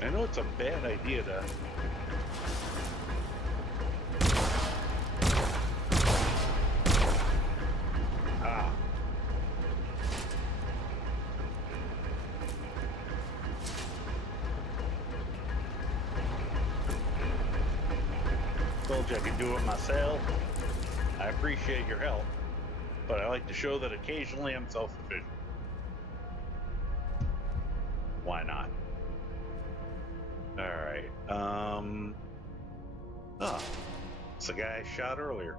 I know it's a bad idea to... Ah. Told you I could do it myself. I appreciate your help, but I like to show that occasionally I'm self-sufficient. Why not? Alright, oh, it's the guy I shot earlier.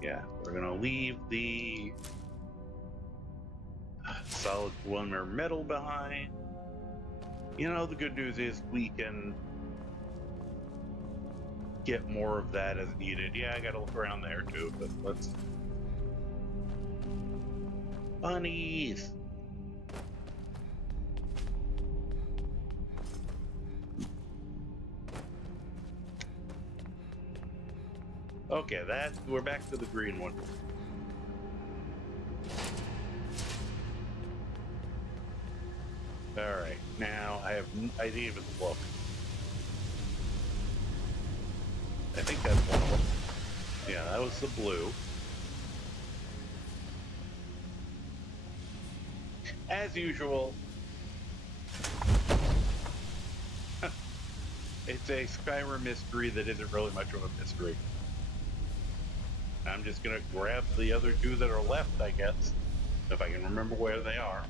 Yeah, we're gonna leave the solid Dwemer metal behind. You know, the good news is we can get more of that as needed. Yeah, I gotta look around there too, but let's... Bunnies! Okay, we're back to the green one. I didn't even look. I think that's one of them. Yeah, that was the blue. As usual, it's a Skyrim mystery that isn't really much of a mystery. I'm just gonna grab the other two that are left, I guess, if I can remember where they are.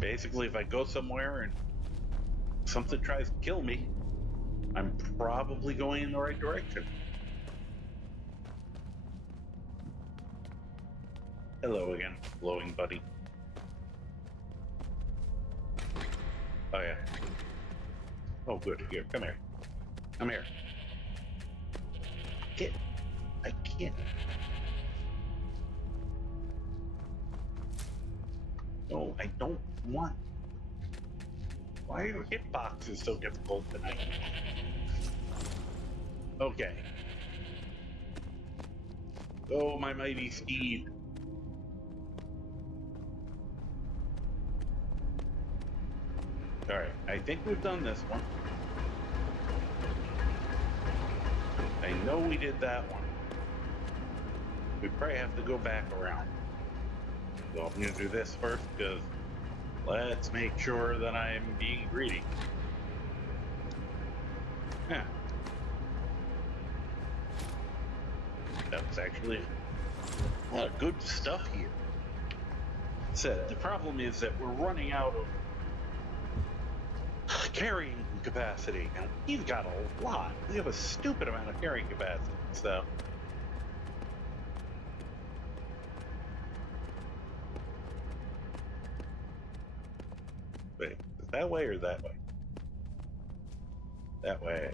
Basically, if I go somewhere and something tries to kill me, I'm probably going in the right direction. Hello again, glowing buddy. Oh yeah. Oh good, here, come here. Come here. I can't. No, I don't want. Why are your hitboxes so difficult tonight? Okay. Oh, my mighty steed. Alright, I think we've done this one. I know we did that one. We probably have to go back around. So I'm going to do this first, because let's make sure that I'm being greedy. Yeah. That was actually a lot of good stuff here. So the problem is that we're running out of carrying capacity, and he's got a lot. We have a stupid amount of carrying capacity, so. Wait, is that way or that way? That way.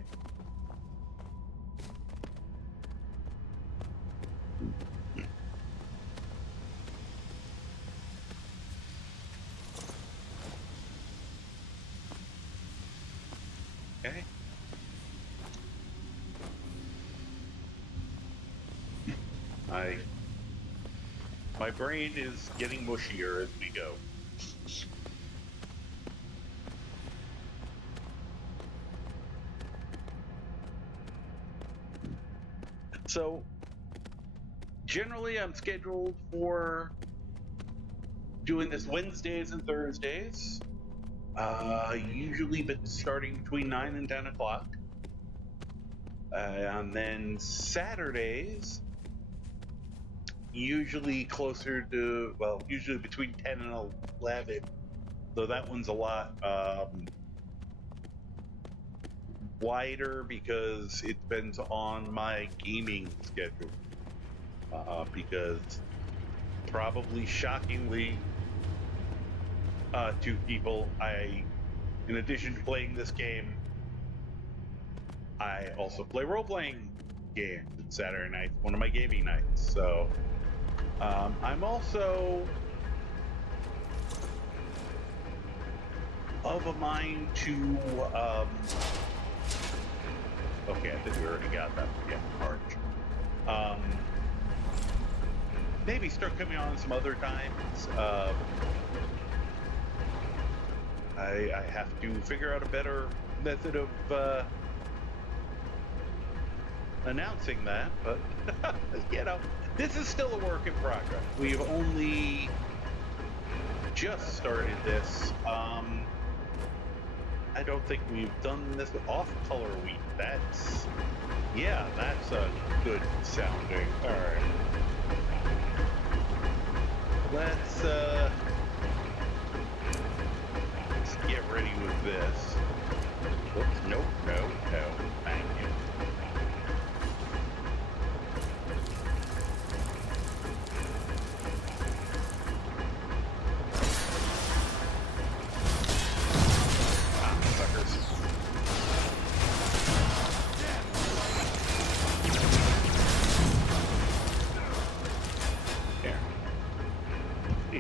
Okay. My brain is getting mushier as we go. So, generally I'm scheduled for doing this Wednesdays and Thursdays. Usually starting between 9 and 10 o'clock. And then Saturdays, usually closer to, well, usually between 10 and 11. So that one's a lot wider because it depends on my gaming schedule. Because probably shockingly to people, in addition to playing this game, I also play role-playing games. Saturday night, one of my gaming nights. So I'm also of a mind to okay, I think we already got that. Yeah, March. Maybe start coming on some other times. I have to figure out a better method of announcing that, but you know, this is still a work in progress. We've only just started this. I don't think we've done this off color week. That's a good sounding. All right, let's get ready with this. Whoops, nope, no, thank you.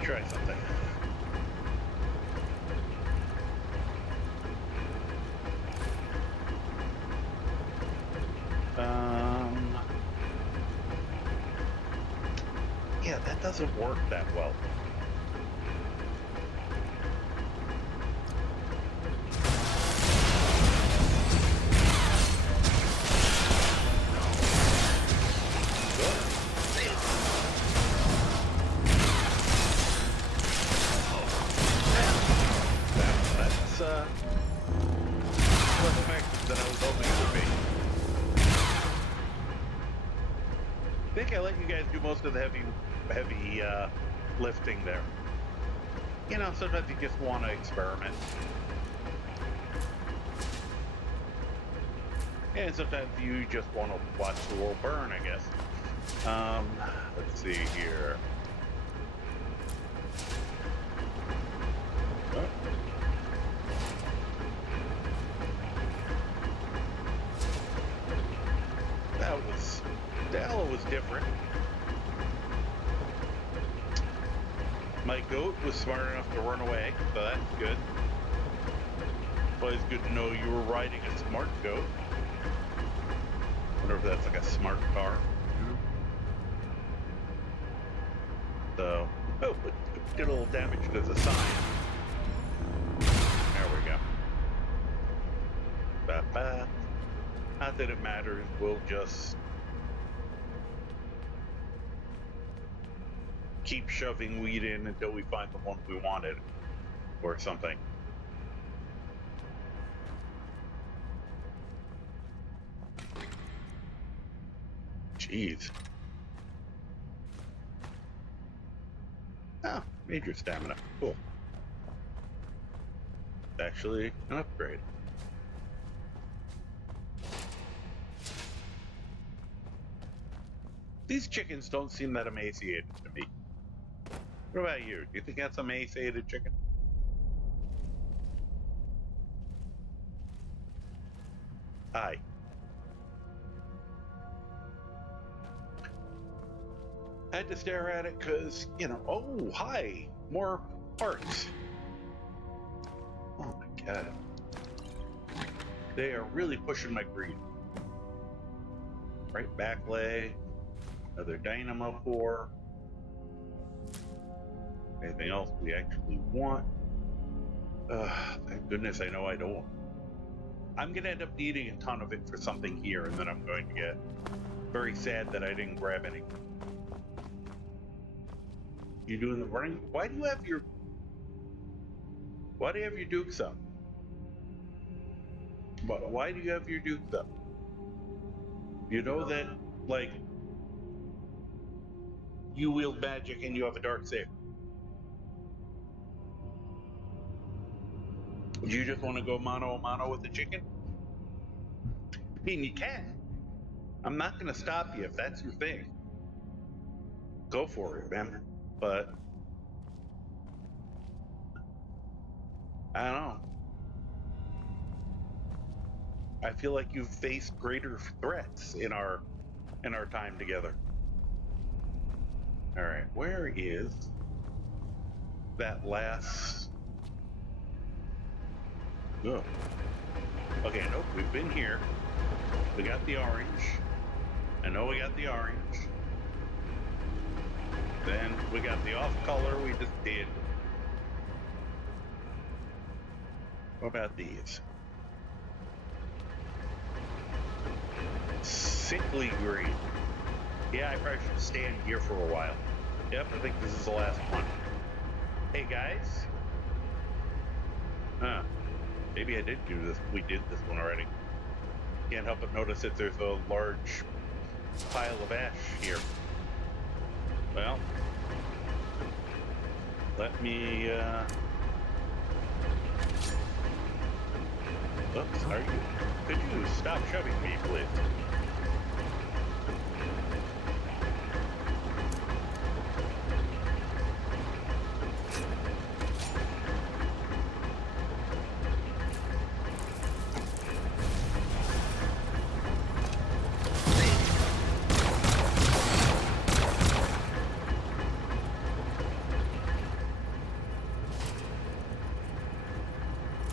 Try something. Yeah, that doesn't work that well. Than I was hoping it would be. I think I let you guys do most of the heavy lifting there. You know, sometimes you just want to experiment. And sometimes you just want to watch the world burn, I guess. Let's see here. Oh. That was different. My goat was smart enough to run away, so that's good. Always good to know you were riding a smart goat. Wonder if that's like a smart car. So, oh, but did a little damage to the sign. There we go. Ba-ba. Not that it matters, we'll just keep shoving weed in until we find the one we wanted, or something. Jeez. Oh, major stamina. Cool. Actually, an upgrade. These chickens don't seem that emaciated to me. What about you? Do you think that's an emaciated chicken? Hi. I had to stare at it because, you know, oh, hi! More parts. Oh my god. They are really pushing my greed. Right back leg. Another dynamo core. Anything else we actually want? Thank goodness I know I don't. I'm going to end up needing a ton of it for something here, and then I'm going to get very sad that I didn't grab any. You doing the running? Why do you have your dukes up? But why do you have your dukes up? You know that, like, you wield magic and you have a dark saber. Do you just want to go mano a mano with the chicken? I mean, you can. I'm not going to stop you if that's your thing. Go for it, man. But I don't know. I feel like you've faced greater threats in our time together. All right, where is that last? Oh. Okay, nope, we've been here. We got the orange. I know we got the orange. Then we got the off color we just did. What about these? Sickly green. Yeah, I probably should stay in here for a while. Yep, I think this is the last one. Hey guys. Huh. Maybe I did do this. We did this one already. Can't help but notice that there's a large pile of ash here. Well, let me, oops, could you stop shoving me, please?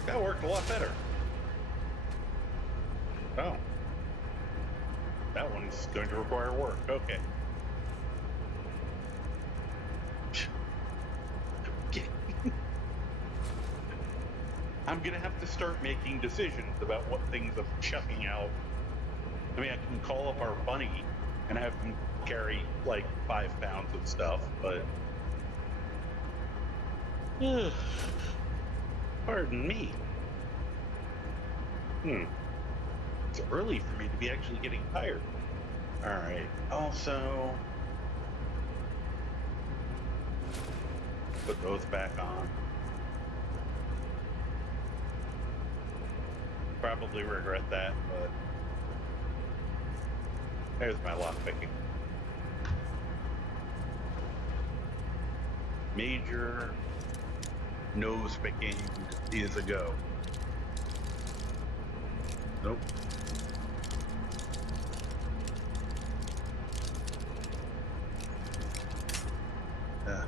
That worked a lot better. Oh. That one's going to require work. Okay. I'm gonna have to start making decisions about what things I'm chucking out. I mean, I can call up our bunny and have him carry like 5 pounds of stuff, but pardon me. It's early for me to be actually getting tired. All right. Also, put those back on. Probably regret that, but there's my lock picking. Major nose picking is a go. Nope.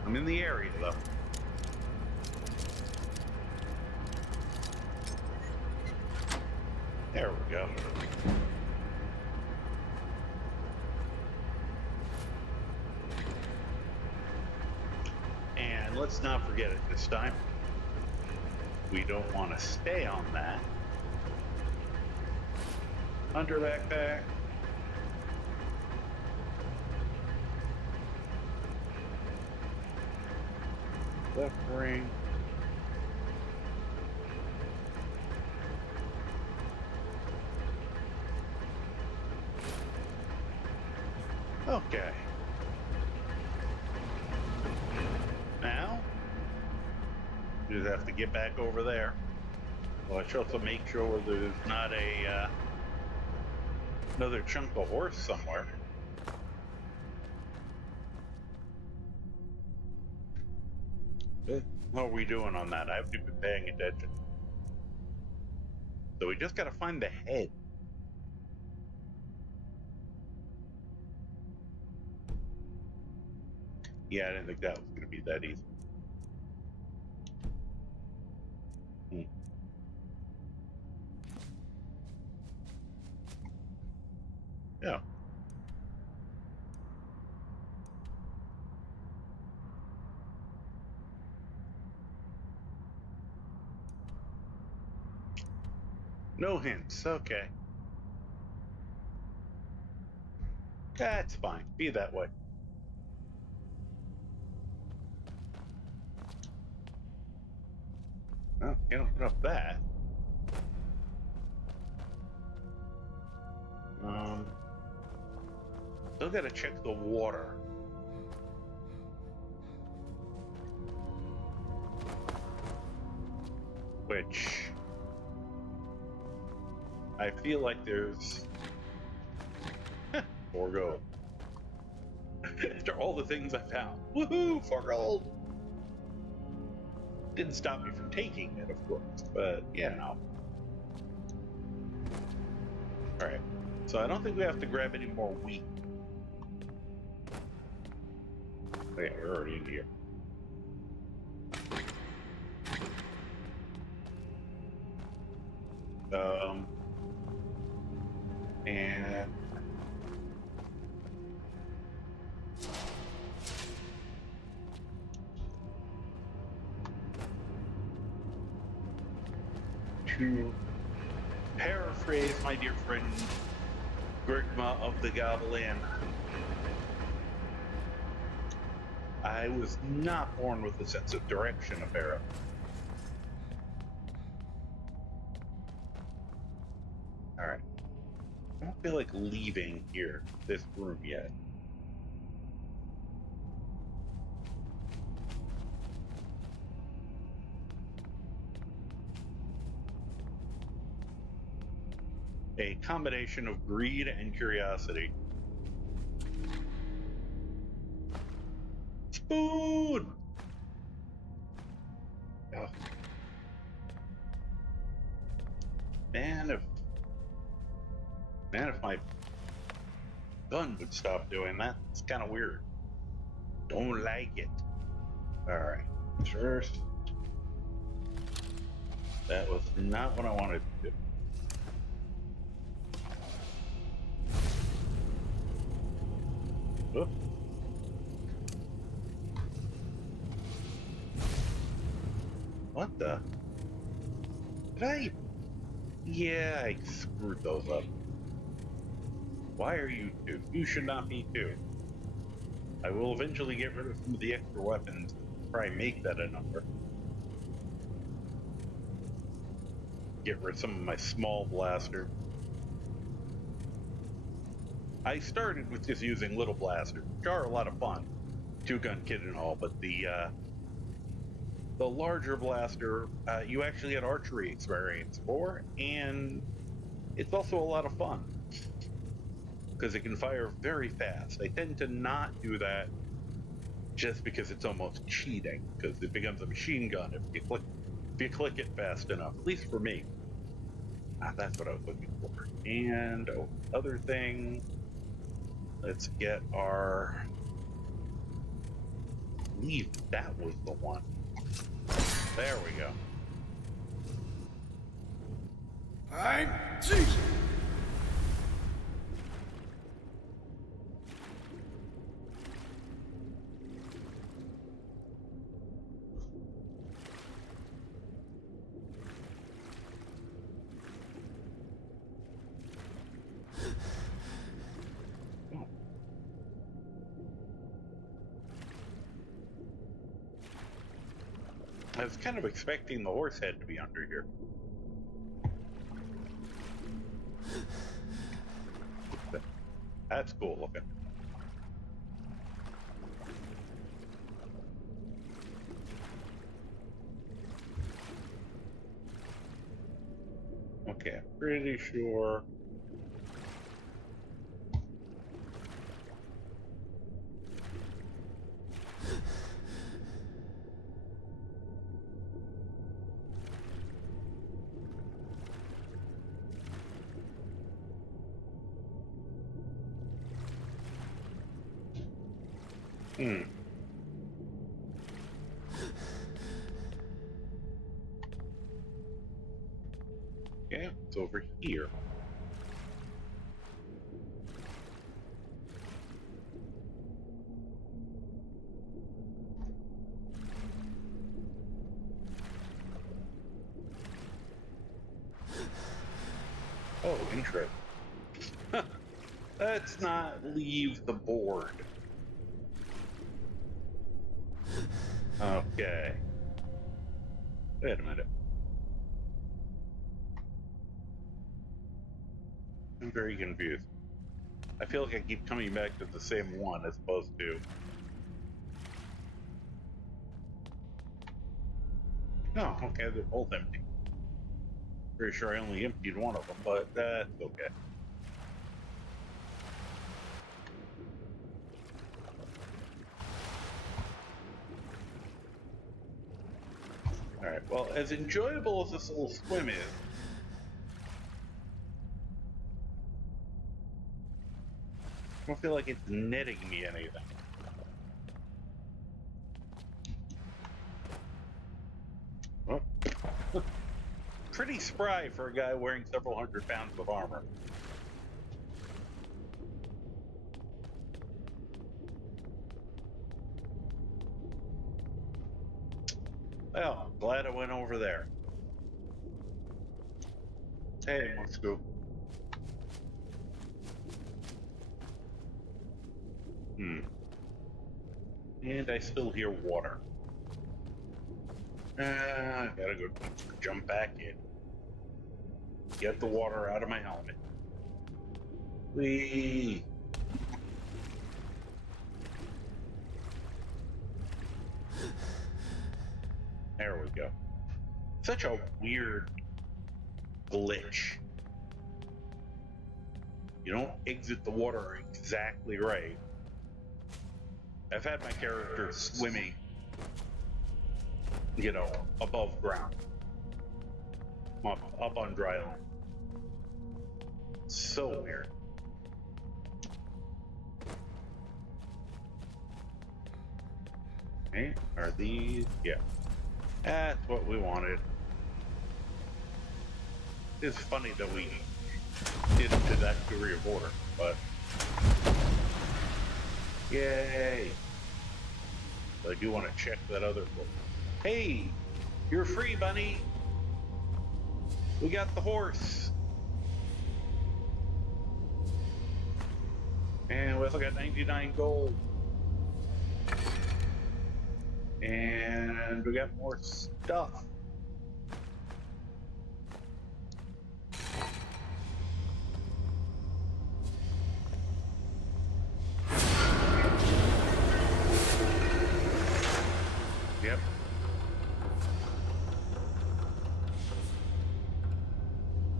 I'm in the area though. There we go. And let's not forget it this time. We don't want to stay on that. Under backpack. Left ring. Okay. Now, you just have to get back over there. Well, I should also make sure there's not a another chunk of horse somewhere. What are we doing on that? I haven't been paying attention. So we just got to find the head. Yeah, I didn't think that was going to be that easy. Yeah. No hints. Okay. That's fine. Be that way. Oh, can't open up that. Still gotta check the water. Which I feel like there's forgo. After all the things I found. Woohoo! For gold! Didn't stop me from taking it, of course, but you know. Alright. So I don't think we have to grab any more wheat. Oh, yeah, we're already in here. And to paraphrase my dear friend Grigma of the Goblin, I was not born with a sense of direction, apparently. Alright. I don't feel like leaving this room yet. A combination of greed and curiosity. Spoon! Oh. Man, if my gun would stop doing that, it's kind of weird. Don't like it. Alright, first. That was not what I wanted to do. Whoop. What the? Did I? Yeah, I screwed those up. Why are you two? You should not be two. I will eventually get rid of some of the extra weapons and try and make that a number. Get rid of some of my small blaster. I started with just using little blasters, which are a lot of fun, two-gun kit and all, but the larger blaster you actually get archery experience for, and it's also a lot of fun because it can fire very fast. I tend to not do that just because it's almost cheating, because it becomes a machine gun if you click it fast enough. At least for me. That's what I was looking for. And other thing, let's get our. I believe that was the one. There we go. I'm Jesus. I was kind of expecting the horse head to be under here. That's cool looking. Okay, pretty sure. Yeah, it's over here. Oh, interesting. Let's not leave the board. Okay. Wait a minute. I'm very confused. I feel like I keep coming back to the same one as opposed to. Oh, okay, they're both empty. Pretty sure I only emptied one of them, but that's okay. Alright, well, as enjoyable as this little swim is, I don't feel like it's netting me anything. Well, pretty spry for a guy wearing several hundred pounds of armor. Well, glad I went over there. Hey, Moscow. And I still hear water. I gotta go jump back in. Get the water out of my helmet. Whee! There we go. Such a weird glitch. You don't exit the water exactly right. I've had my character swimming, you know, above ground. Up on dry land. So weird. Okay, are these? Yeah. That's what we wanted. It's funny that we did it to that degree of order, but yay! But I do want to check that other book. Hey, you're free, bunny. We got the horse. And we also got 99 gold. And we got more stuff. Yep.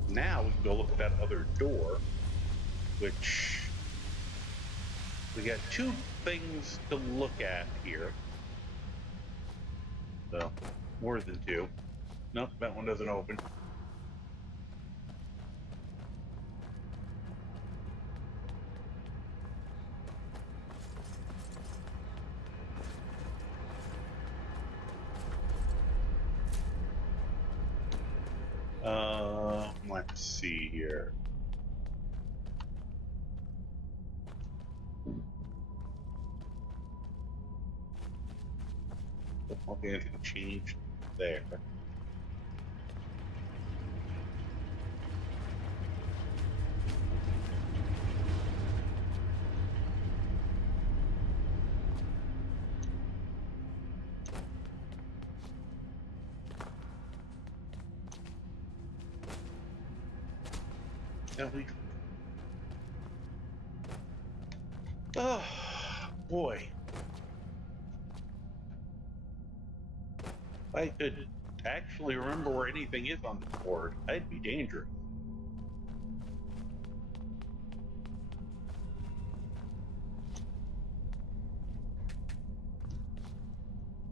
Now we can go look at that other door, which we got two things to look at here. So, more than two. Nope, that one doesn't open. Let's see here. Okay, anything changed there. Now we. Oh boy. If I could actually remember where anything is on the board, that'd be dangerous.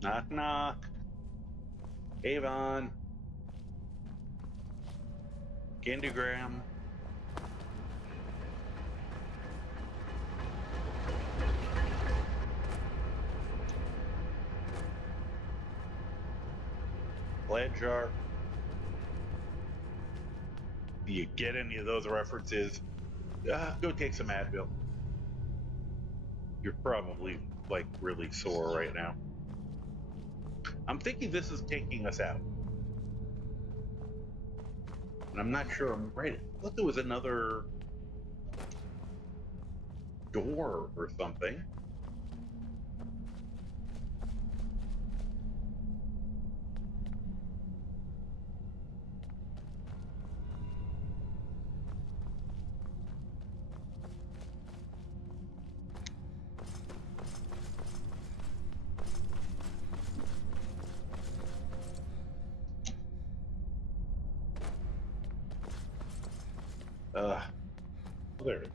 Knock knock. Avon. Candygram. Lead jar. Do you get any of those references? Go take some Advil. You're probably like really sore right now. I'm thinking this is taking us out. And I'm not sure I'm right. I thought there was another door or something. There it is.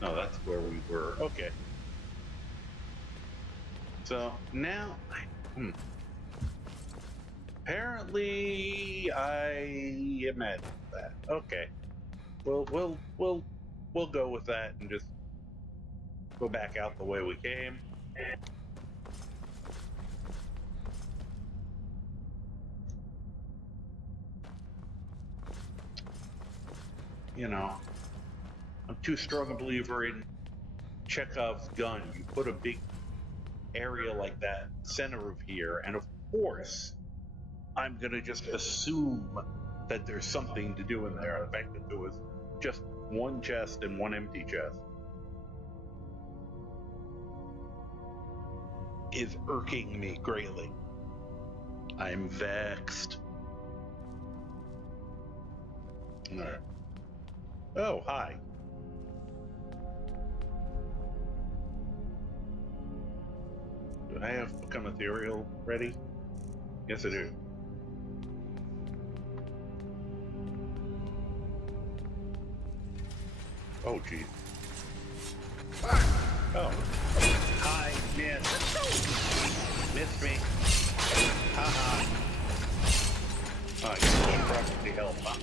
No, that's where we were. Okay. So now, apparently I am at that. Okay. We'll go with that and just go back out the way we came. You know, I'm too strong a believer in Chekhov's gun. You put a big area like that center of here, and of course, I'm gonna just assume that there's something to do in there. The fact that there was just one chest and one empty chest is irking me greatly. I'm vexed. All right. Oh, hi. Do I have Become Ethereal ready? Yes, I do. Oh, geez. Oh. Hi, miss. Missed me. Haha. Oh, I should probably help, huh?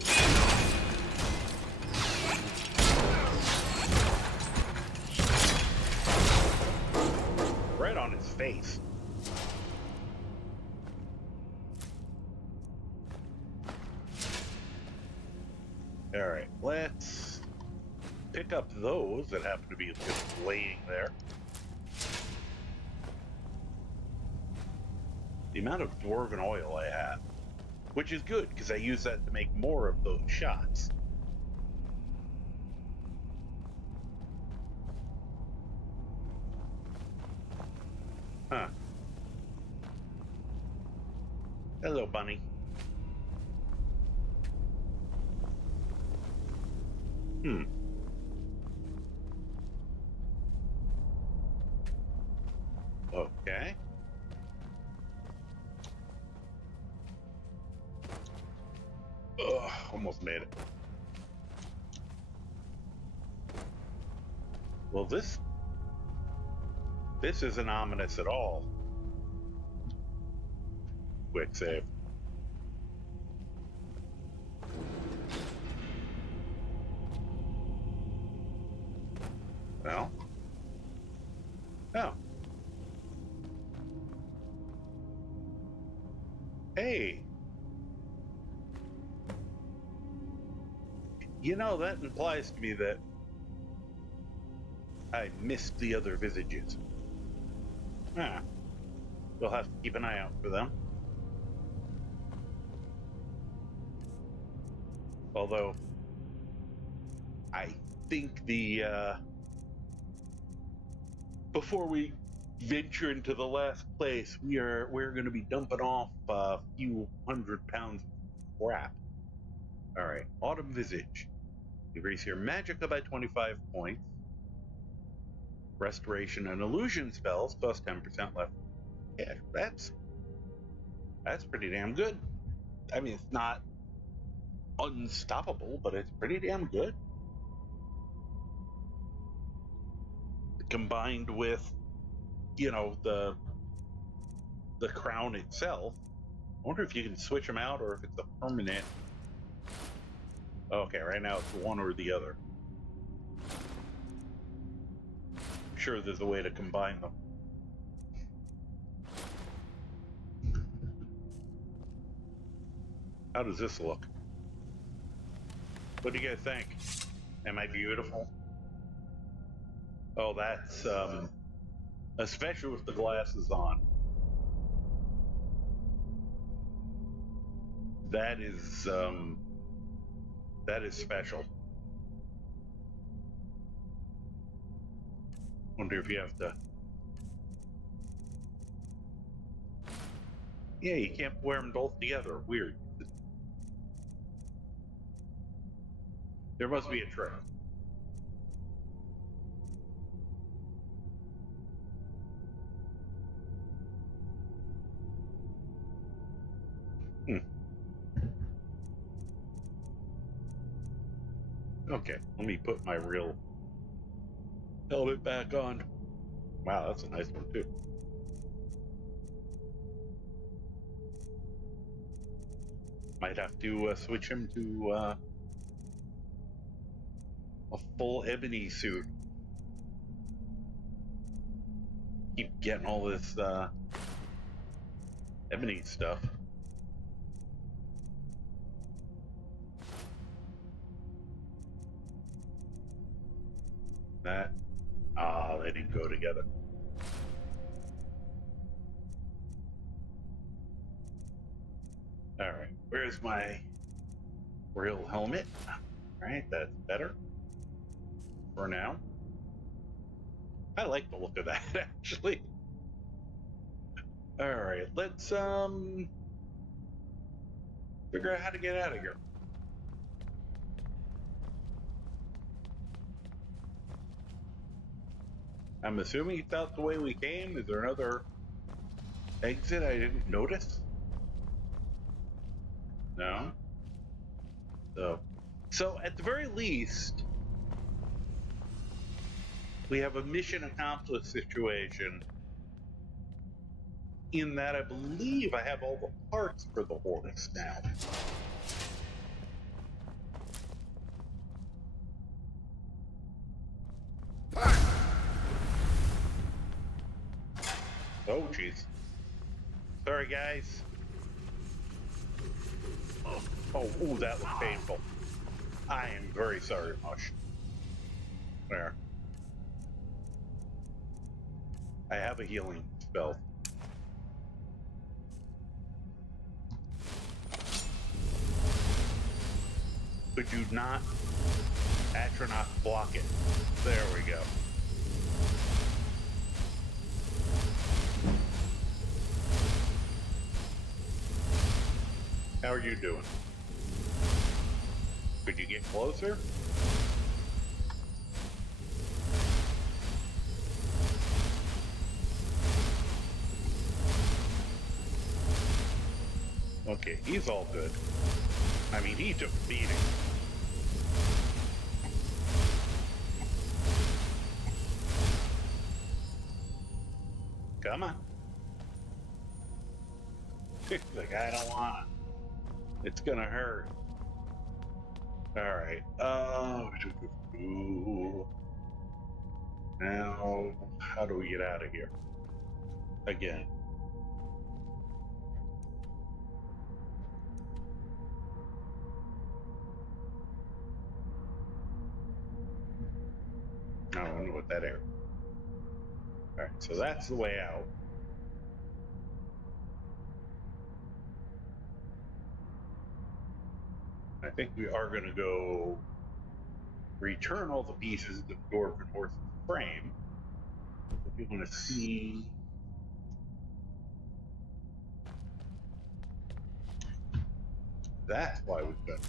Right on his face. All right, let's pick up those that happen to be just laying there. The amount of dwarven oil I have which is good because I use that to make more of those shots. Huh. Hello, bunny. Okay. Ugh, almost made it. Well, this isn't ominous at all. Quick save. Well. Oh. Hey. You know, that implies to me that I missed the other visages. Ah. We'll have to keep an eye out for them. Although, I think before we venture into the last place, we're going to be dumping off a few 100 pounds of crap. All right, Autumn Visage. Increase your magicka by 25 points. Restoration and illusion spells cost 10% left. Yeah, that's pretty damn good. I mean, it's not unstoppable, but it's pretty damn good. Combined with, you know, the crown itself. I wonder if you can switch them out or if it's a permanent. Okay, right now it's one or the other. I'm sure there's a way to combine them. How does this look? What do you guys think? Am I beautiful? Oh, that's especially with the glasses on. That is special. Wonder if you have to. Yeah, you can't wear them both together. Weird. There must be a trick. Okay, let me put my real helmet back on. Wow, that's a nice one too. Might have to switch him to a full ebony suit. Keep getting all this ebony stuff. That they didn't go together. All right, where's my real helmet? All right, that's better for now. I like the look of that actually. All right, let's figure out how to get out of here. I'm assuming it's out the way we came. Is there another exit I didn't notice? No. So at the very least, we have a mission accomplished situation in that I believe I have all the parts for the horse now. Oh, jeez. Sorry, guys. Oh, ooh, that was painful. I am very sorry, Mush. There. I have a healing spell. Could you not astronaut block it? There we go. How are you doing? Could you get closer? Okay, he's all good. I mean, he took a beating. Come on. Like, I don't want to. It's gonna hurt. Alright. Now, how do we get out of here? Again. I don't know what that area. Alright, so that's the way out. I think we are going to go return all the pieces of the dwarven horse's frame. If you want to see. That's why we've done it.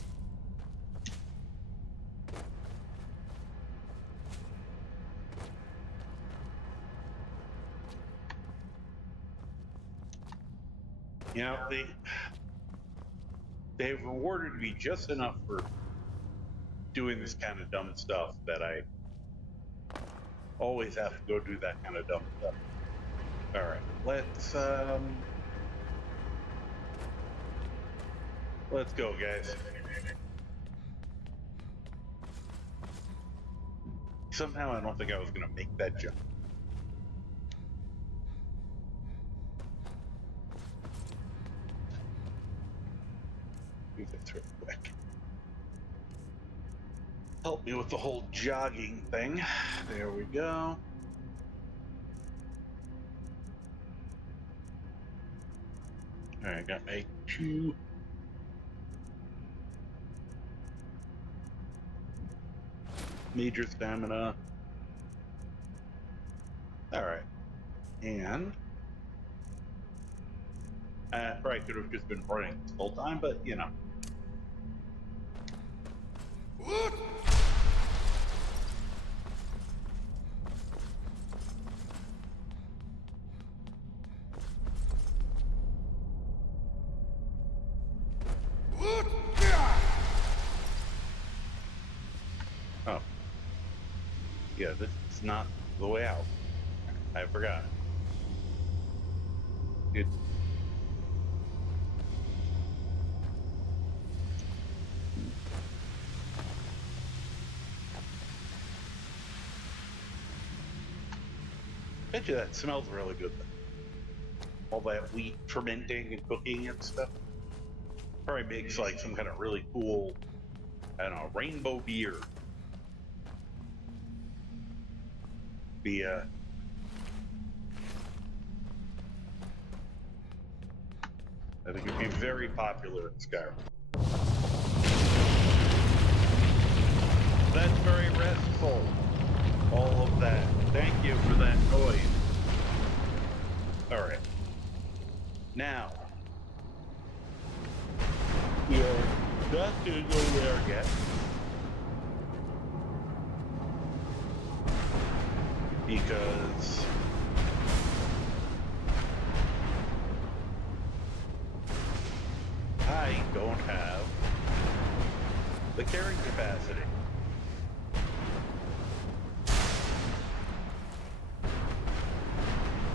You know, they've rewarded me just enough for doing this kind of dumb stuff that I always have to go do that kind of dumb stuff. All right, let's go, guys. Somehow I don't think I was going to make that jump. Do this real quick. Help me with the whole jogging thing. There we go. All right, got my 2. Major stamina. All right, and I probably could have just been running this whole time, but you know. Oh, yeah, this is not the way out. I forgot. Good. Bet you that smells really good. All that wheat fermenting and cooking and stuff. Probably makes like some kind of really cool, I don't know, rainbow beer. I think it'd be very popular in Skyrim. That's very restful. All of that. Thank you for that noise. All right. Now, we are not going to go there yet. Because I don't have the carrying capacity.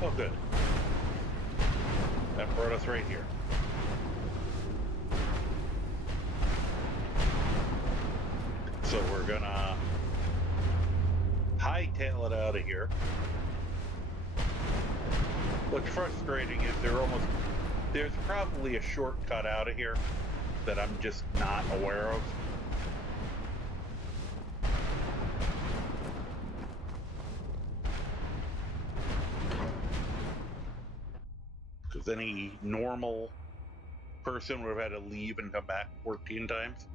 Oh, good. That brought us right here. So we're gonna hightail it out of here. What's frustrating is there's probably a shortcut out of here that I'm just not aware of. Because any normal person would have had to leave and come back 14 times.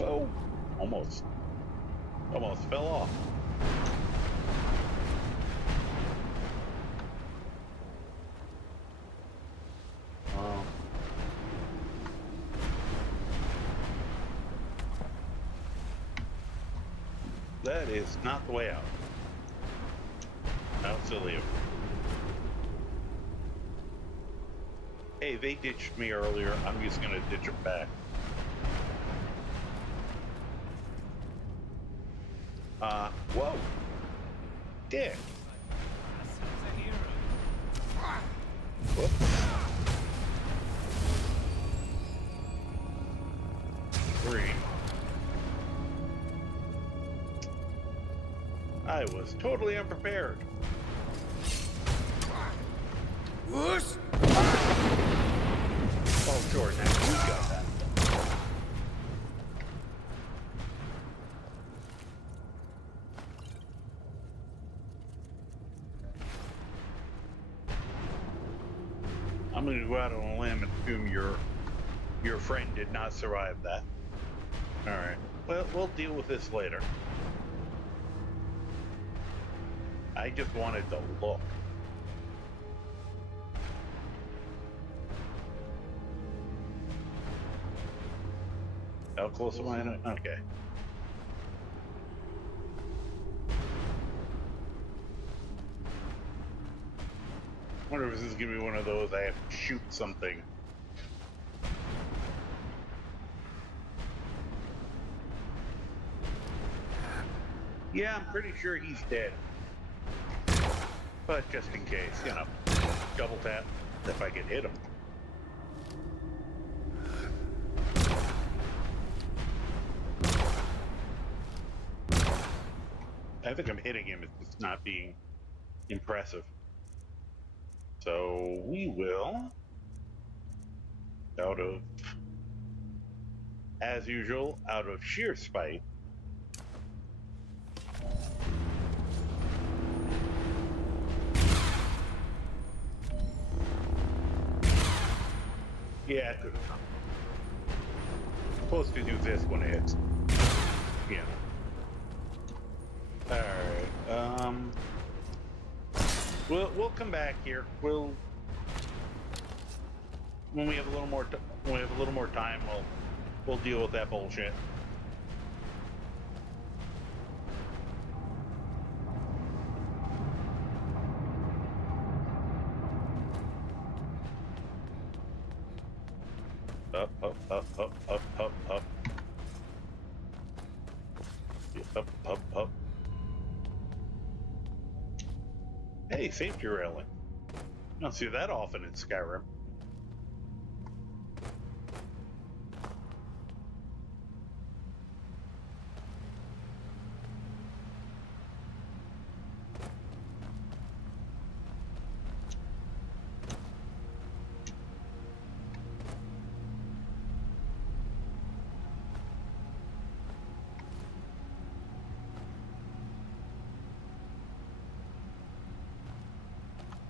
Whoa! Almost fell off. That is not the way out. How silly of me. Hey, they ditched me earlier. I'm just gonna ditch them back. Whoa! Dick! Whoops. Three. I was totally unprepared. Whoosh! Oh, sure, now you got that. I'm going to go out on a limb and assume your friend did not survive that. All right. Well, we'll deal with this later. I just wanted to look. How close am I? Okay. I wonder if this is gonna be one of those I have to shoot something. Yeah, I'm pretty sure he's dead. But just in case, you know, double tap if I can hit him. I think I'm hitting him, it's just not being impressive. So we will, as usual, out of sheer spite, yeah, I could have. Supposed to do this when it hits. Yeah. Alright, we'll come back here. When we have a little more time, we'll deal with that bullshit. Up, up, up, up, up, up, up. Up, up, up. Hey, safety railing. You don't see that often in Skyrim.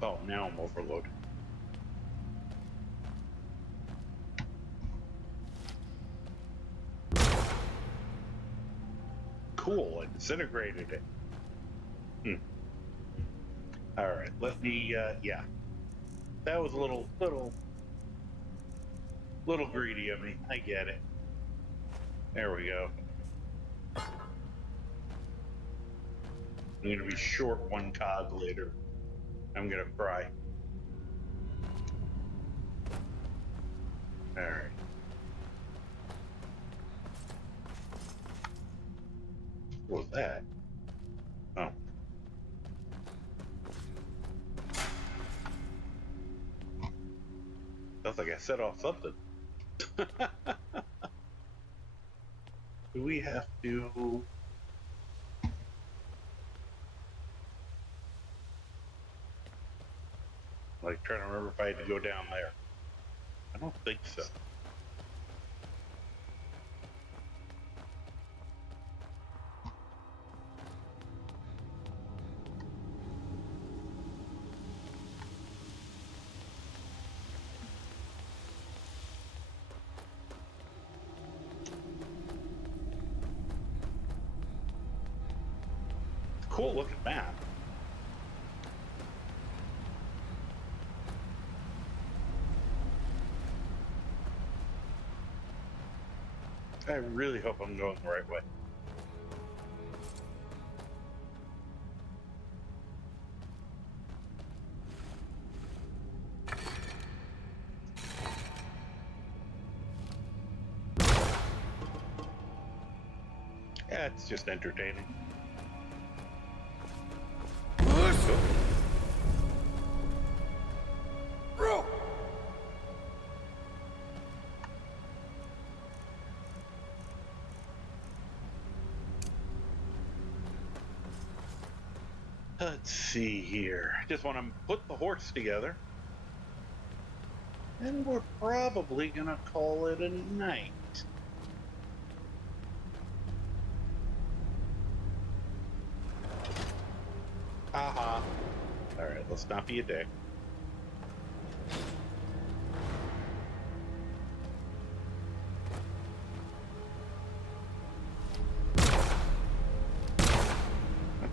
Oh, now I'm overloaded. Cool, I disintegrated it. Alright, let me, yeah. That was a little greedy of me. I get it. There we go. I'm gonna be short one cog later. I'm gonna cry. Alright. What was that? Oh. Sounds like I set off something. Do we have to... Like, trying to remember if I had to go down there. I don't think so. Cool looking map. I really hope I'm going the right way. Yeah, it's just entertaining. Let's see here. Just want to put the horse together. And we're probably going to call it a night. Haha. Alright, let's not be a dick.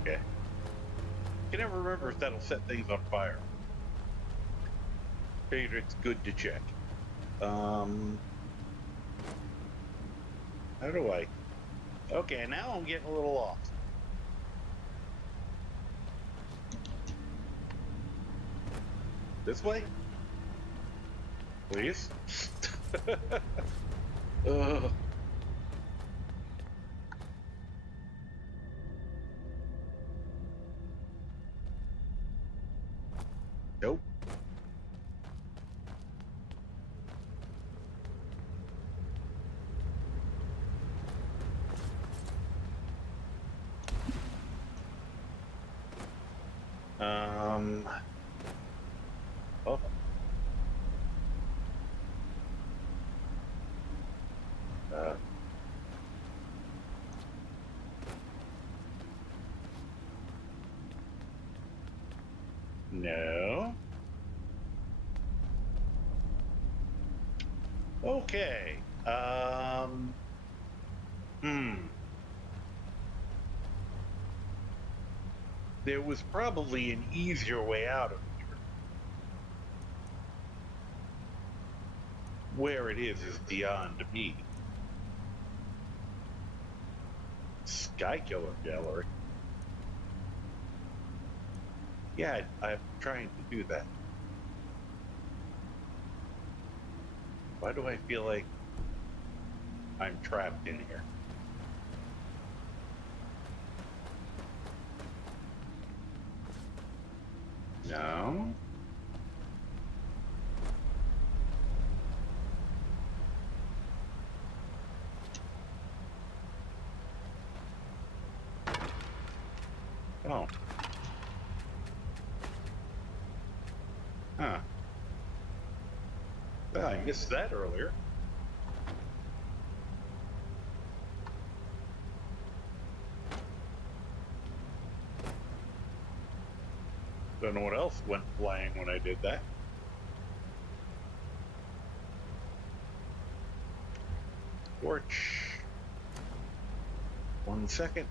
Okay. I can never remember if that'll set things on fire. Figured it's good to check. How do I? Okay, now I'm getting a little lost. This way? Please? Ugh. Nope. Oh. No. Okay. There was probably an easier way out of here. Where it is beyond me. Sky Killer Gallery. Yeah, I'm trying to do that. Why do I feel like I'm trapped in here? No. Oh. Huh. Well, I missed that earlier. Don't know what else went flying when I did that. Torch. 1 second.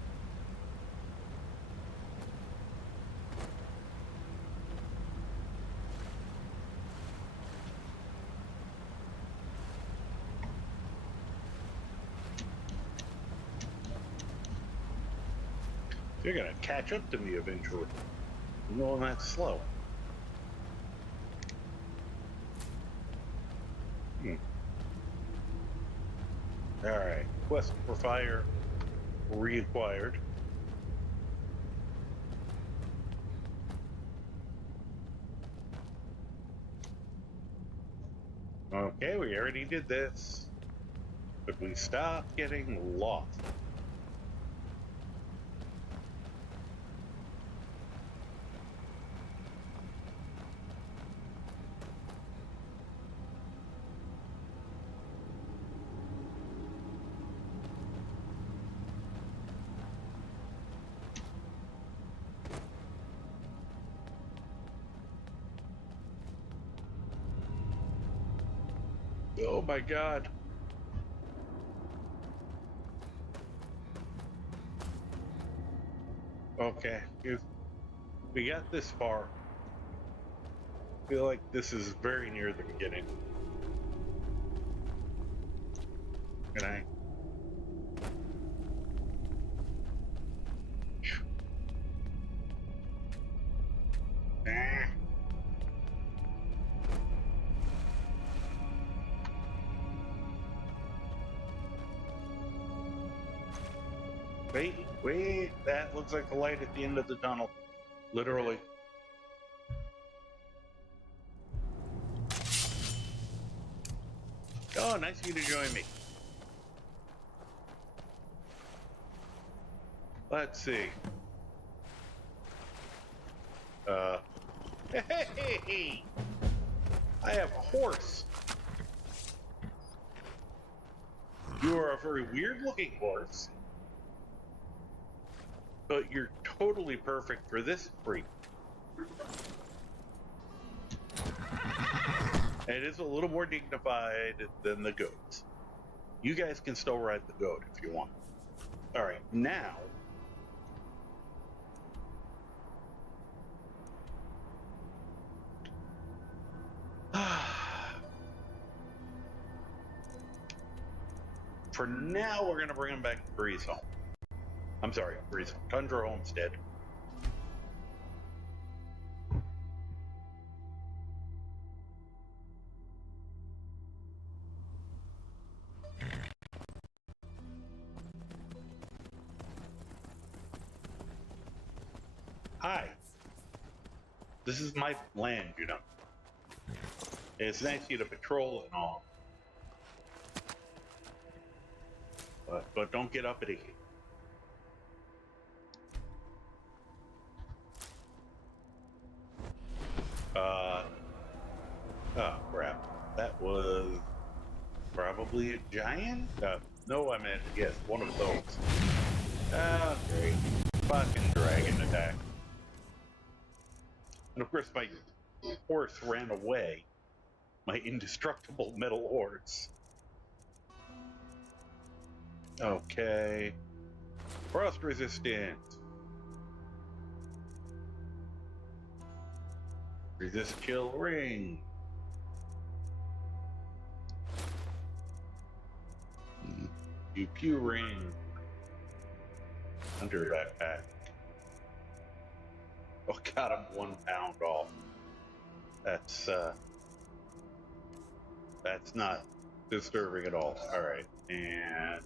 You're gonna catch up to me eventually. I'm going that slow. Alright. Quest for fire reacquired. Okay, we already did this. But we stopped getting lost. Oh my god. Okay, if we got this far, I feel like this is very near the beginning. Can I? Nah. Wait, that looks like the light at the end of the tunnel. Literally. Oh, nice of you to join me. Let's see. Hey! I have a horse. You are a very weird looking horse, but you're totally perfect for this freak. And it is a little more dignified than the goats. You guys can still ride the goat if you want. All right, now. For now, we're going to bring him back to Breeze Home. I'm sorry, Breeze Home. Tundra Homestead. Hi. This is my land, you know. It's nice of you to patrol and all. But don't get uppity. Oh crap. That was probably a giant? No, I meant, yes, one of those. Oh, great. Fucking dragon attack. And of course my horse ran away. My indestructible metal horse. Okay. Frost resistant. Resist chill ring. Pew ring. Under backpack. Oh god, I'm 1 pound off. That's not disturbing at all. Alright, and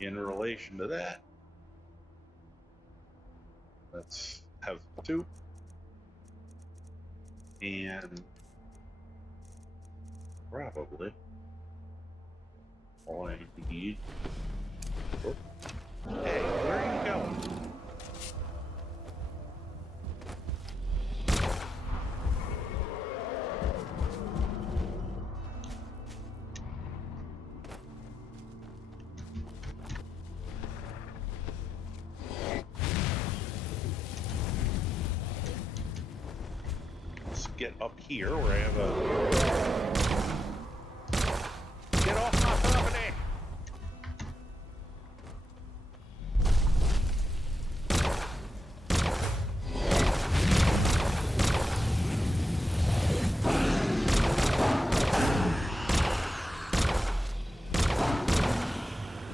in relation to that, let's have soup. And probably all I need. Oh. Hey, where are you going? Let's get up here where I have a... Get off my property!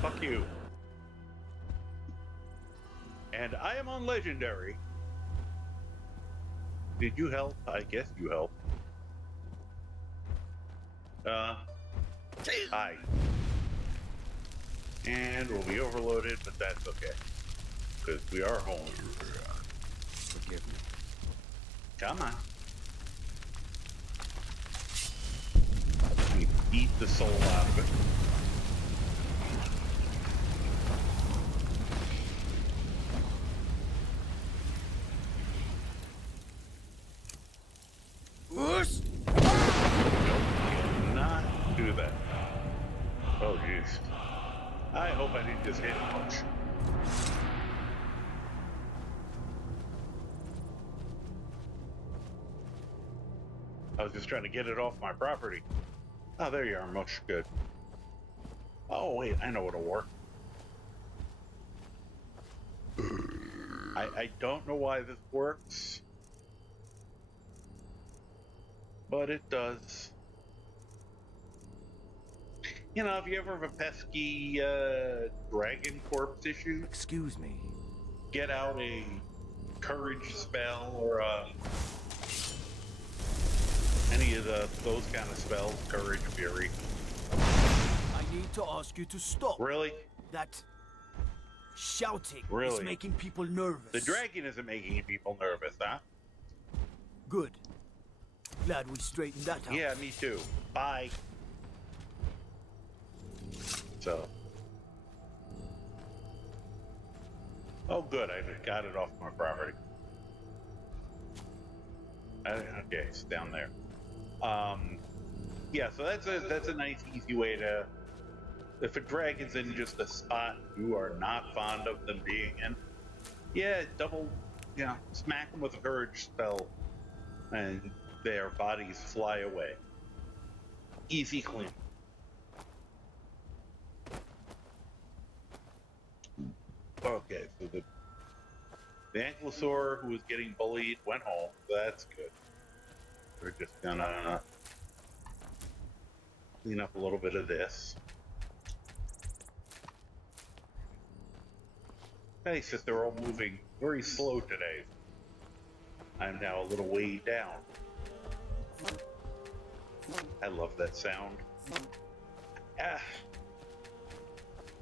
Fuck you. And I am on Legendary. Did you help? I guess you helped. Hi. And we'll be overloaded, but that's okay. Because we are home. Forgive me. Come on. We beat the soul out of it. Whoosh! Not do that. Oh, jeez. I hope I didn't just hit much. I was just trying to get it off my property. Oh, there you are, Mush. Good. Oh, wait, I know what'll work. I don't know why this works, but it does. You know, if you ever have a pesky dragon corpse issue, Excuse me. get out a courage spell or any of those kind of spells, courage, fury. I need to ask you to stop. Really? That shouting is Really? making people nervous. The dragon isn't making people nervous, huh? Good. Glad we straightened that out. Yeah, me too. Bye. So. Oh, good. I got it off my property. Okay, it's down there. Yeah, so that's a nice, easy way to. If a dragon's in just a spot you are not fond of them being in, yeah, smack them with a courage spell, and their bodies fly away. Easy clean. Okay, so the ankylosaur who was getting bullied went home. So that's good. We're just gonna clean up a little bit of this. Nice that they're all moving very slow today. I'm now a little way down. I love that sound.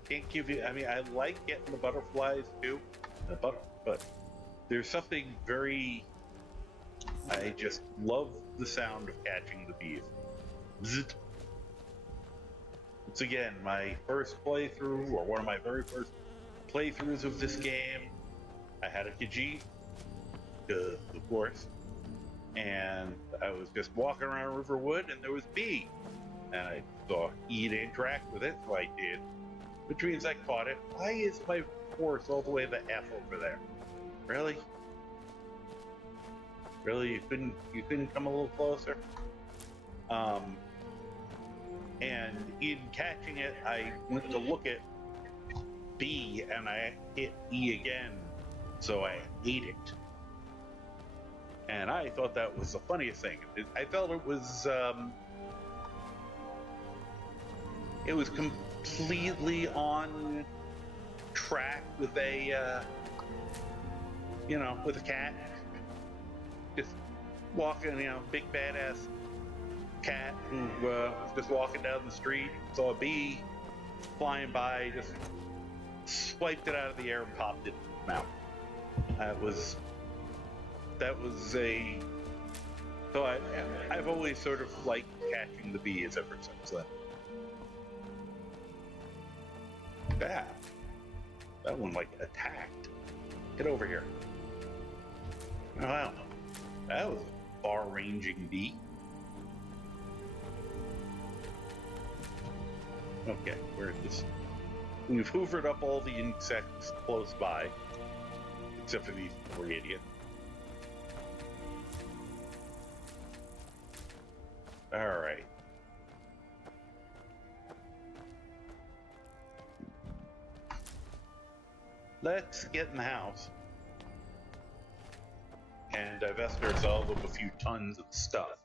Can't give you. I mean, I like getting the butterflies too, but there's something very. I just love the sound of catching the bees. Bzzzt. It's again my first playthrough, or one of my very first playthroughs of this game. I had a Khajiit, of course, and I was just walking around Riverwood, and there was a bee, and I saw E to interact with it, so I did. Which means I caught it. Why is my horse all the way the F over there? Really? Really? You couldn't come a little closer? And in catching it, I went to look at B and I hit E again, so I ate it. And I thought that was the funniest thing. I felt it was completely on track with a with a cat just walking, big badass cat who was just walking down the street, saw a bee flying by, just swiped it out of the air and popped it in his mouth. That was a. So I've always sort of liked catching the bees ever since then. That one like attacked. Get over here. Wow, that was a far-ranging bee. Okay, where is this? We've hoovered up all the insects close by, except for these poor idiots. All right. Let's get in the house and divest ourselves of a few tons of stuff.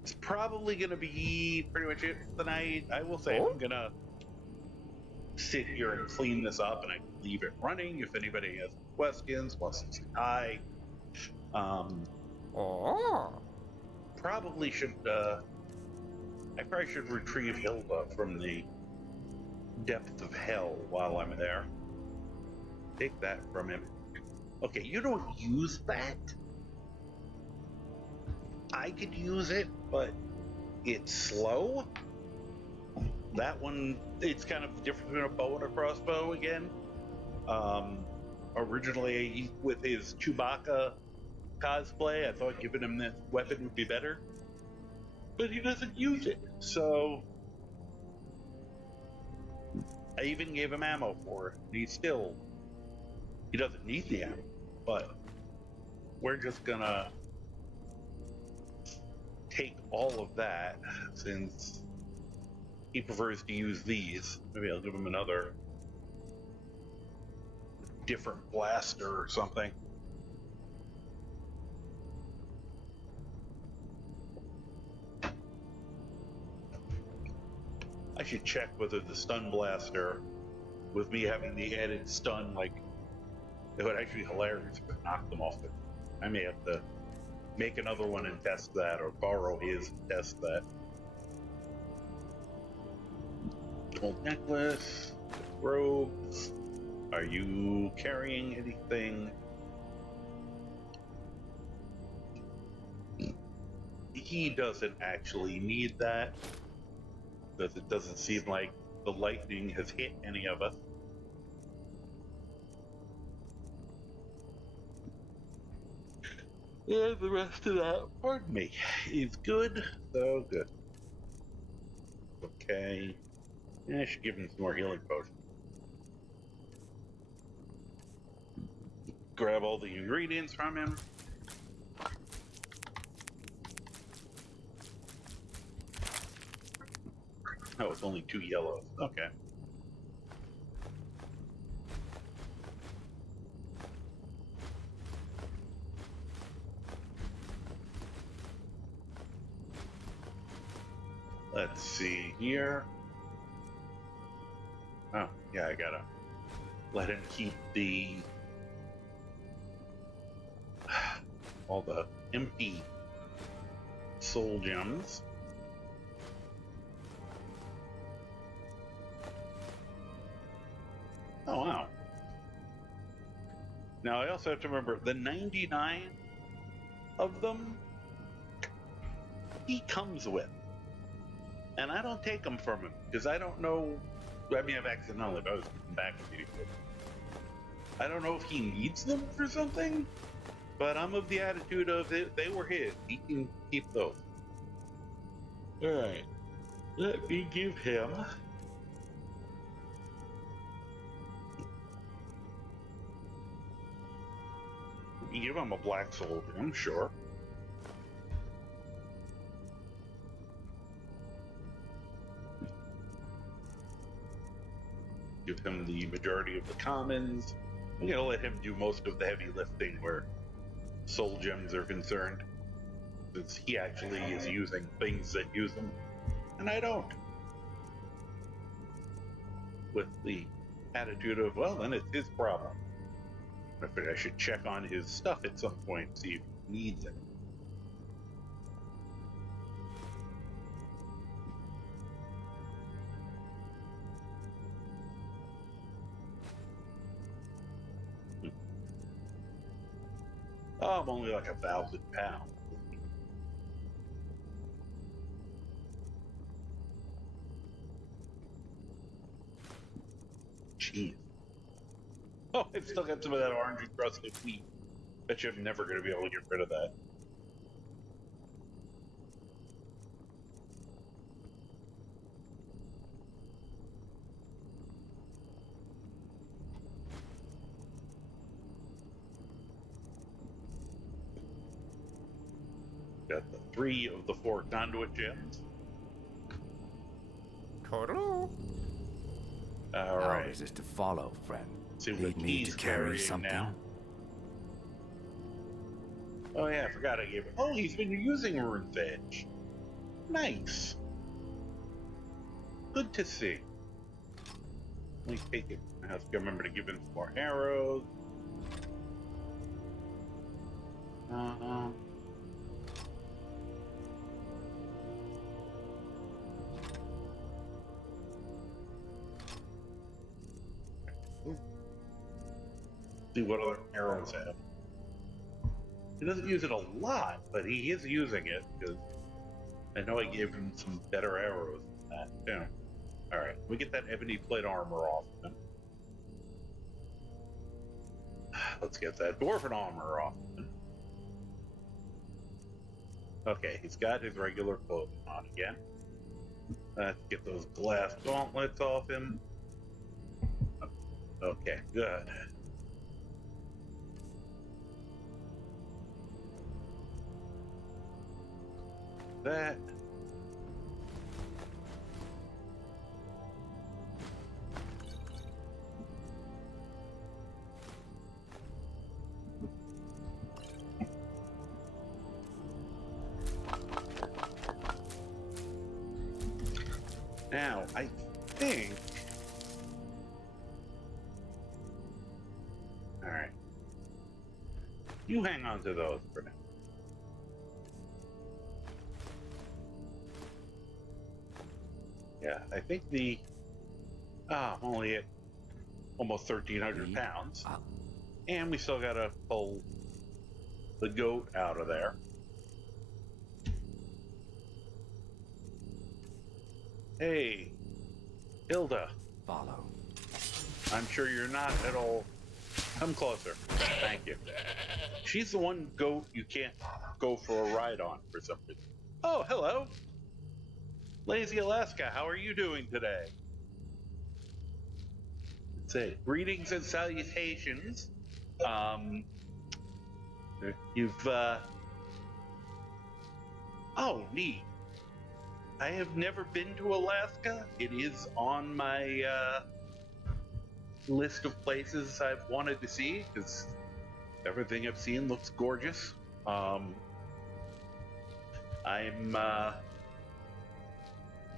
It's probably going to be pretty much it for the night. I will say I'm going to sit here and clean this up, and I leave it running if anybody has questions, wants to say hi. Probably should I probably should retrieve Hilda from the depth of hell while I'm there. Take that from him. Okay, you don't use that. I could use it, but it's slow. That one, it's kind of different than a bow and a crossbow again. Originally, with his Chewbacca cosplay, I thought giving him this weapon would be better. But he doesn't use it, so I even gave him ammo for it. He doesn't need the ammo, but we're just gonna take all of that since he prefers to use these. Maybe I'll give him another different blaster or something. I should check whether the stun blaster, with me having the added stun, like, it would actually be hilarious if it knocked them off. I may have to make another one and test that, or borrow his and test that. Gold necklace, robes. Are you carrying anything? He doesn't actually need that, because it doesn't seem like the lightning has hit any of us. Yeah, the rest of that, pardon me, is good. So good. Okay. Yeah, I should give him some more healing potions. Grab all the ingredients from him. Oh, it's only 2 yellows. Okay. Let's see here. Oh, yeah, I gotta let him keep all the empty soul gems. Oh, wow. Now, I also have to remember, the 99 of them, he comes with. And I don't take them from him, because I don't know, I mean, I've accidentally, if I was back with you. I don't know if he needs them for something, but I'm of the attitude of it, they were his. He can keep those. Alright. Let me give him... give him a black soul gem, sure. Give him the majority of the commons. I'm gonna let him do most of the heavy lifting where soul gems are concerned, since he actually is using things that use them, and I don't. With the attitude of, well, then it's his problem. I should check on his stuff at some point, see if he needs it. Oh, I'm only like 1,000 pounds. Jeez. Oh, I've still got some of that orange encrusted wheat. Bet you I'm never going to be able to get rid of that. Got the 3 of the 4 conduit gems. Hello. All How right. is this to follow, friend? See what Need me he's to carry carrying something? now. Oh yeah, I forgot I gave it. Oh, he's been using Rune's Edge. Nice. Good to see. Let me take it. I have to remember to give him some more arrows. See what other arrows have. He doesn't use it a lot, but he is using it because I know I gave him some better arrows than that. Yeah. Alright, we get that ebony plate armor off him. Let's get that dwarven armor off him. Okay, he's got his regular clothing on again. Let's get those glass gauntlets off him. Okay, good. That. Now, I think... Alright. You hang on to those for now. Yeah, I think the... I'm only at almost 1,300 pounds. And we still gotta pull the goat out of there. Hey, Hilda. Follow. I'm sure you're not at all... Come closer. Thank you. She's the one goat you can't go for a ride on for some reason. Oh, hello. Lazy Alaska, how are you doing today? Say, greetings and salutations. You've, Oh, neat. I have never been to Alaska. It is on my, list of places I've wanted to see, because everything I've seen looks gorgeous. I'm,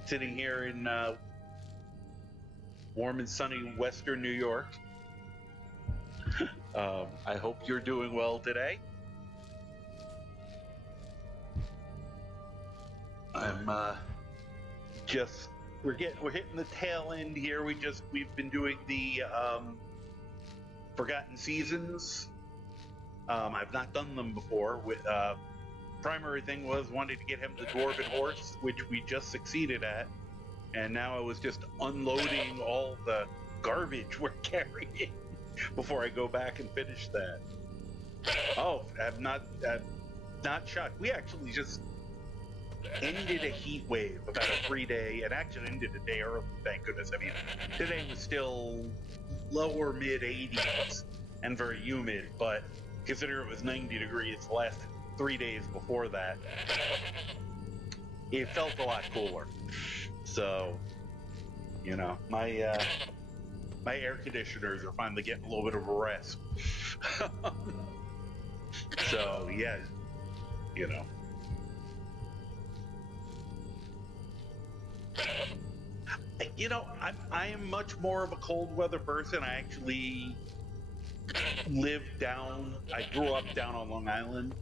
sitting here in, warm and sunny Western New York. I hope you're doing well today. I'm we're hitting the tail end here. We've been doing the Forgotten Seasons. I've not done them before. Primary thing was wanting to get him the Dwarven Horse, which we just succeeded at. And now I was just unloading all the garbage we're carrying before I go back and finish that. Oh, I'm not shocked. We actually just ended a heat wave, about a 3-day, and actually ended a day early, thank goodness. I mean, today was still lower mid 80s and very humid, but considering it was 90 degrees the last 3 days before that, it felt a lot cooler. So, you know, my air conditioners are finally getting a little bit of a rest. So, yeah, you know. I am much more of a cold weather person. I actually I grew up down on Long Island,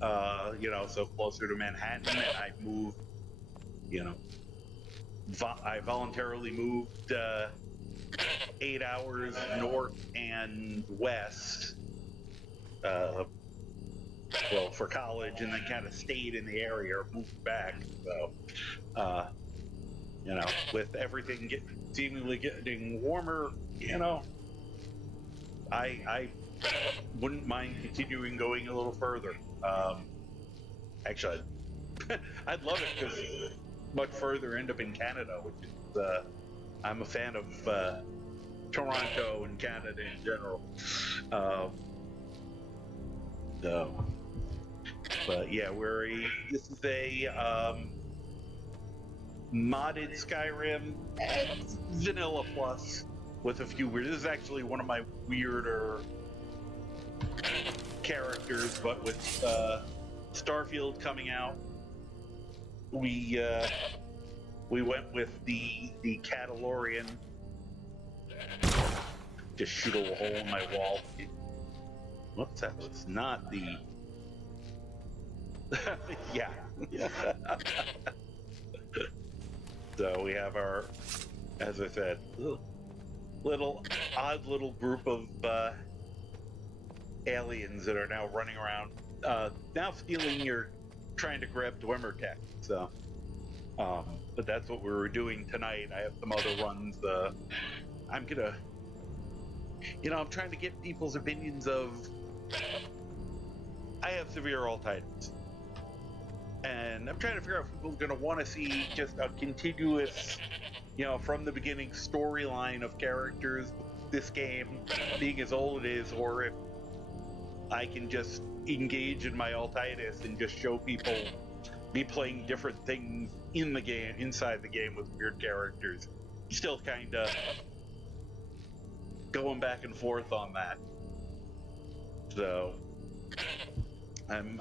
so closer to Manhattan, and I moved, I voluntarily moved 8 hours north and west, for college, and then kind of stayed in the area or moved back. So, with everything seemingly getting warmer, I wouldn't mind continuing going a little further. Actually, I'd love it because much further end up in Canada, which is I'm a fan of Toronto and Canada in general. But yeah, this is a modded Skyrim and vanilla plus with a few weird. This is actually one of my weirder characters, but with Starfield coming out, we went with the Cat-alorian. Just shoot a hole in my wall. Whoops, that was not the. yeah. So we have our, as I said, odd little group of aliens that are now running around, now trying to grab Dwemer tech. So, but that's what we were doing tonight. I have some other runs. I'm trying to get people's opinions of. I have severe altitis. And I'm trying to figure out if people are going to want to see just a continuous, from the beginning storyline of characters, this game being as old it is, or if I can just engage in my altitis and just show people me playing different things in the game, inside the game with weird characters. Still kind of going back and forth on that. So, I'm,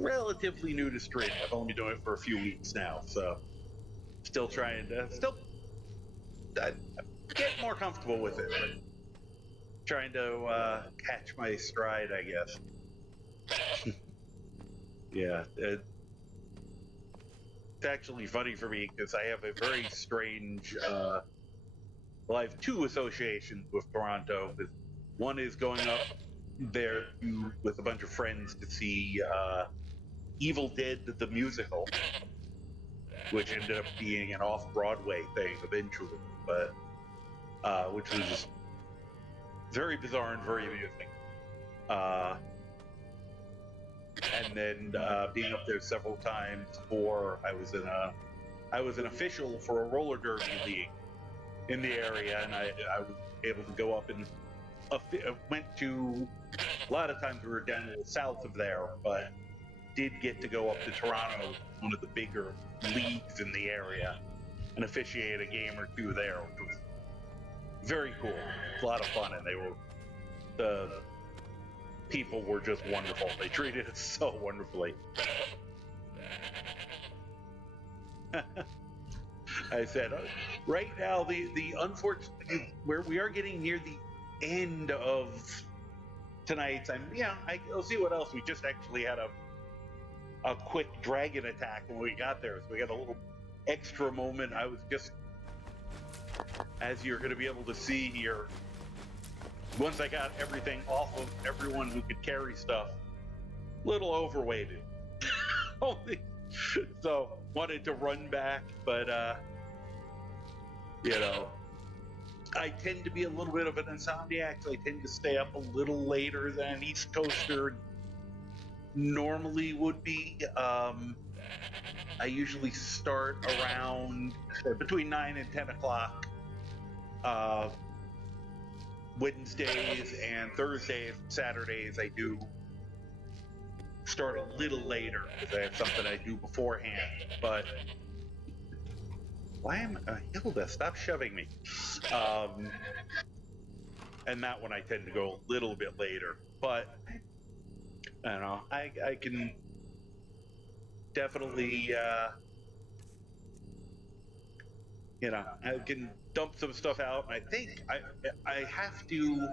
relatively new to streaming. I've only been doing it for a few weeks now, so still trying to get more comfortable with it. But trying to catch my stride, I guess. Yeah, it's actually funny for me because I have a very strange. Well, I have two associations with Toronto. One is going up there with a bunch of friends to see Evil Dead the musical, which ended up being an off-Broadway thing eventually, but which was very bizarre and very amusing. And then being up there several times I was an official for a roller derby league in the area, and I was able to go up and went to a lot of times we were down a little south of there, but did get to go up to Toronto, one of the bigger leagues in the area, and officiate a game or two there, which was very cool. It's a lot of fun, and the people were just wonderful. They treated us so wonderfully. I said, right now, the unfortunate, where we are getting near the end of tonight's, I'll see what else. We just actually had a quick dragon attack when we got there, so we got a little extra moment. I was just, as you're going to be able to see here, once I got everything off of everyone who could carry stuff, little overweighted. So wanted to run back, but I tend to be a little bit of an insomniac, so I tend to stay up a little later than an East Coaster normally would be. I usually start around between 9 and 10 o'clock Wednesdays and Thursdays. Saturdays I do start a little later because I have something I do beforehand. But why am Hilda, stop shoving me. And that one I tend to go a little bit later, but I don't know, I can definitely I can dump some stuff out. I think I have to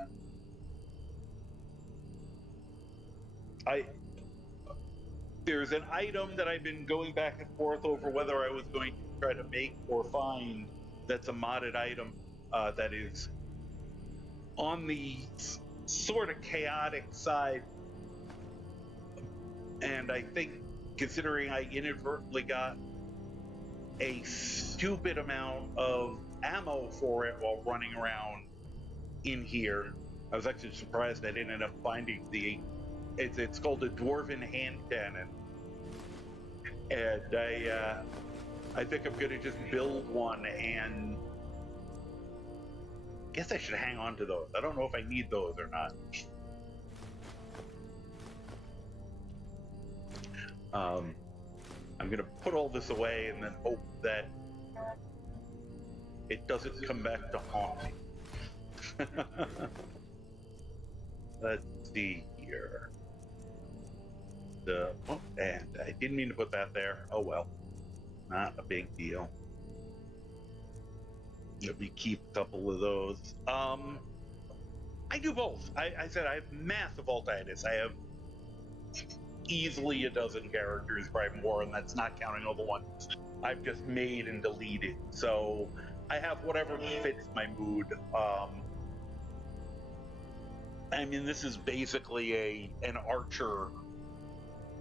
there's an item that I've been going back and forth over whether I was going to try to make or find that's a modded item that is on the sort of chaotic side, and I think considering I inadvertently got a stupid amount of ammo for it while running around in here, I was actually surprised I didn't end up finding it's called a Dwarven hand cannon, and I think I'm gonna just build one, and I guess I should hang on to those. I don't know if I need those or not. I'm gonna put all this away and then hope that it doesn't come back to haunt me. Let's see here. And I didn't mean to put that there. Oh well, not a big deal. Let me keep a couple of those. I do both. I said I have massive ultitis. I have easily a dozen characters, probably more, and that's not counting all the ones I've just made and deleted. So I have whatever fits my mood. I mean, this is basically an archer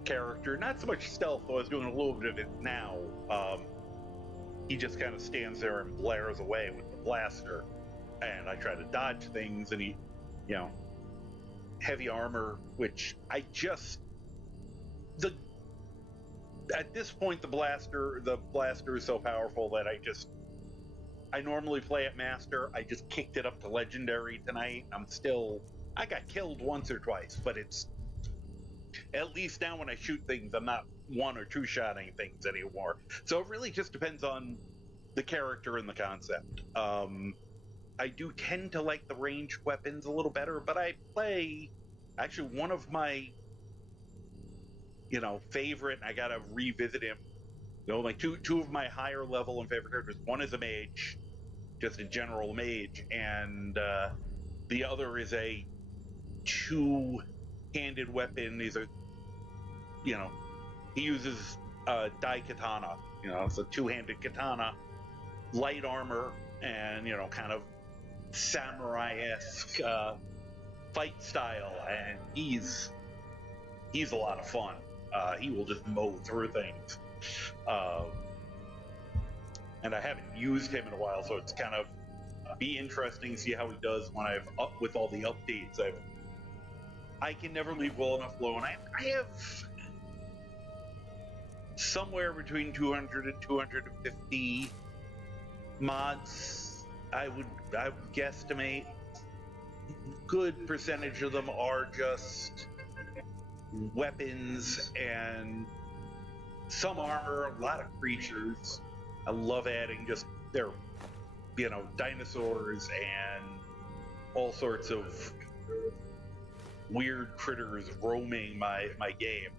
character, not so much stealth, though I was doing a little bit of it now. He just kind of stands there and blares away with the blaster, and I try to dodge things, and he, heavy armor, which at this point the blaster is so powerful that I normally play at master. I just kicked it up to legendary tonight. I got killed once or twice, but it's at least now when I shoot things, I'm not one or two shotting things anymore. So it really just depends on the character and the concept. I do tend to like the ranged weapons a little better, but I play, actually one of my favorite, and I gotta revisit him. Like two of my higher level and favorite characters. One is a mage, just a general mage, and the other is a two-handed weapon. These are, he uses dai katana. It's a two-handed katana, light armor, and kind of samurai-esque fight style, and he's a lot of fun. He will just mow through things. And I haven't used him in a while, so it's kind of be interesting to see how he does when I've up with all the updates. I can never leave well enough alone. I have somewhere between 200 and 250 mods. I would guesstimate. Good percentage of them are just weapons and some armor, a lot of creatures. I love adding just their, dinosaurs and all sorts of weird critters roaming my game.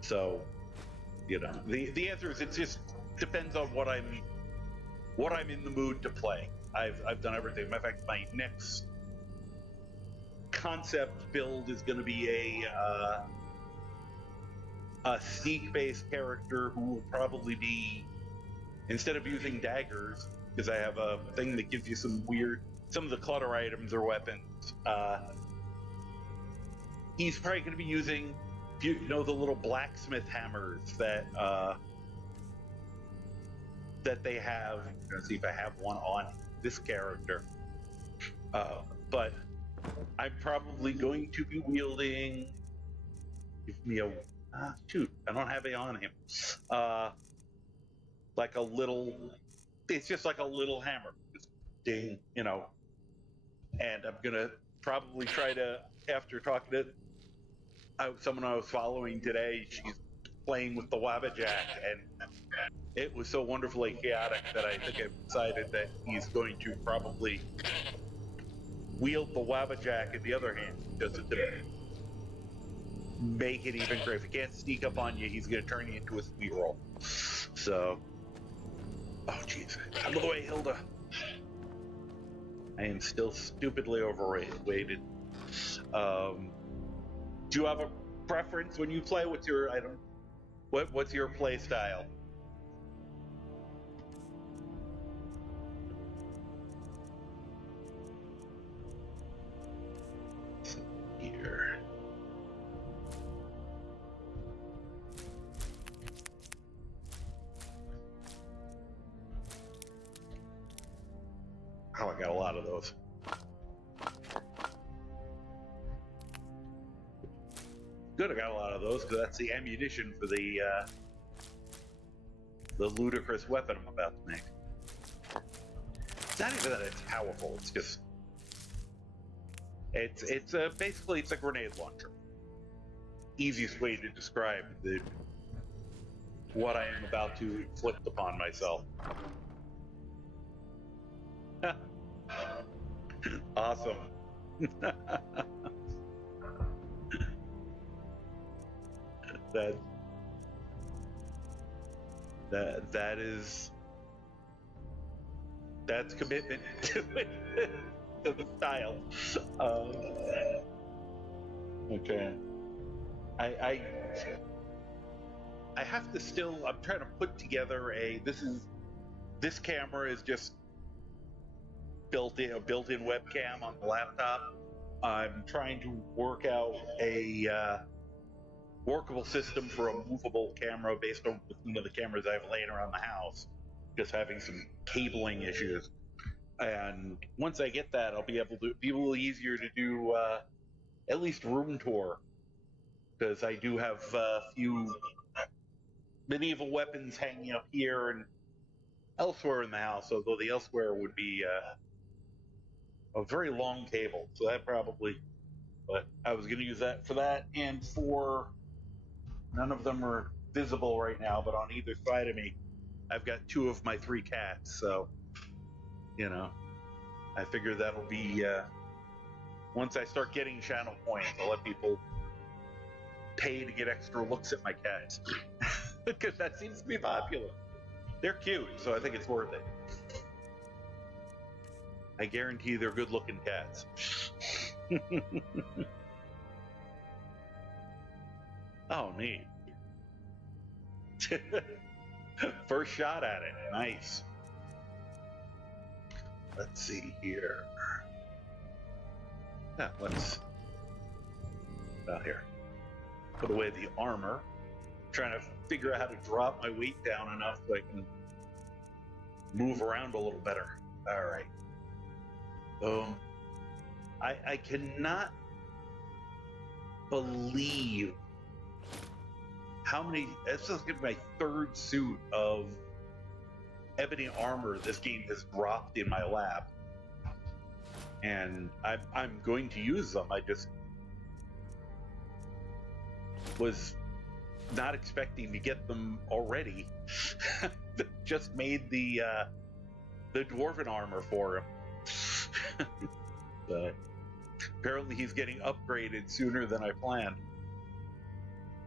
So, the answer is it just depends on what I'm in the mood to play. I've done everything. Matter of fact, my next concept build is going to be a sneak-based character who will probably be, instead of using daggers, because I have a thing that gives you some of the clutter items or weapons, he's probably going to be using, the little blacksmith hammers that they have. I'm going to see if I have one on this character. But I'm probably going to be wielding, give me a, shoot, I don't have it on him. Like a little, it's just like a little hammer. Just ding, and I'm gonna probably try to, after talking to someone I was following today, she's playing with the Wabbajack, and it was so wonderfully chaotic that I think I've decided that he's going to probably wield the Wabbajack in the other hand, just to make it even greater. If he can't sneak up on you, he's going to turn you into a speed roll. So, oh jeez, out of the way, Hilda. I am still stupidly overweighted. Do you have a preference when you play? What's your play style? Here. Oh, I got a lot of those. Good, I got a lot of those because that's the ammunition for the ludicrous weapon I'm about to make. It's not even that it's powerful. It's just basically it's a grenade launcher. Easiest way to describe what I am about to inflict upon myself. Awesome. That's commitment to the style. Okay. I have to still. I'm trying to put together this camera is just a built-in webcam on the laptop. I'm trying to work out a workable system for a movable camera based on one of the cameras I have laying around the house. Just having some cabling issues, and once I get that, I'll be able to be a little easier to do at least room tour, because I do have a few medieval weapons hanging up here and elsewhere in the house. Although the elsewhere would be a very long cable, so that probably. But I was going to use that for that, and for none of them are visible right now. But on either side of me, I've got two of my three cats, so I figure that'll be once I start getting channel points, I'll let people pay to get extra looks at my cats. Because that seems to be popular. They're cute, so I think it's worth it. I guarantee they're good-looking cats. Oh, neat. First shot at it. Nice. Let's see here. Yeah, let's... here. Put away the armor. Trying to figure out how to drop my weight down enough so I can move around a little better. All right. I cannot believe how many. This is going to be my third suit of ebony armor this game has dropped in my lap, and I'm going to use them. I just was not expecting to get them already. Just made the dwarven armor for him. So, apparently he's getting upgraded sooner than I planned.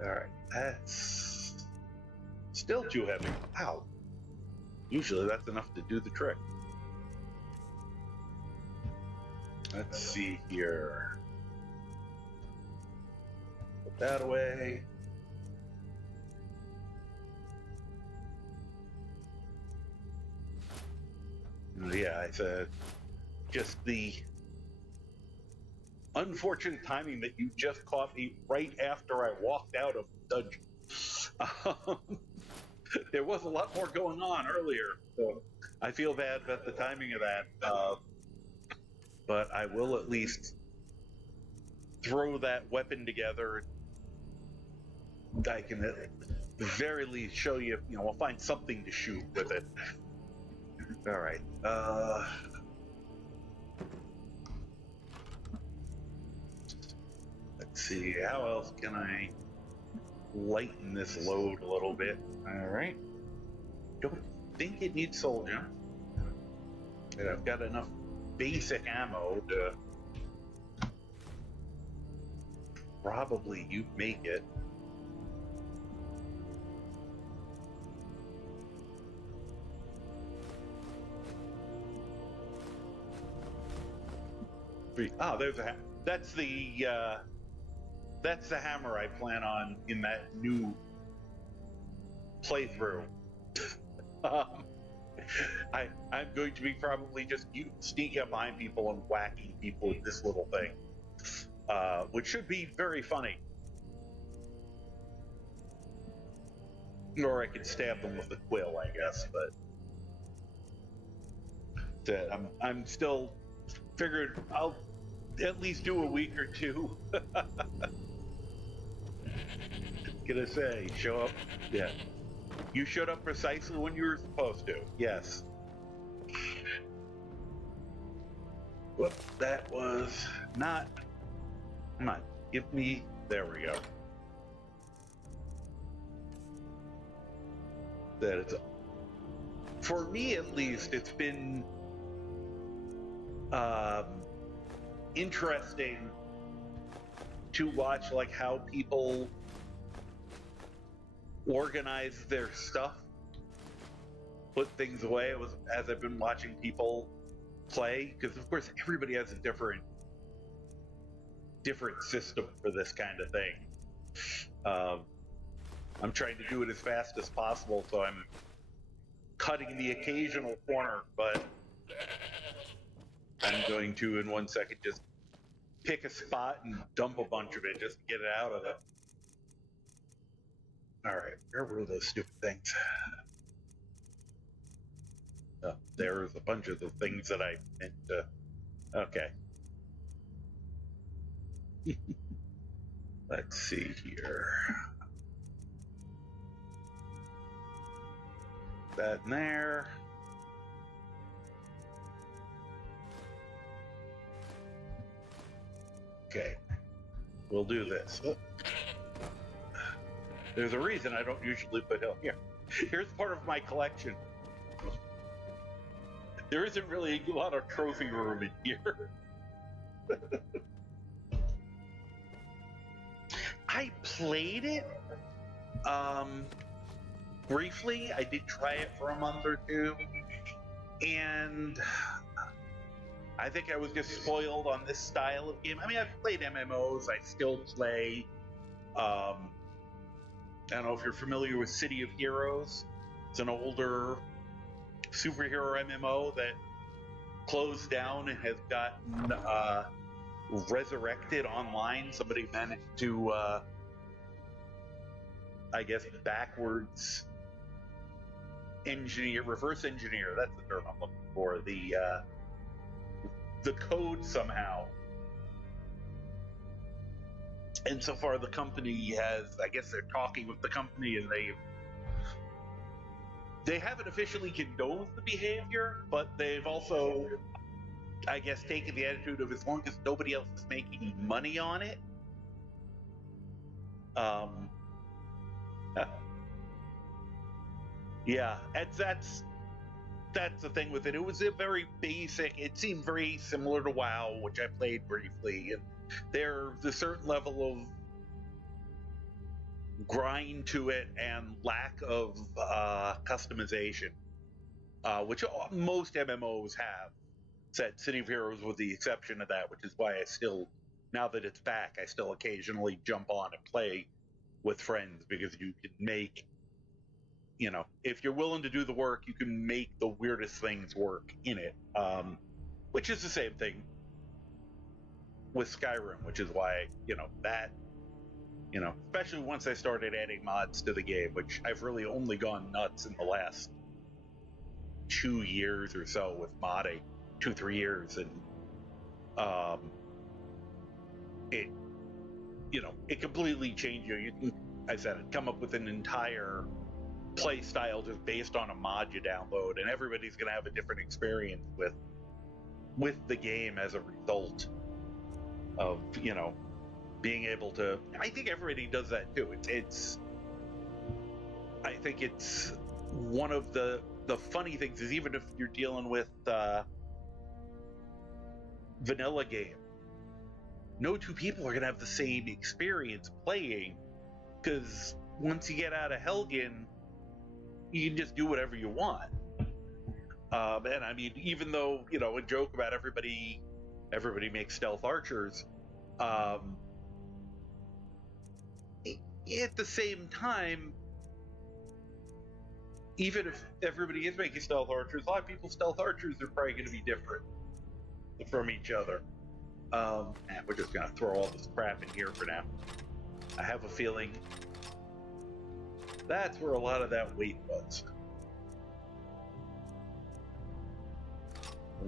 Alright, that's still too heavy. Wow. Usually that's enough to do the trick. Let's see here. Put that away. Yeah, it's just the unfortunate timing that you just caught me right after I walked out of the dungeon. There was a lot more going on earlier, so I feel bad about the timing of that. But I will at least throw that weapon together. I can at the very least show you, I'll find something to shoot with it. All right. Let's see, how else can I lighten this load a little bit? All right. Don't think it needs soul gem. And I've got enough basic ammo to probably make it. Oh, there's that's the hammer I plan on in that new playthrough. I'm going to be probably just sneaking up behind people and whacking people with this little thing, which should be very funny. Or I could stab them with the quill, I guess. But I'm still figured I'll at least do a week or two. Gonna say, show up. Yeah. You showed up precisely when you were supposed to. Yes. Whoop, that was not. Come on, give me. There we go. That is. For me, at least, it's been interesting to watch, like, how people organize their stuff, put things away, as I've been watching people play, because of course everybody has a different system for this kind of thing. I'm trying to do it as fast as possible, so I'm cutting the occasional corner, but I'm going to, in 1 second, just pick a spot and dump a bunch of it just to get it out of it. All right, where were those stupid things? Oh, there was a bunch of the things that I meant to. Okay. Let's see here. That in there. Okay, we'll do this. Oh. There's a reason I don't usually put help here. Here's part of my collection. There isn't really a lot of trophy room in here. I played it briefly. I did try it for a month or two, and I think I was just spoiled on this style of game. I mean, I've played MMOs. I still play. I don't know if you're familiar with City of Heroes. It's an older superhero MMO that closed down and has gotten resurrected online. Somebody managed to, I guess, backwards reverse engineer. That's the term I'm looking for. The code somehow. And so far, the company has, I guess they're talking with the company, and they haven't officially condoned the behavior, but they've also, I guess, taken the attitude of as long as nobody else is making money on it. Yeah, and that's the thing with it. It was a very basic. It seemed very similar to WoW, which I played briefly, and there's a certain level of grind to it and lack of customization, which most MMOs have. Said City of Heroes was the exception of that, which is why I still, now that it's back, I still occasionally jump on and play with friends, because you can make, if you're willing to do the work, you can make the weirdest things work in it, which is the same thing with Skyrim, which is why, especially once I started adding mods to the game, which I've really only gone nuts in the last 2 years or so with modding, 2-3 years, and it completely changed you. You can, I said it, come up with an entire play style just based on a mod you download, and everybody's going to have a different experience with the game as a result of being able to. I think everybody does that too. I think it's one of the funny things is, even if you're dealing with vanilla game, no two people are going to have the same experience playing, because once you get out of Helgen, you can just do whatever you want. And I mean, even though, a joke about everybody makes stealth archers, at the same time, even if everybody is making stealth archers, a lot of people's stealth archers are probably going to be different from each other. And we're just going to throw all this crap in here for now. I have a feeling that's where a lot of that weight was.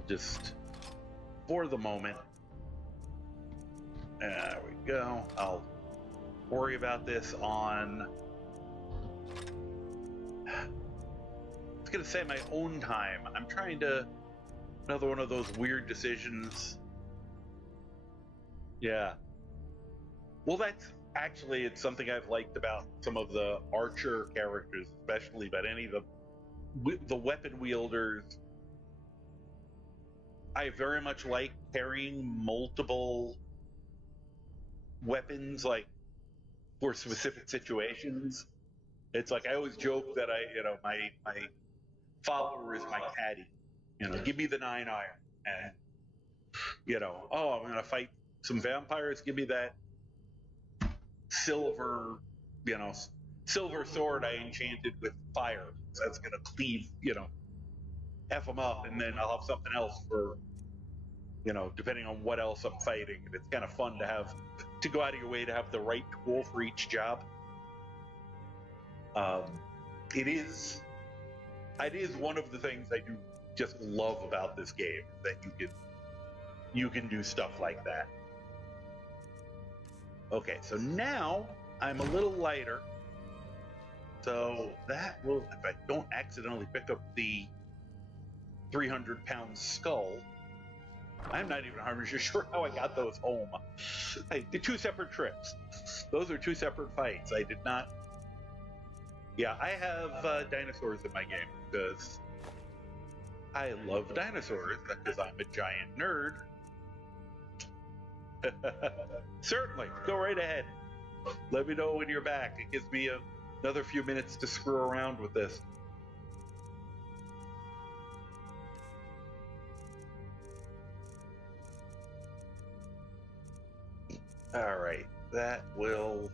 Just for the moment. There we go. I'll worry about this on, I was going to say, my own time. I'm trying to, another one of those weird decisions. Yeah. Well, that's actually, it's something I've liked about some of the archer characters, especially, but any of the weapon wielders. I very much like carrying multiple weapons, like for specific situations. It's like, I always joke that my follower is my caddy. Give me the 9-iron, and I'm going to fight some vampires. Give me that silver sword I enchanted with fire. So that's going to cleave, F them up, and then I'll have something else for, depending on what else I'm fighting. And it's kind of fun to go out of your way to have the right tool for each job. It is one of the things I do just love about this game, that you can do stuff like that. Okay, so now I'm a little lighter. So that will, if I don't accidentally pick up the 300-pound skull, I'm not even 100% sure how I got those home. I did 2 separate trips. Those are 2 separate fights. I did not. Yeah, I have dinosaurs in my game because I love dinosaurs, because I'm a giant nerd. Certainly, go right ahead. Let me know when you're back. It gives me another few minutes to screw around with this. All right, that will...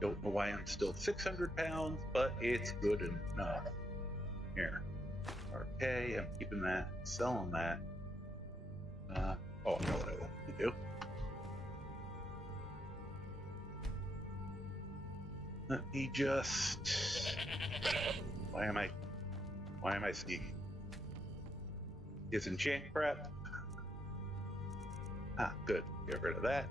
Don't know why I'm still 600 pounds, but it's good enough. Here. Okay, I'm keeping that, selling that. Oh, I know what I want to do. Let me just... Why am I sneaking? Disenchant prep. Ah, good. Get rid of that.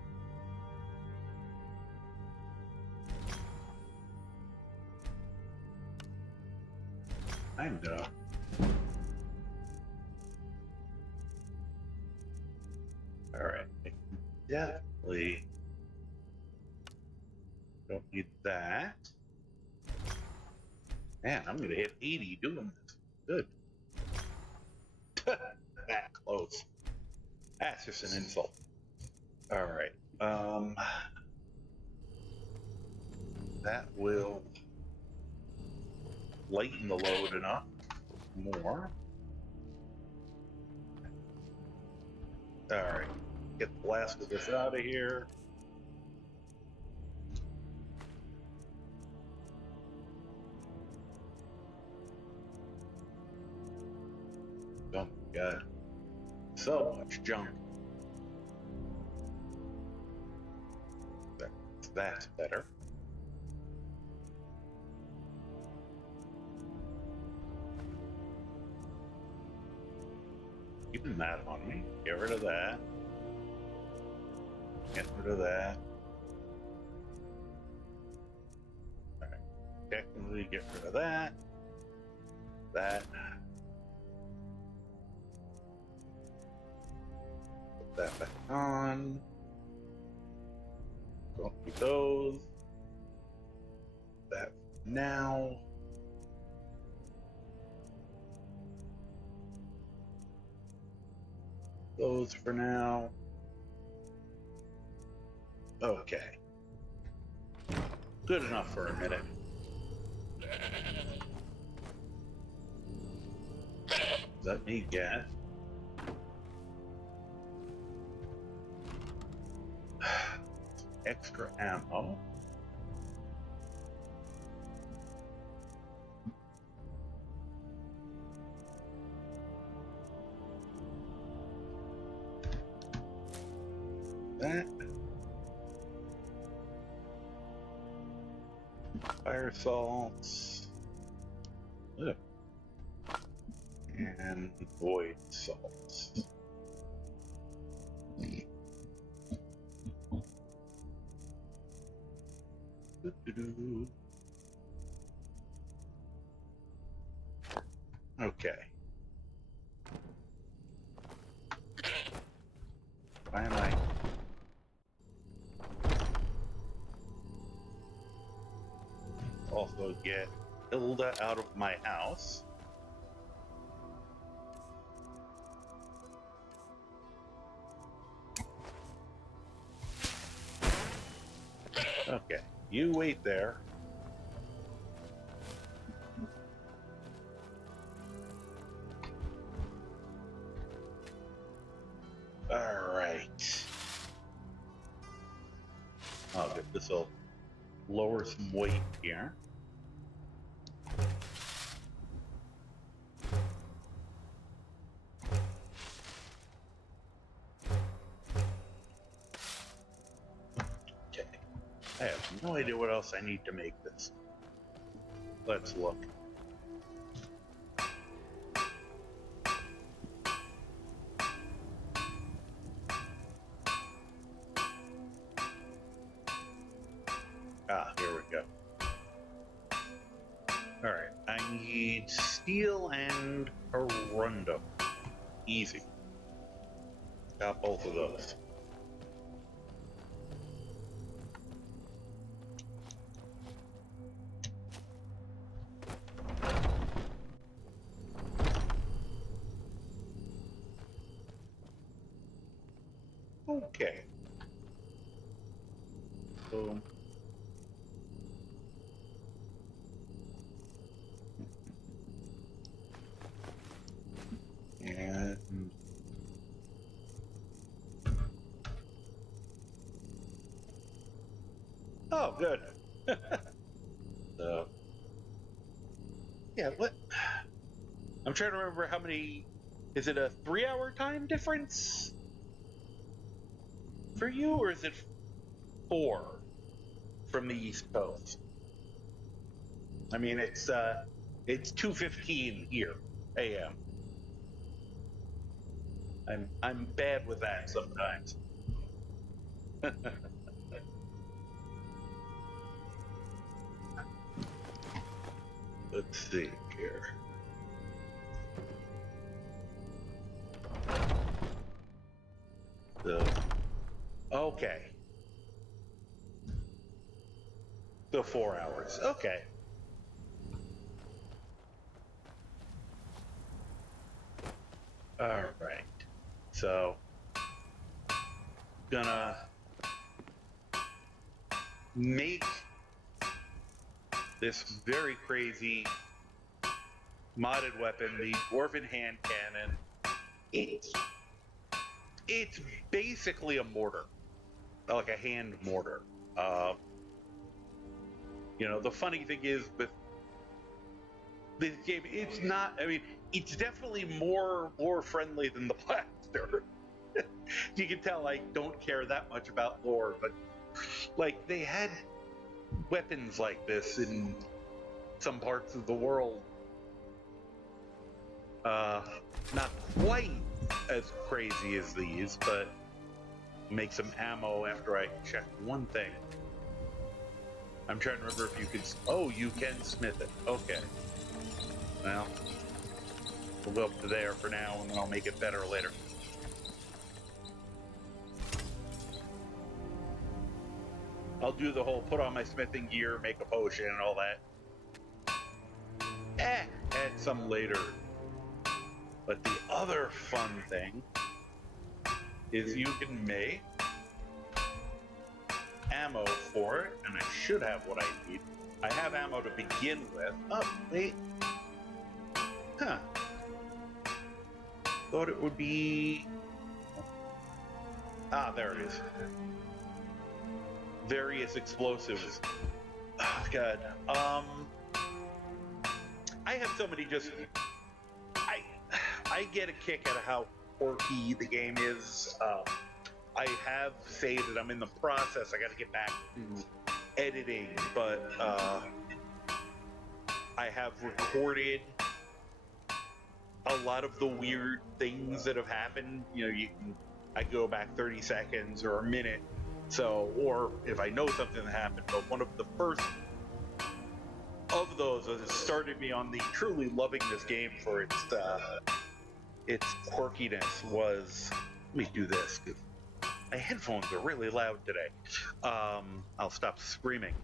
I'm gonna... Alright. Definitely don't need that. Man, I'm gonna hit 80 doing this. Good. That close. That's just an insult. Alright. That will lighten the load enough. More. Alright. Get the last of this out of here. Oh my god. So much junk. That's better. Keeping that on me. Get rid of that. Get rid of that. Alright. Technically get rid of that. That. Put that back on. Don't need those. That now. Those for now. Okay. Good enough for a minute. Let me get extra ammo. That. Fire salts. Ugh. And void salts. Doo-doo-doo. Okay. Why am I? Also get Hilda out of my house. Okay, you wait there. All right. I'll get this. Will lower some weight here. Okay. I have no idea what else I need to make this. Let's look. Ah, here we go. Alright, I need steel and corundum. Easy. Got both of those. Okay. Boom. And oh, good. So, yeah, what? I'm trying to remember how many. Is it a 3-hour time difference for you, or is it 4 from the East Coast? I mean, it's 2:15 here a.m. I'm bad with that sometimes. Let's see here. So, okay. So 4 hours. Okay. All right. So, gonna make this very crazy modded weapon, the Dwarven hand cannon. It's basically a mortar, like a hand mortar. You know, the funny thing is with this game, it's not. I mean, it's definitely more lore friendly than the blaster. You can tell I don't care that much about lore, but like they had weapons like this in some parts of the world. Not quite as crazy as these, but make some ammo after I check one thing. I'm trying to remember if you can. Oh, you can smith it. Okay. Well, we'll go up to there for now, and then I'll make it better later. I'll do the whole put on my smithing gear, make a potion, and all that. Add some later. But the other fun thing is you can make ammo for it, and I should have what I need. I have ammo to begin with. Oh, wait. Huh. Thought it would be... Ah, there it is. Various explosives. Oh, God. I have so many just... I get a kick out of how quirky the game is. I have saved it. I'm in the process. I got to get back to editing, but I have recorded a lot of the weird things that have happened. You know, I go back 30 seconds or a minute. So, or if I know something that happened, but one of the first of those that started me on the truly loving this game for its quirkiness was, let me do this, because my headphones are really loud today. I'll stop screaming.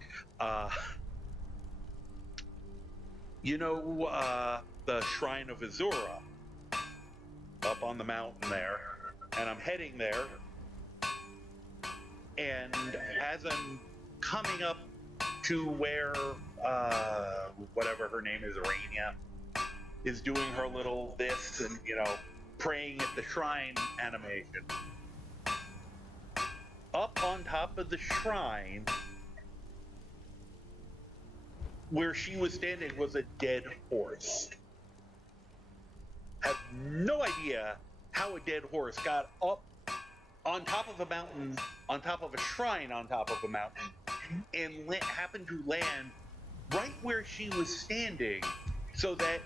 You know the Shrine of Azura up on the mountain there, and I'm heading there, and as I'm coming up to where whatever her name is, Arania, is doing her little this and, you know, praying at the shrine animation. Up on top of the shrine, where she was standing, was a dead horse. Have no idea how a dead horse got up on top of a mountain, on top of a shrine on top of a mountain, and happened to land right where she was standing, so that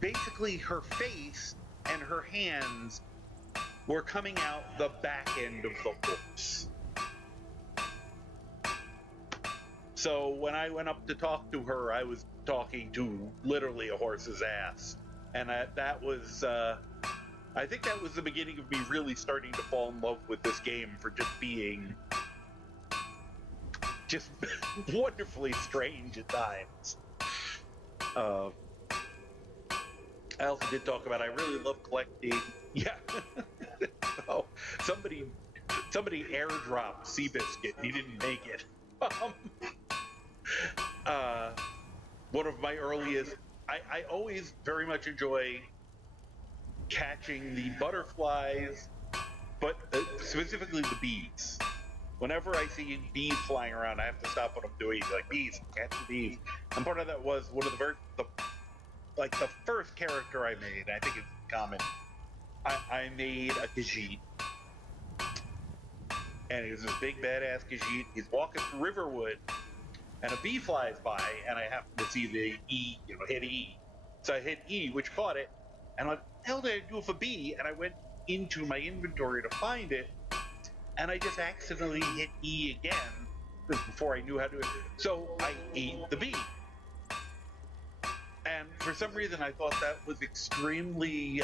basically her face and her hands were coming out the back end of the horse. So when I went up to talk to her, I was talking to literally a horse's ass. And that was, I think that was the beginning of me really starting to fall in love with this game for just being just wonderfully strange at times. I also did talk about I really love collecting. Yeah. Oh, somebody airdropped Seabiscuit. He didn't make it. Um, uh, one of my earliest. I always very much enjoy catching the butterflies, but specifically the bees. Whenever I see bees flying around, I have to stop what I'm doing. Like bees, catch the bees. And part of that was one of the first character I made. I think it's common. I made a Khajiit, and he was this big badass Khajiit. He's walking through Riverwood, and a bee flies by, and I happen to see the E, hit E. So I hit E, which caught it, and I'm like, hell did I do with a bee? And I went into my inventory to find it, and I just accidentally hit E again before I knew how to. So I ate the bee. And for some reason, I thought that was extremely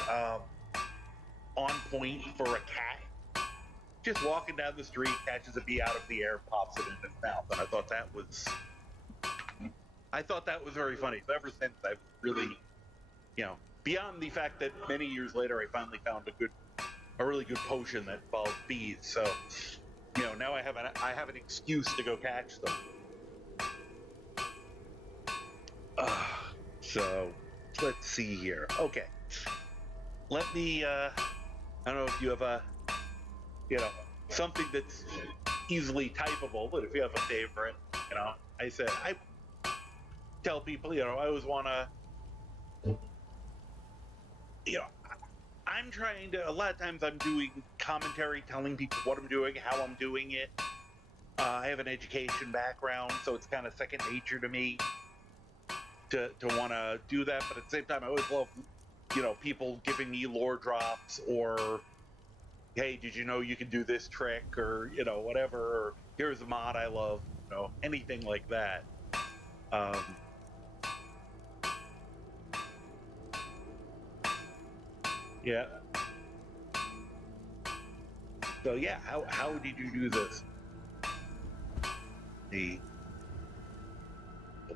on point for a cat. Just walking down the street, catches a bee out of the air, pops it in its mouth, and I thought that was very funny. So ever since, I've really, beyond the fact that many years later, I finally found a really good potion that involved bees. So, now I have an excuse to go catch them. So let's see here. Okay, let me. I don't know if you have something that's easily typable, but if you have a favorite, I tell people, I always want to, I'm trying to, a lot of times I'm doing commentary, telling people what I'm doing, how I'm doing it. I have an education background, so it's kind of second nature to me to want to do that. But at the same time, I always love, people giving me lore drops or, hey, did you know you can do this trick or, whatever, or here's a mod I love, anything like that. Yeah. So yeah, how did you do this? The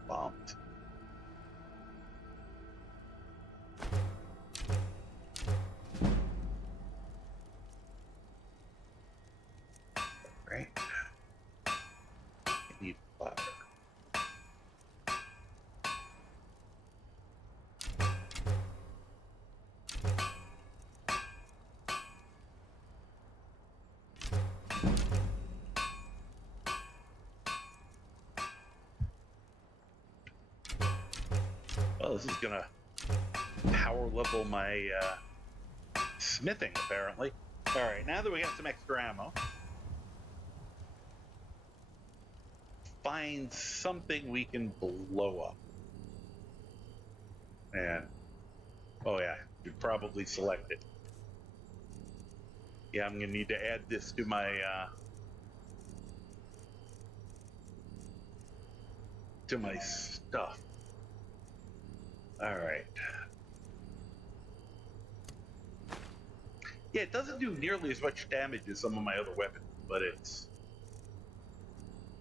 bombs. Right. I need fire. Well, this is gonna power level my smithing, apparently. All right, now that we got some extra ammo, find something we can blow up. And oh yeah, you probably select it. Yeah, I'm gonna need to add this to my stuff. All right. Yeah, it doesn't do nearly as much damage as some of my other weapons, but it's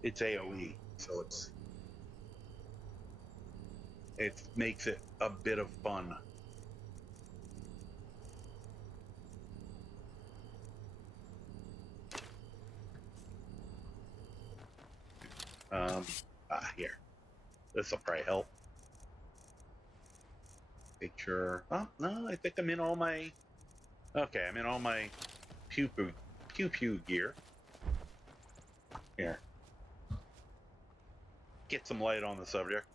AoE, so it makes it a bit of fun. Here. This will probably help. Make sure. Oh, no, I think I'm in all my. Okay, I'm in all my pew pew gear. Here. Get some light on the subject.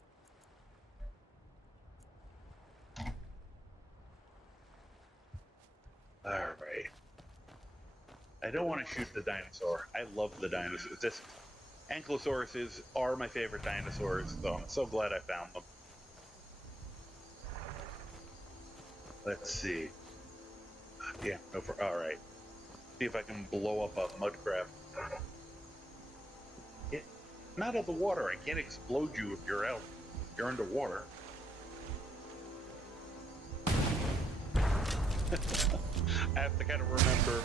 All right. I don't want to shoot the dinosaur. I love the dinosaurs. Ankylosauruses are my favorite dinosaurs, so I'm so glad I found them. Let's see. Yeah, all right. See if I can blow up a mud crab. I'm out of the water. I can't explode you if you're out. You're underwater. I have to kind of remember.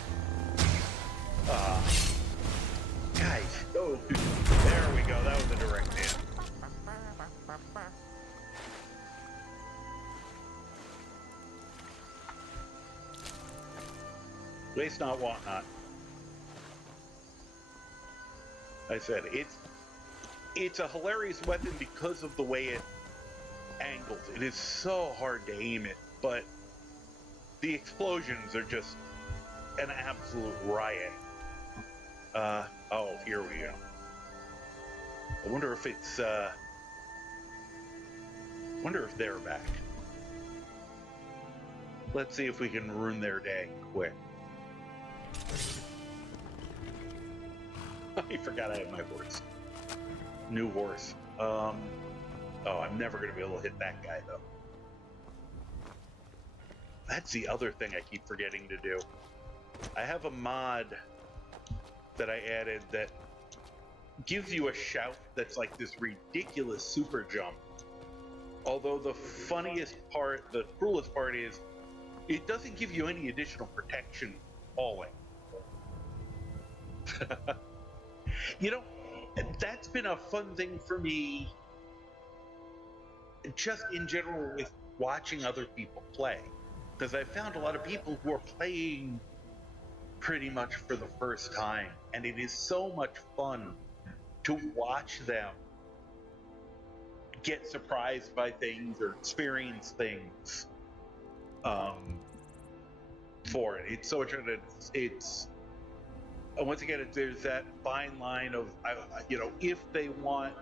Guys, oh, there we go. That was a direct hit. Waste not, want not. I said it's a hilarious weapon because of the way it angles. It is so hard to aim it, but the explosions are just an absolute riot. Oh, here we go. I wonder if it's, wonder if they're back. Let's see if we can ruin their day quick. I forgot I had my horse. New horse. Oh, I'm never going to be able to hit that guy, though. That's the other thing I keep forgetting to do. I have a mod that I added that gives you a shout that's like this ridiculous super jump. Although the funniest part, the cruelest part is, it doesn't give you any additional protection falling. You know, that's been a fun thing for me, just in general, with watching other people play. Because I found a lot of people who are playing pretty much for the first time, and it is so much fun to watch them get surprised by things or experience things for it. It's so interesting. It's once again, there's that fine line of, you know, if they want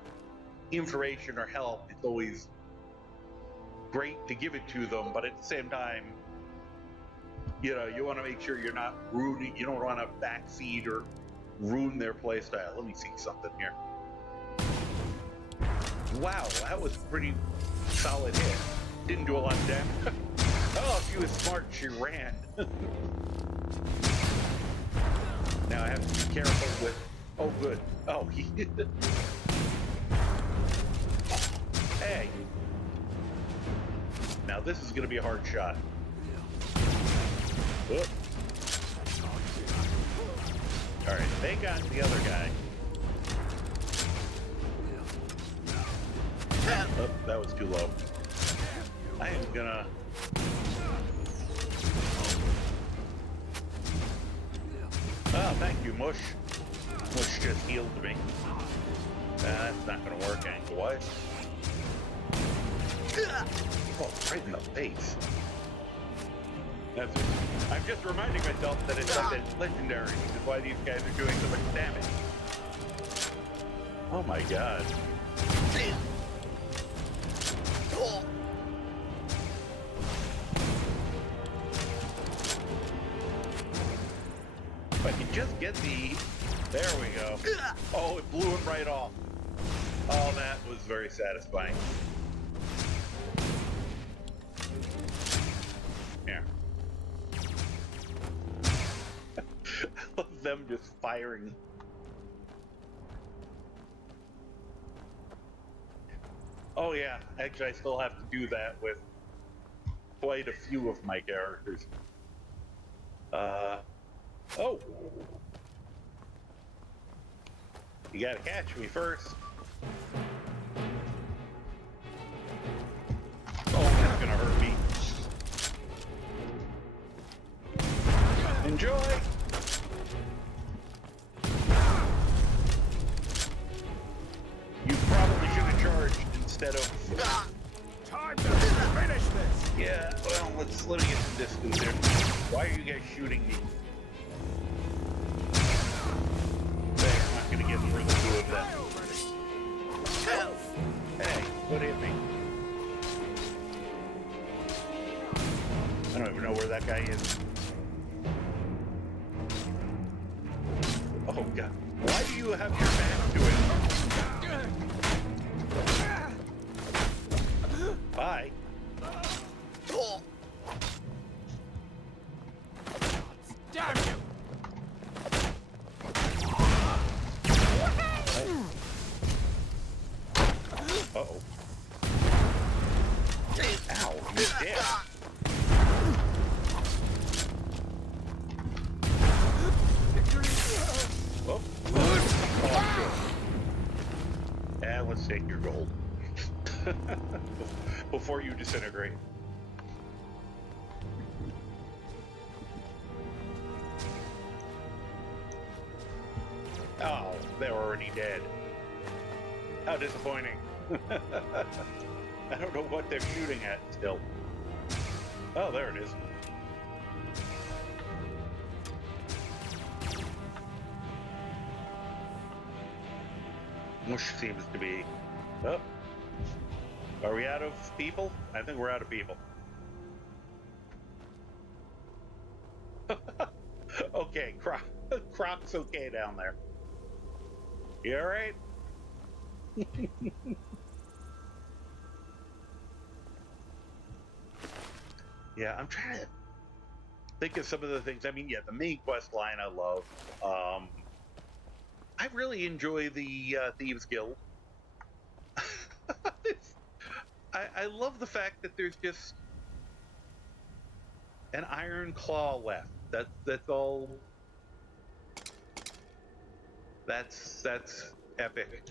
information or help, it's always great to give it to them, but at the same time, you know, you want to make sure you're not ruining, you don't want to backseat or ruin their play style. Let me see something here. Wow, that was a pretty solid hit. Didn't do a lot of damage. Oh, she was smart, she ran. Now I have to be careful with, oh good. Oh, he hey. Now this is gonna be a hard shot. Whoop. All right, they got the other guy. Oh, that was too low. I am gonna... Oh, thank you, Mush. Mush just healed me. That's not gonna work angle-wise. Oh, right in the face. I'm just reminding myself that it's something legendary, which is why these guys are doing so much damage. Oh my god. If I can just get the... There we go. Oh, it blew him right off. Oh, that was very satisfying. Here. I love them just firing. Oh yeah, actually I still have to do that with quite a few of my characters. Oh! You gotta catch me first. Oh, that's gonna hurt me. Enjoy! You probably should have charged instead of... Time to finish this! Yeah, well, let me get some distance here. Why are you guys shooting me? They're not gonna get through the two of them. Hey, what hit me? I don't even know where that guy is. Oh god. Why do you have your back to it? Bye. Damn you! Uh-oh. Ow, you're dead. Oh, oh good. And let's take your gold. Before you disintegrate. Oh, they're already dead. How disappointing. I don't know what they're shooting at still. Oh, there it is. Mush seems to be... Oh. Are we out of people? I think we're out of people. Okay, Croc's okay down there. You alright? Yeah, I'm trying to think of some of the things. I mean, yeah, the main quest line I love. I really enjoy the Thieves Guild. I love the fact that there's just an iron claw left. That's all. That's epic.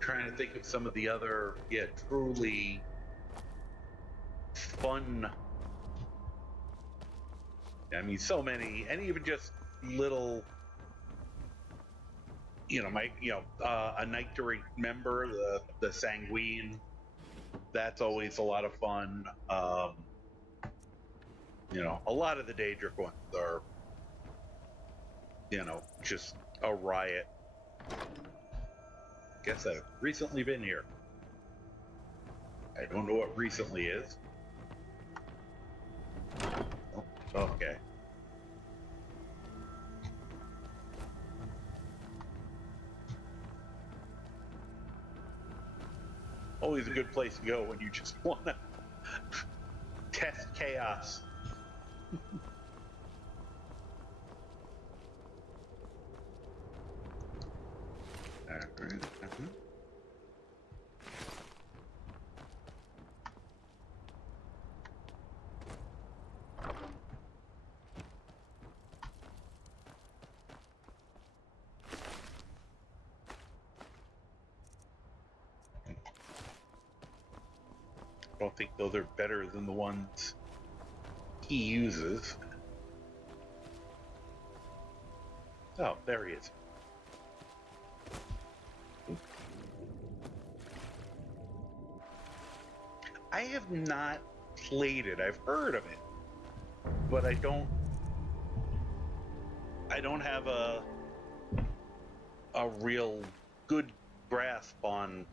Trying to think of some of the other, truly fun. I mean, so many, and even just little, a night to remember, the Sanguine. That's always a lot of fun. A lot of the Daedric ones are, just a riot. Guess I've recently been here. I don't know what recently is. Oh, okay. Always a good place to go when you just want to test chaos. I don't think those are better than the ones he uses. Oh, there he is. I have not played it. I've heard of it, but I don't have a real good grasp on,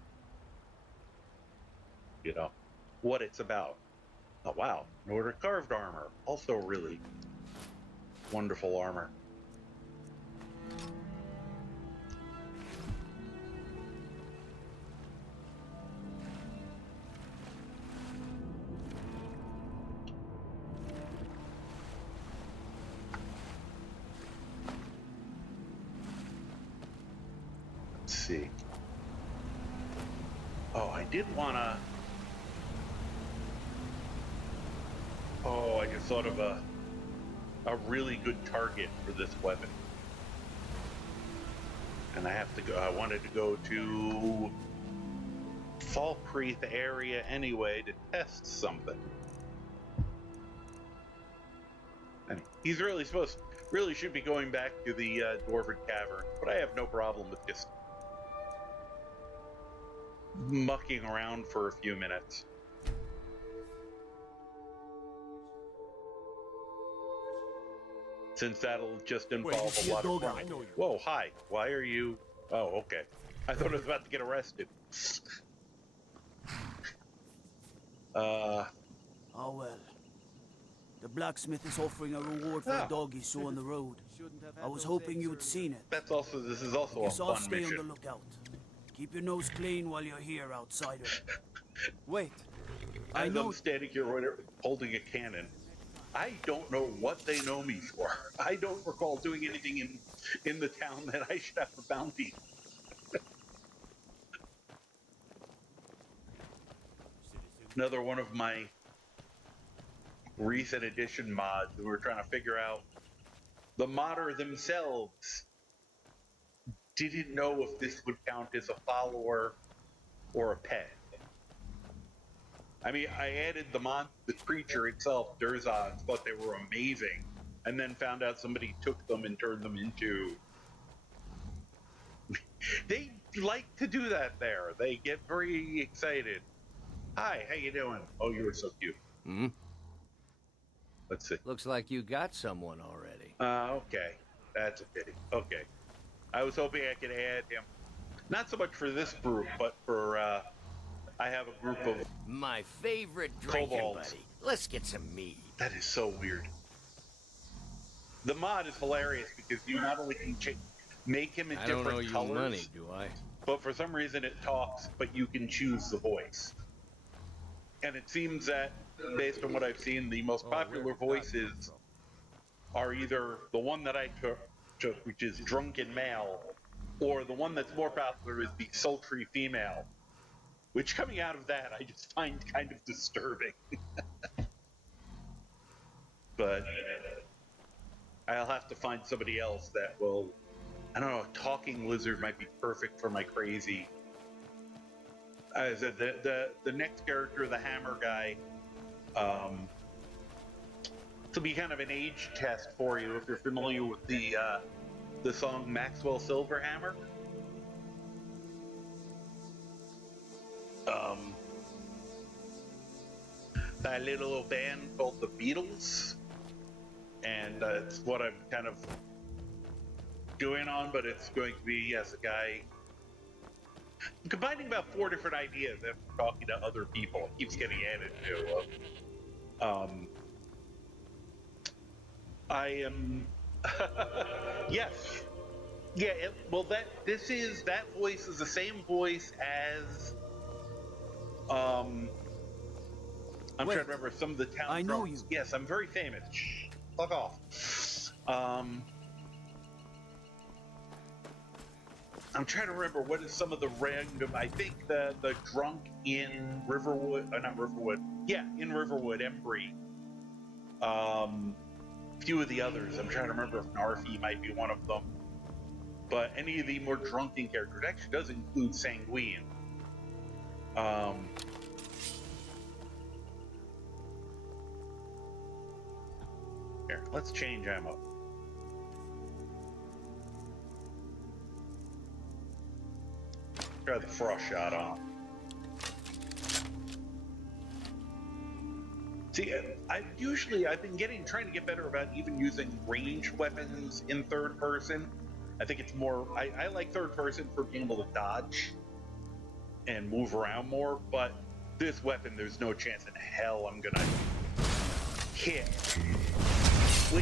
what it's about. Oh wow, Nordic carved armor, also really wonderful armor. Let's see. Oh, I did wanna. Oh, I just thought of a really good target for this weapon. And I have to go. I wanted to go to Falkreath area anyway to test something. And he's really should be going back to the Dwarven Cavern, but I have no problem with just mucking around for a few minutes. Since that'll just involve a lot of running. Whoa, hi. Why are you... Oh, okay. I thought I was about to get arrested. Oh well. The blacksmith is offering a reward for a dog he saw on the road. I was hoping you'd seen it. This is also Guess a I'll fun stay mission. on the lookout. Keep your nose clean while you're here, outsider. Wait. I know... I'm standing here holding a cannon. I don't know what they know me for. I don't recall doing anything in the town that I should have a bounty. Another one of my recent edition mods, we were trying to figure out, the modder themselves didn't know if this would count as a follower or a pet. I mean, I added the creature itself, Durzans, thought they were amazing, and then found out somebody took them and turned them into like to do that there. They get very excited. Hi, how you doing? Oh, you were so cute. Hmm? Let's see. Looks like you got someone already. Okay. That's a pity. Okay. I was hoping I could add him. Not so much for this group, but for, I have a group of My favorite drinking kobolds. buddy. Let's get some mead. That is so weird. The mod is hilarious because you not only can make him in I don't owe different you colors, money, do I? but for some reason it talks, but you can choose the voice. And it seems that, based on what I've seen, the most popular voices are either the one that I took, which is drunken male, or the one that's more popular is the sultry female, which coming out of that I just find kind of disturbing. But I'll have to find somebody else that will, I don't know, a talking lizard might be perfect for my crazy. As the next character, the hammer guy, this will be kind of an age test for you if you're familiar with the song Maxwell Silverhammer. That little band called the Beatles, and it's what I'm kind of doing on, but it's going to be, yes, a guy. I'm combining about 4 different ideas after talking to other people. It keeps getting added to. I am. Yes. Yeah. Well, that voice is the same voice as. I'm trying to remember some of the town. I know you. Yes, I'm very famous. Shh, fuck off. I'm trying to remember what is some of the random. I think the drunk in Riverwood, not Riverwood. Yeah, in Riverwood, Embry. Few of the others. I'm trying to remember if Narfi might be one of them. But any of the more drunken characters, it actually does include Sanguine. Here, let's change ammo. Try the frost shot on. See, I've been trying to get better about even using ranged weapons in third person. I think it's more, I like third person for being able to dodge and move around more, but this weapon, there's no chance in hell I'm gonna hit. Whee!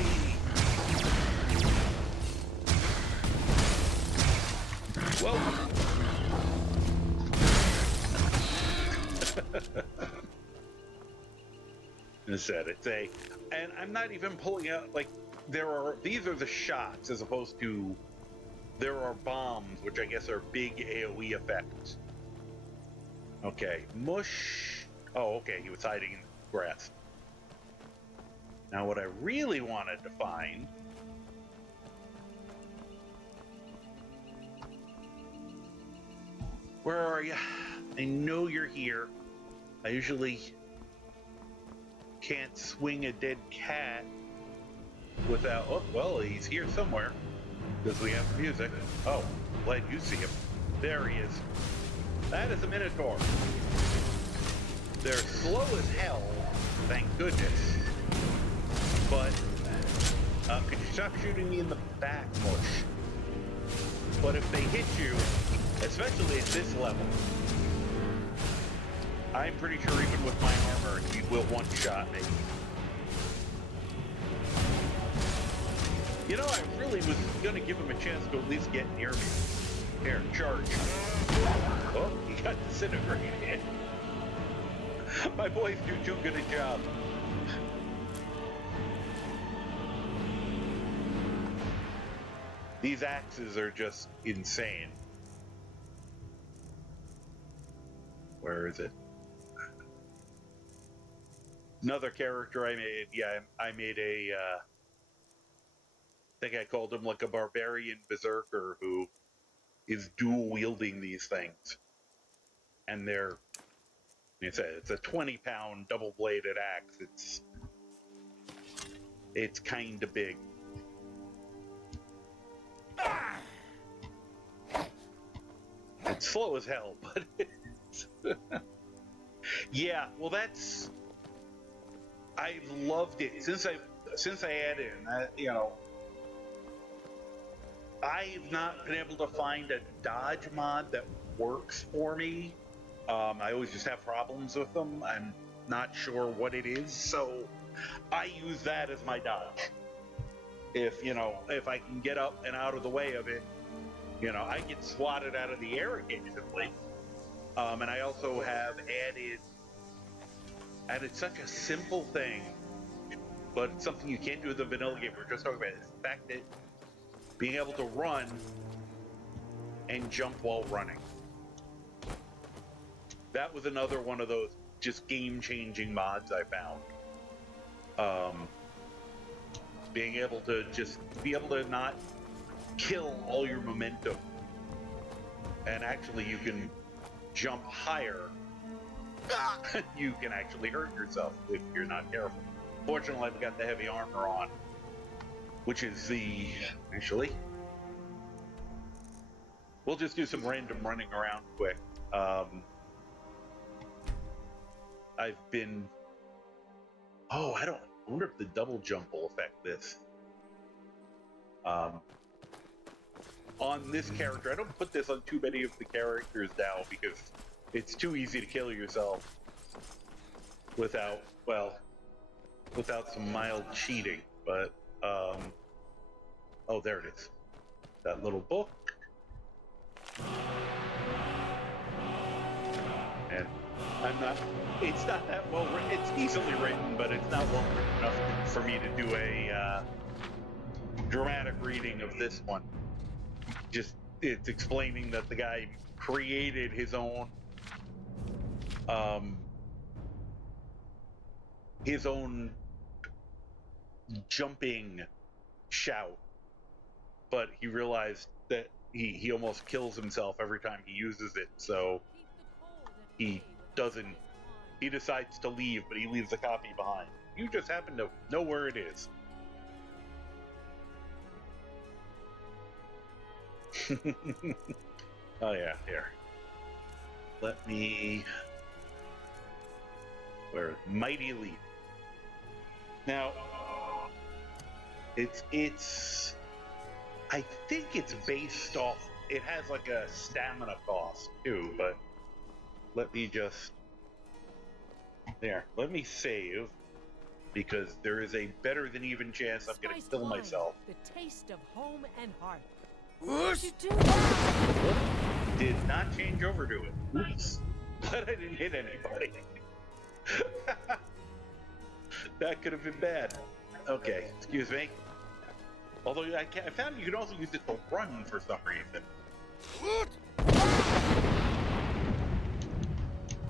Whoa! And I'm not even pulling out, like, these are the shots as opposed to, there are bombs, which I guess are big AoE effects. Okay, mush. Oh, okay, he was hiding in the grass. Now what I really wanted to find where are you? I know you're here. I usually can't swing a dead cat without, oh, well, he's here somewhere because we have music. Oh, glad you see him. There he is. That is a Minotaur. They're slow as hell, thank goodness. But, could you stop shooting me in the back, Mush? But if they hit you, especially at this level, I'm pretty sure even with my armor, he will one-shot me. You know, I really was going to give him a chance to at least get near me. Here, charge. Oh, he got disintegrated. My boys do too good a job. These axes are just insane. Where is it? Another character I made. Yeah, I made a. I think I called him like a barbarian berserker who is dual wielding these things, and they're. It's a 20-pound double bladed axe. It's kind of big. It's slow as hell, but it's yeah. Well, that's I've loved it since I added in. You know, I've not been able to find a dodge mod that works for me. I always just have problems with them. I'm not sure what it is, so I use that as my dodge. If I can get up and out of the way of it, I get swatted out of the air occasionally. And I also have added such a simple thing, but it's something you can't do with the vanilla game. We're just talking about it. The fact that being able to run and jump while running. That was another one of those just game-changing mods I found. Being able to not kill all your momentum, and actually you can jump higher. You can actually hurt yourself if you're not careful. Fortunately, I've got the heavy armor on, which is we'll just do some random running around quick. I wonder if the double jump will affect this. On this character, I don't put this on too many of the characters now because it's too easy to kill yourself without some mild cheating. But oh, there it is. That little book. And it's not that well written. It's decently written, but it's not well written enough for me to do a dramatic reading of this one. Just, it's explaining that the guy created his own jumping shout, but he realized that he almost kills himself every time he uses it, so he decides to leave, but he leaves a copy behind. You just happen to know where it is. Oh yeah, here. Let me... Where? Mighty Leap. Now, it's... I think it's based off... It has like a stamina cost too, but let me just... There, let me save, because there is a better than even chance I'm going to kill myself. The taste of home and heart. What did you do? Did not change over to it. Oops. But I didn't hit anybody. That could have been bad. Okay, excuse me. Although I found you can also use it to run for some reason. What?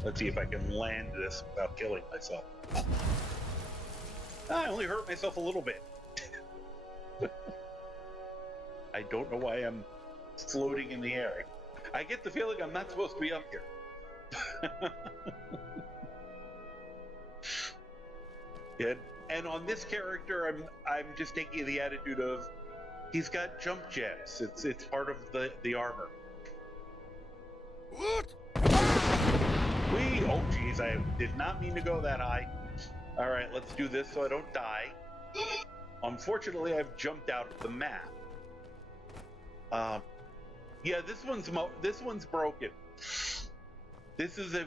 Let's see if I can land this without killing myself. I only hurt myself a little bit. I don't know why I'm floating in the air. I get the feeling I'm not supposed to be up here. Yeah, and on this character, I'm just taking the attitude of he's got jump jets. It's part of the armor. What? Oh geez, I did not mean to go that high. All right, let's do this so I don't die. Unfortunately, I've jumped out of the map. Yeah, this one's broken. This is a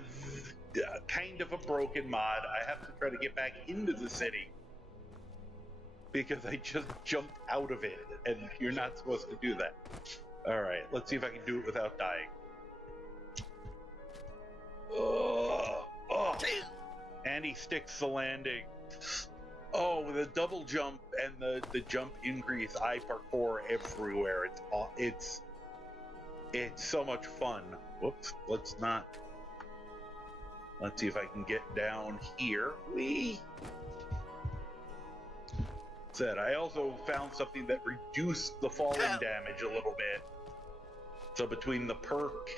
kind of a broken mod. I have to try to get back into the city because I just jumped out of it, and you're not supposed to do that. All right, let's see if I can do it without dying. And he sticks the landing. Oh, with a double jump and the jump increase, I parkour everywhere. It's so much fun. Whoops, let's see if I can get down here. Said I also found something that reduced the falling damage a little bit. So between the perk,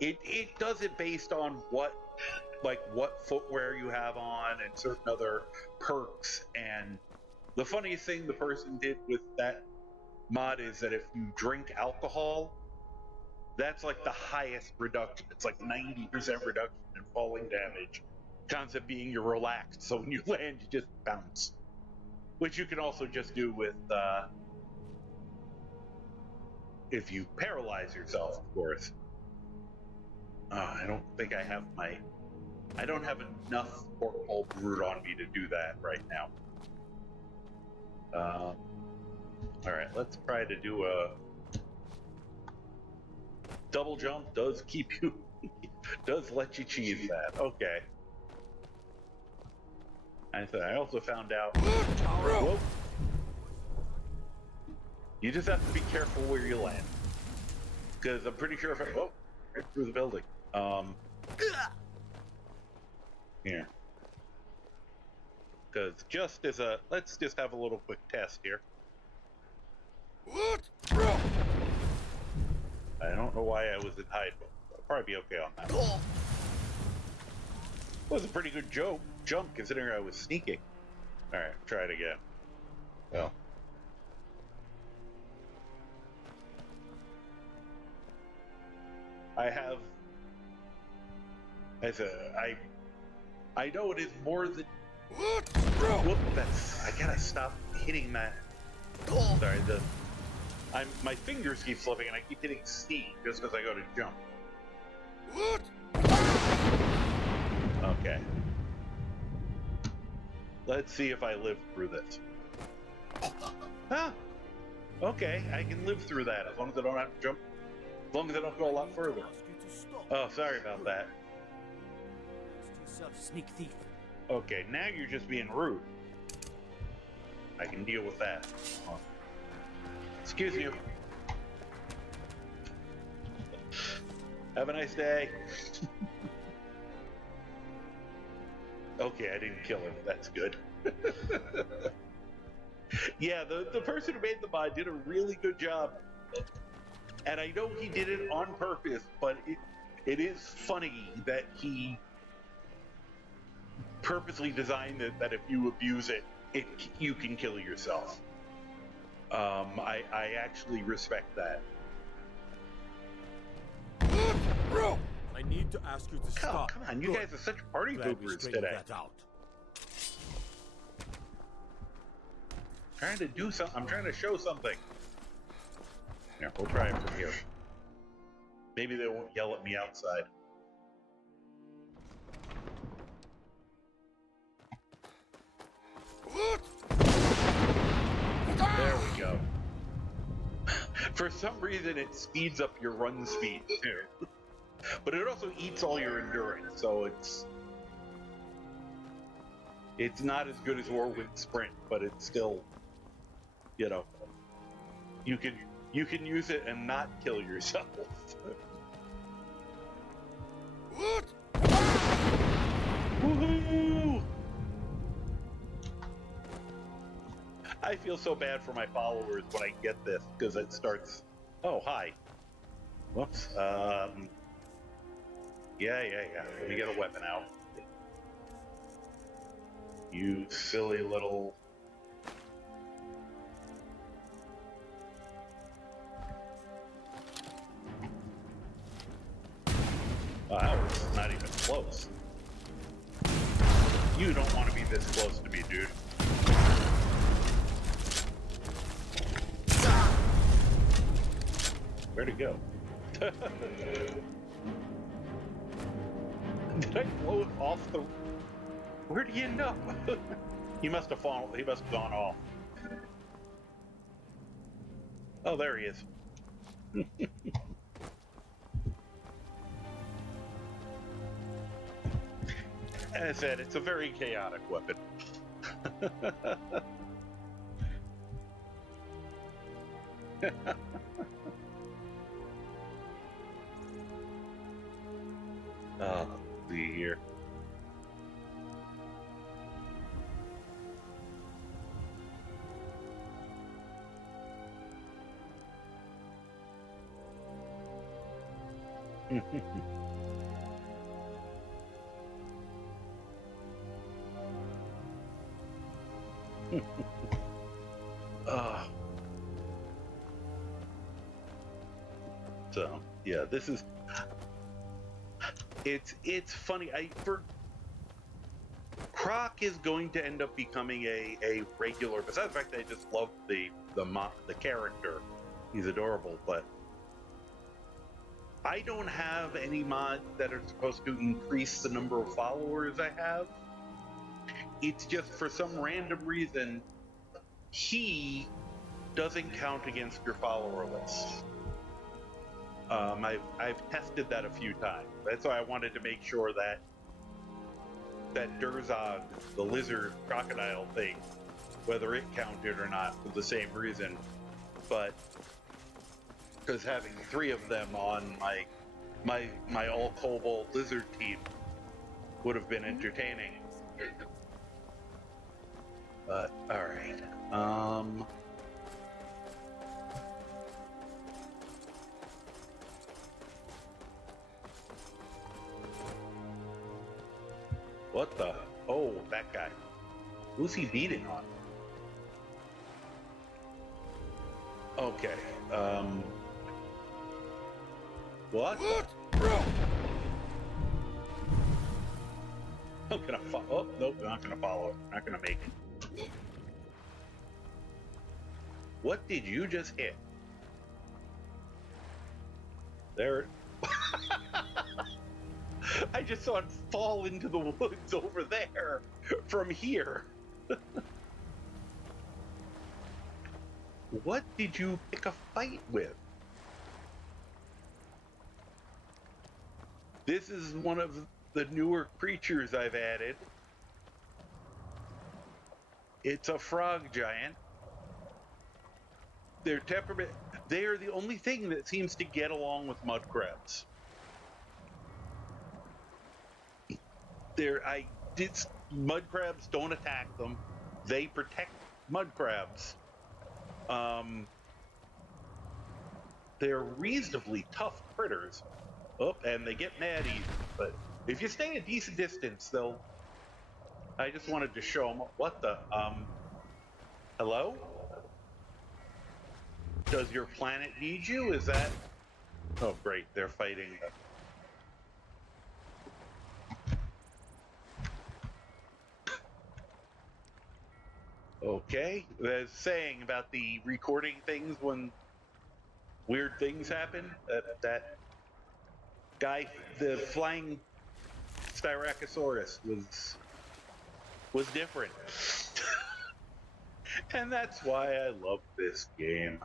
it does it based on what footwear you have on and certain other perks. And the funniest thing the person did with that mod is that if you drink alcohol, That's like the highest reduction. It's like 90% reduction in falling damage. Concept being you're relaxed, so when you land, you just bounce. Which you can also just do with if you paralyze yourself, of course. I don't think I have I don't have enough porthole brute on me to do that right now. All right, let's try to do a double jump. Does keep you, does let you cheese that. Okay. I also found out. Whoa. You just have to be careful where you land, because I'm pretty sure if right through the building. Here. Because just as let's just have a little quick test here. I don't know why I was in hide, but I'll probably be okay on that. It was a pretty good jump considering I was sneaking. All right, try it again. Well. I know it is more than. Whoop! I gotta stop hitting that. Sorry, my fingers keep slipping and I keep hitting C just because I go to jump. Okay. Let's see if I live through this. Huh? Okay, I can live through that as long as I don't have to jump. As long as I don't go a lot further. Oh, sorry about that. Sneak thief. Okay, now you're just being rude. I can deal with that. Oh. Excuse you. Have a nice day. Okay, I didn't kill him. That's good. Yeah, the person who made the mod did a really good job. And I know he did it on purpose, but it is funny that he purposely designed it that if you abuse it, you can kill yourself. I actually respect that. I need to ask you to stop. Come on, you guys are such party poopers today. That out. Trying to do something. I'm trying to show something. Yeah, we'll try it from here. Maybe they won't yell at me outside. There we go. For some reason, it speeds up your run speed too. But it also eats all your endurance, so it's not as good as Whirlwind Sprint, but it's still, you know, you can use it and not kill yourself. Woohoo! I feel so bad for my followers when I get this because it starts. Oh, hi. Whoops. Yeah. Let me get a weapon out. You silly little. That was not even close. You don't want to be this close to me, dude. Where'd it go? Did I blow it off the... Where'd he end up? He must have fallen. He must have gone off. Oh, there he is. As I said, it's a very chaotic weapon. Let's see here. So yeah, this is it's funny. Croc is going to end up becoming a regular. Besides the fact that I just love the character, he's adorable. But I don't have any mods that are supposed to increase the number of followers I have. It's just for some random reason he doesn't count against your follower list. I've tested that a few times. That's why I wanted to make sure that Durzog, the lizard crocodile thing, whether it counted or not, for the same reason. But because having 3 of them on my all cobalt lizard team would have been entertaining. But all right. What the? Oh, that guy. Who's he beating on? Okay. What? I'm gonna follow. Oh, nope, I'm not gonna follow it. Not gonna make it. What did you just hit? There. I just saw it fall into the woods over there from here. What did you pick a fight with? This is one of the newer creatures I've added. It's a frog giant. Their temperament, they are the only thing that seems to get along with mud crabs. Mud crabs don't attack them. They protect mud crabs. They're reasonably tough critters. Oh, and they get mad easy. But if you stay a decent distance, they'll... I just wanted to show them what the... Hello? Does your planet need you? Is that... Oh, great. They're fighting... Okay, there's saying about the recording things when weird things happen. That guy, the flying Styracosaurus, was different, and that's why I love this game.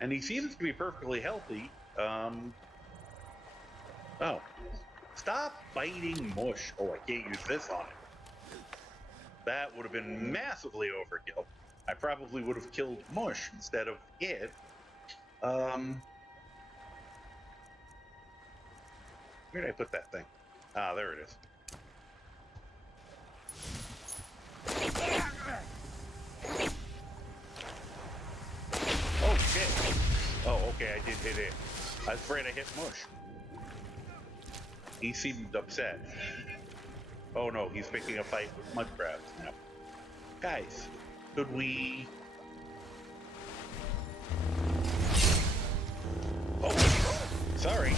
And he seems to be perfectly healthy. Oh, stop biting mush! Oh, I can't use this on it. That would have been massively overkill. I probably would have killed Mush instead of it. Where did I put that thing? Ah, there it is. Oh, shit. Oh, okay, I did hit it. I was afraid I hit Mush. He seemed upset. Oh no, he's picking a fight with mud crabs now. Guys, could we... Oh, sorry.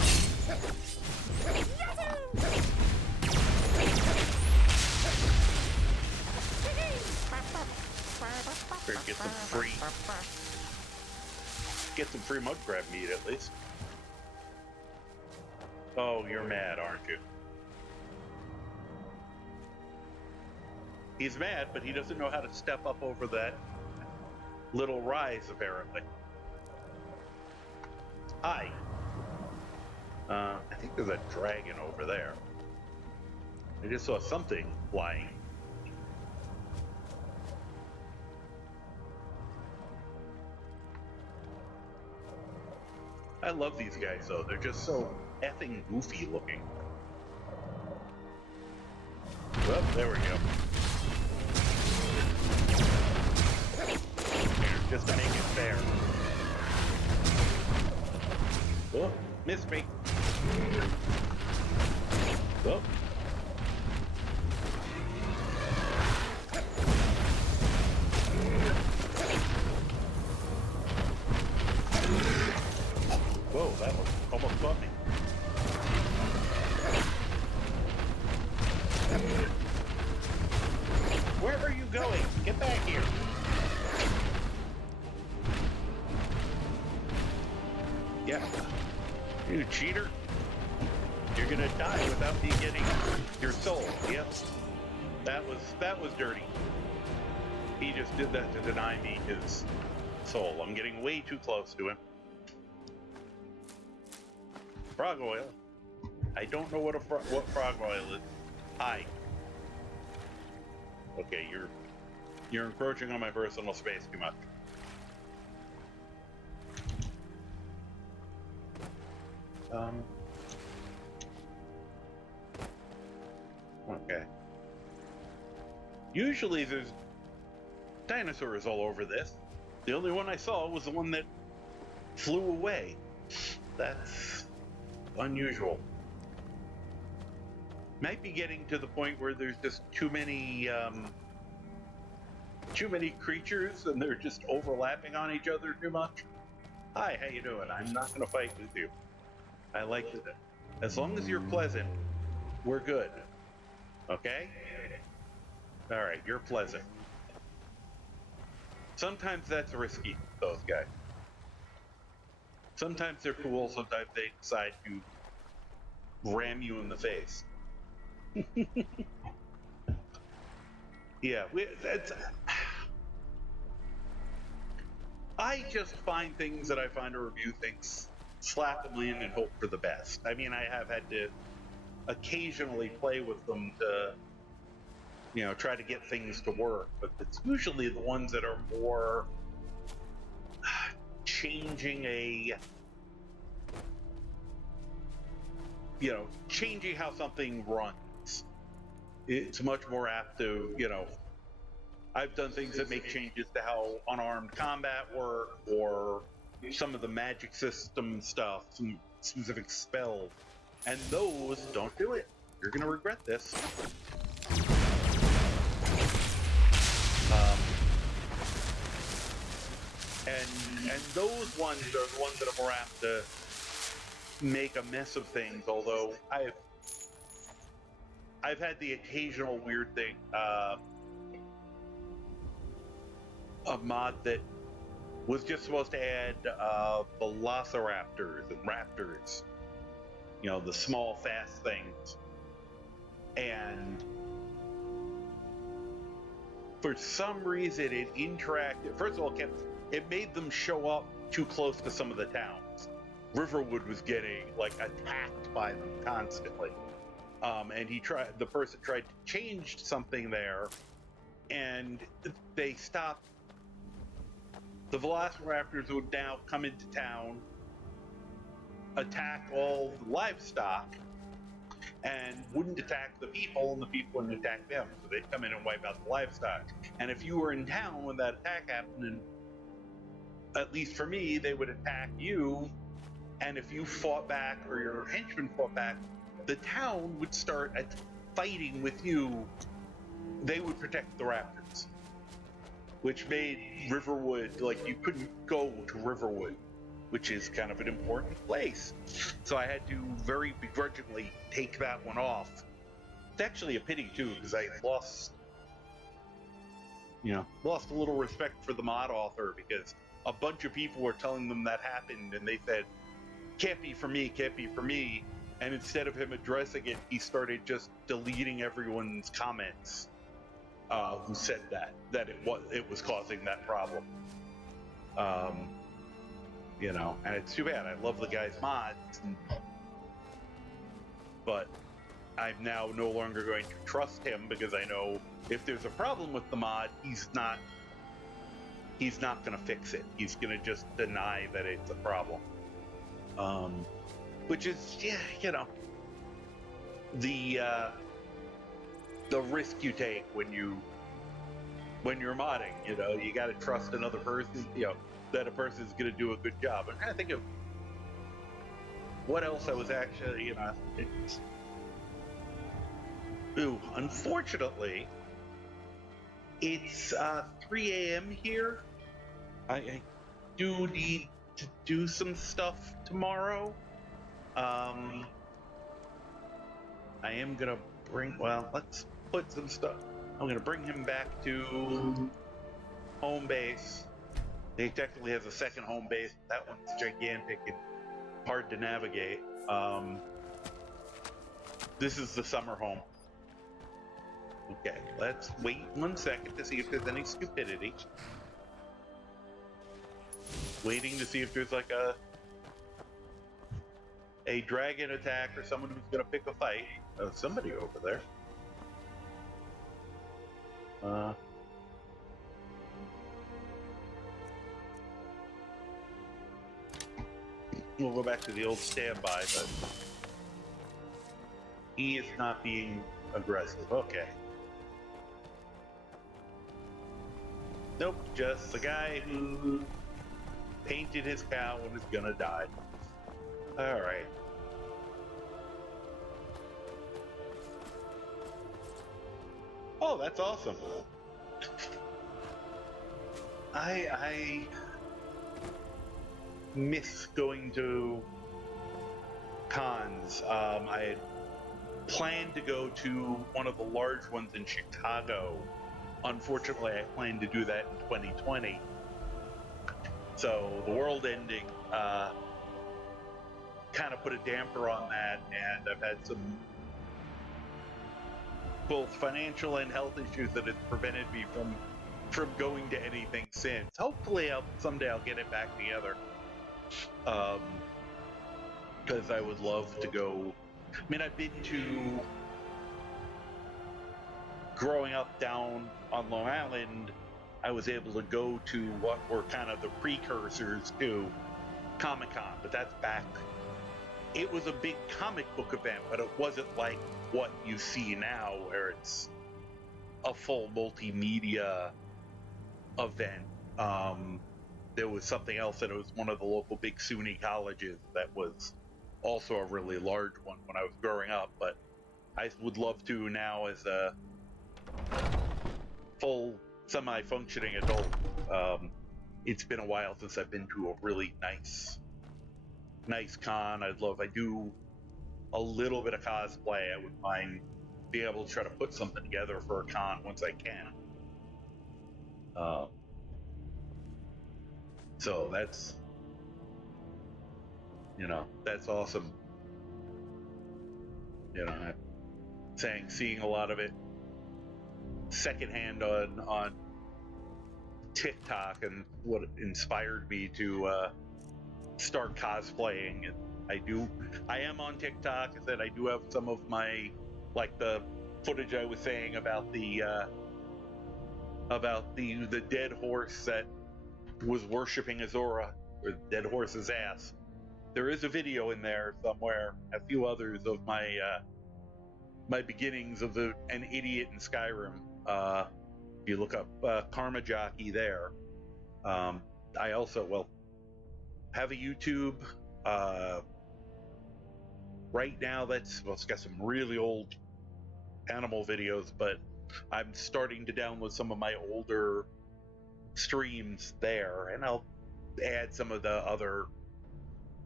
Better get some free mud crab meat at least. Oh, you're mad, aren't you? He's mad, but he doesn't know how to step up over that little rise, apparently. Hi. I think there's a dragon over there. I just saw something flying. I love these guys, though. They're just so effing goofy looking. Well, there we go. Just to make it fair. Oh, missed me. Oh. Whoa, that was almost caught me. Where are you going? Get back here. Yeah. You cheater. You're gonna die without me getting your soul. Yep. That was dirty. He just did that to deny me his soul. I'm getting way too close to him. Frog oil. I don't know what frog oil is. Hi. Okay, you're encroaching on my personal space too much. Okay. Usually there's dinosaurs all over this. The only one I saw was the one that flew away. That's unusual. Might be getting to the point where there's just too many creatures and they're just overlapping on each other too much. Hi, how you doing? I'm not gonna fight with you. I like it. As long as you're pleasant, we're good. Okay? Alright, you're pleasant. Sometimes that's risky, those guys. Sometimes they're cool, sometimes they decide to ram you in the face. Yeah, I just find things that I find to review things, slap them in and hope for the best. I mean, I have had to occasionally play with them to, try to get things to work, but it's usually the ones that are more changing changing how something runs. It's much more apt to, I've done things that make changes to how unarmed combat work, or some of the magic system stuff, some specific spells, and those don't do it. You're gonna regret this. And those ones are the ones that are more apt to make a mess of things. Although I've had the occasional weird thing. A mod that was just supposed to add velociraptors and raptors, the small, fast things. And for some reason, it interacted. First of all, it made them show up too close to some of the towns. Riverwood was getting attacked by them constantly. And the person tried to change something there, and they stopped. The velociraptors would now come into town, attack all the livestock, and wouldn't attack the people, and the people wouldn't attack them. So they'd come in and wipe out the livestock. And if you were in town when that attack happened, and at least for me, they would attack you, and if you fought back or your henchmen fought back, the town would start fighting with you. They would protect the raptors, which made Riverwood, you couldn't go to Riverwood, which is kind of an important place. So I had to very begrudgingly take that one off. It's actually a pity too, because I lost a little respect for the mod author, because a bunch of people were telling them that happened, and they said, can't be for me, can't be for me. And instead of him addressing it, he started just deleting everyone's comments who said that it was causing that problem. And it's too bad. I love the guy's mods, but I'm now no longer going to trust him, because I know if there's a problem with the mod, he's not going to fix it. He's going to just deny that it's a problem. Which is, the risk you take when you're modding. You got to trust another person, that a person's going to do a good job. I'm trying to think of what else I was actually, unfortunately, it's 3 a.m. here. I do need to do some stuff tomorrow. I am gonna bring. Well, let's put some stuff. I'm gonna bring him back to home base. He technically has a second home base. That one's gigantic and hard to navigate. This is the summer home. Okay, let's wait 1 second to see if there's any stupidity. Waiting to see if there's like a dragon attack or someone who's gonna pick a fight. Oh, somebody over there. We'll go back to the old standby, but he is not being aggressive. Okay. Nope, just the guy who painted his cow and is gonna die. Alright. Oh, that's awesome. I miss going to cons. I had planned to go to one of the large ones in Chicago. Unfortunately, I planned to do that in 2020. So the world ending kind of put a damper on that, and I've had some both financial and health issues that have prevented me from going to anything since. Hopefully, someday I'll get it back together. Because I would love to go. I mean, I've been to, growing up down on Long Island, I was able to go to what were kind of the precursors to Comic-Con, but that's back. It was a big comic book event, but it wasn't like what you see now, where it's a full multimedia event. There was something else, and it was one of the local big SUNY colleges that was also a really large one when I was growing up, but I would love to now as a full semi-functioning adult. It's been a while since I've been to a really nice con. I do a little bit of cosplay. I wouldn't mind being able to try to put something together for a con once I can. So that's, that's awesome. I'm seeing a lot of it secondhand on TikTok, and what inspired me to start cosplaying. And I am on TikTok. I said I do have some of my, like the footage I was saying about the dead horse that was worshiping Azora, or the dead horse's ass. There is a video in there somewhere, a few others of my my beginnings of an idiot in Skyrim. If you look up Karma Jockey there. I also, have a YouTube. Right now, it's got some really old animal videos, but I'm starting to download some of my older streams there, and I'll add some of the other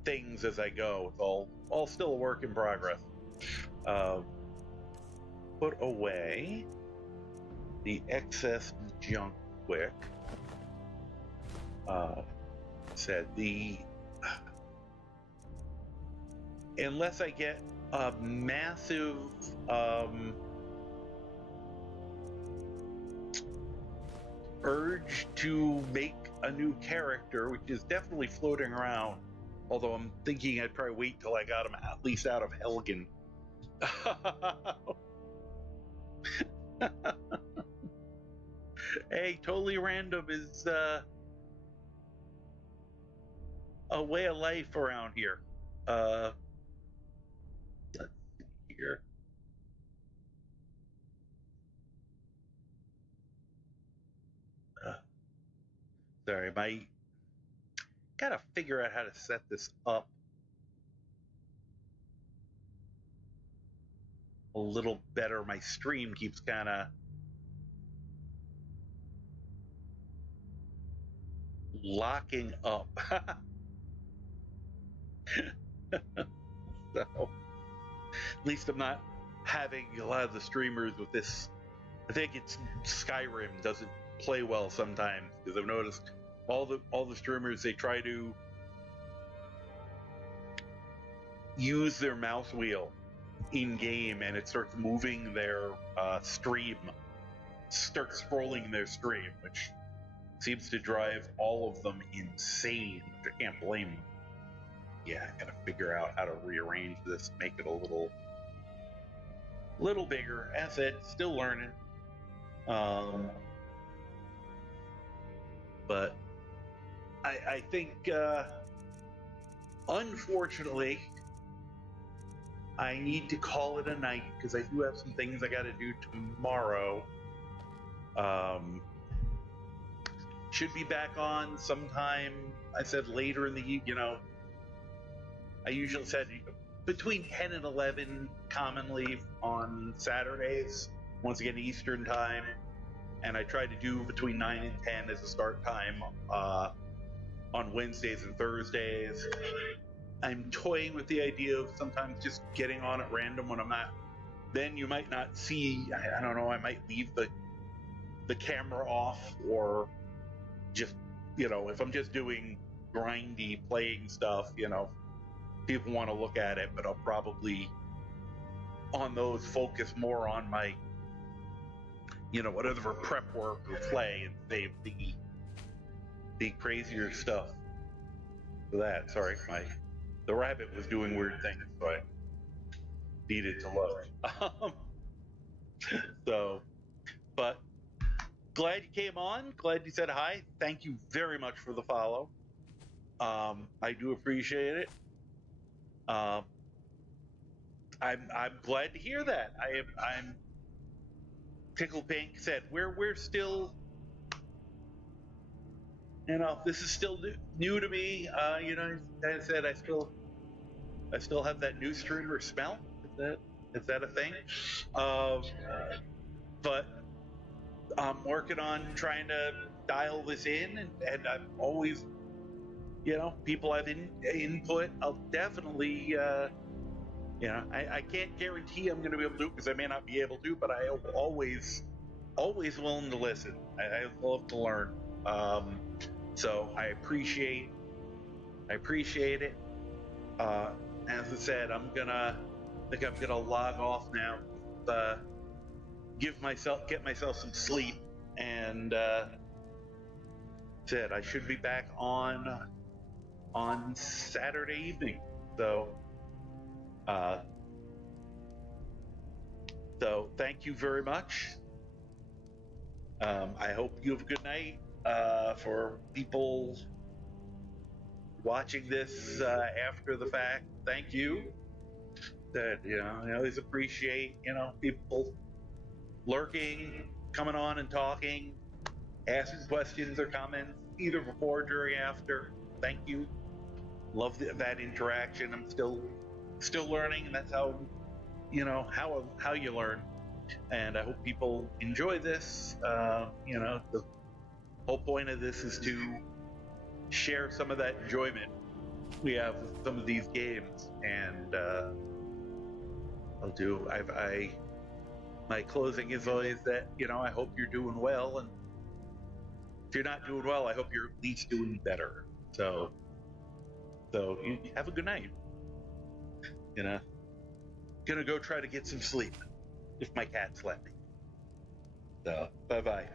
things as I go. It's all still a work in progress. Put away the excess junk quick. Unless I get a massive urge to make a new character, which is definitely floating around, although I'm thinking I'd probably wait till I got him at least out of Helgen. Hey, totally random is a way of life around here. Let's see here. Sorry, gotta figure out how to set this up a little better. My stream keeps kind of locking up. So at least I'm not having a lot of the streamers with this. I think it's Skyrim doesn't play well sometimes, because I've noticed all the streamers, they try to use their mouse wheel in game and it starts moving their stream, starts scrolling their stream, which seems to drive all of them insane, which I can't blame them. Yeah, I gotta figure out how to rearrange this, make it a little bigger. As I said, still learning. But I think, unfortunately, I need to call it a night because I do have some things I got to do tomorrow. Should be back on sometime. I said later in the, I usually said between 10 and 11 commonly on Saturdays, once again Eastern time, and I try to do between 9 and 10 as a start time on Wednesdays and Thursdays. I'm toying with the idea of sometimes just getting on at random when I'm not. Then you might not see. I don't know. I might leave the camera off, or just if I'm just doing grindy playing stuff, people want to look at it, but I'll probably on those focus more on my whatever prep work or play, and save the crazier stuff for that. Sorry, the rabbit was doing weird things, so I needed to look. So, but glad you came on. Glad you said hi. Thank you very much for the follow. I do appreciate it. I'm glad to hear that. I'm Tickle Pink said we're still, this is still new to me. As I said, I still have that new streamer smell. Is that a thing? But I'm working on trying to dial this in, and I'm always, people have input. I'll definitely, I can't guarantee I'm going to be able to do it because I may not be able to, but I am always willing to listen. I love to learn. So I appreciate it. As I said, I'm gonna log off now. Get myself some sleep, and said I should be back on Saturday evening. So thank you very much. I hope you have a good night. For people watching this after the fact, thank you. That I always appreciate people lurking, coming on and talking, asking questions or comments, either before, during, after. Thank you. Love that interaction. I'm still learning, and that's how how you learn. And I hope people enjoy this. The whole point of this is to share some of that enjoyment we have with some of these games, and my closing is always that I hope you're doing well, and if you're not doing well, I hope you're at least doing better. So you have a good night. Gonna go try to get some sleep if my cats let me. So bye bye.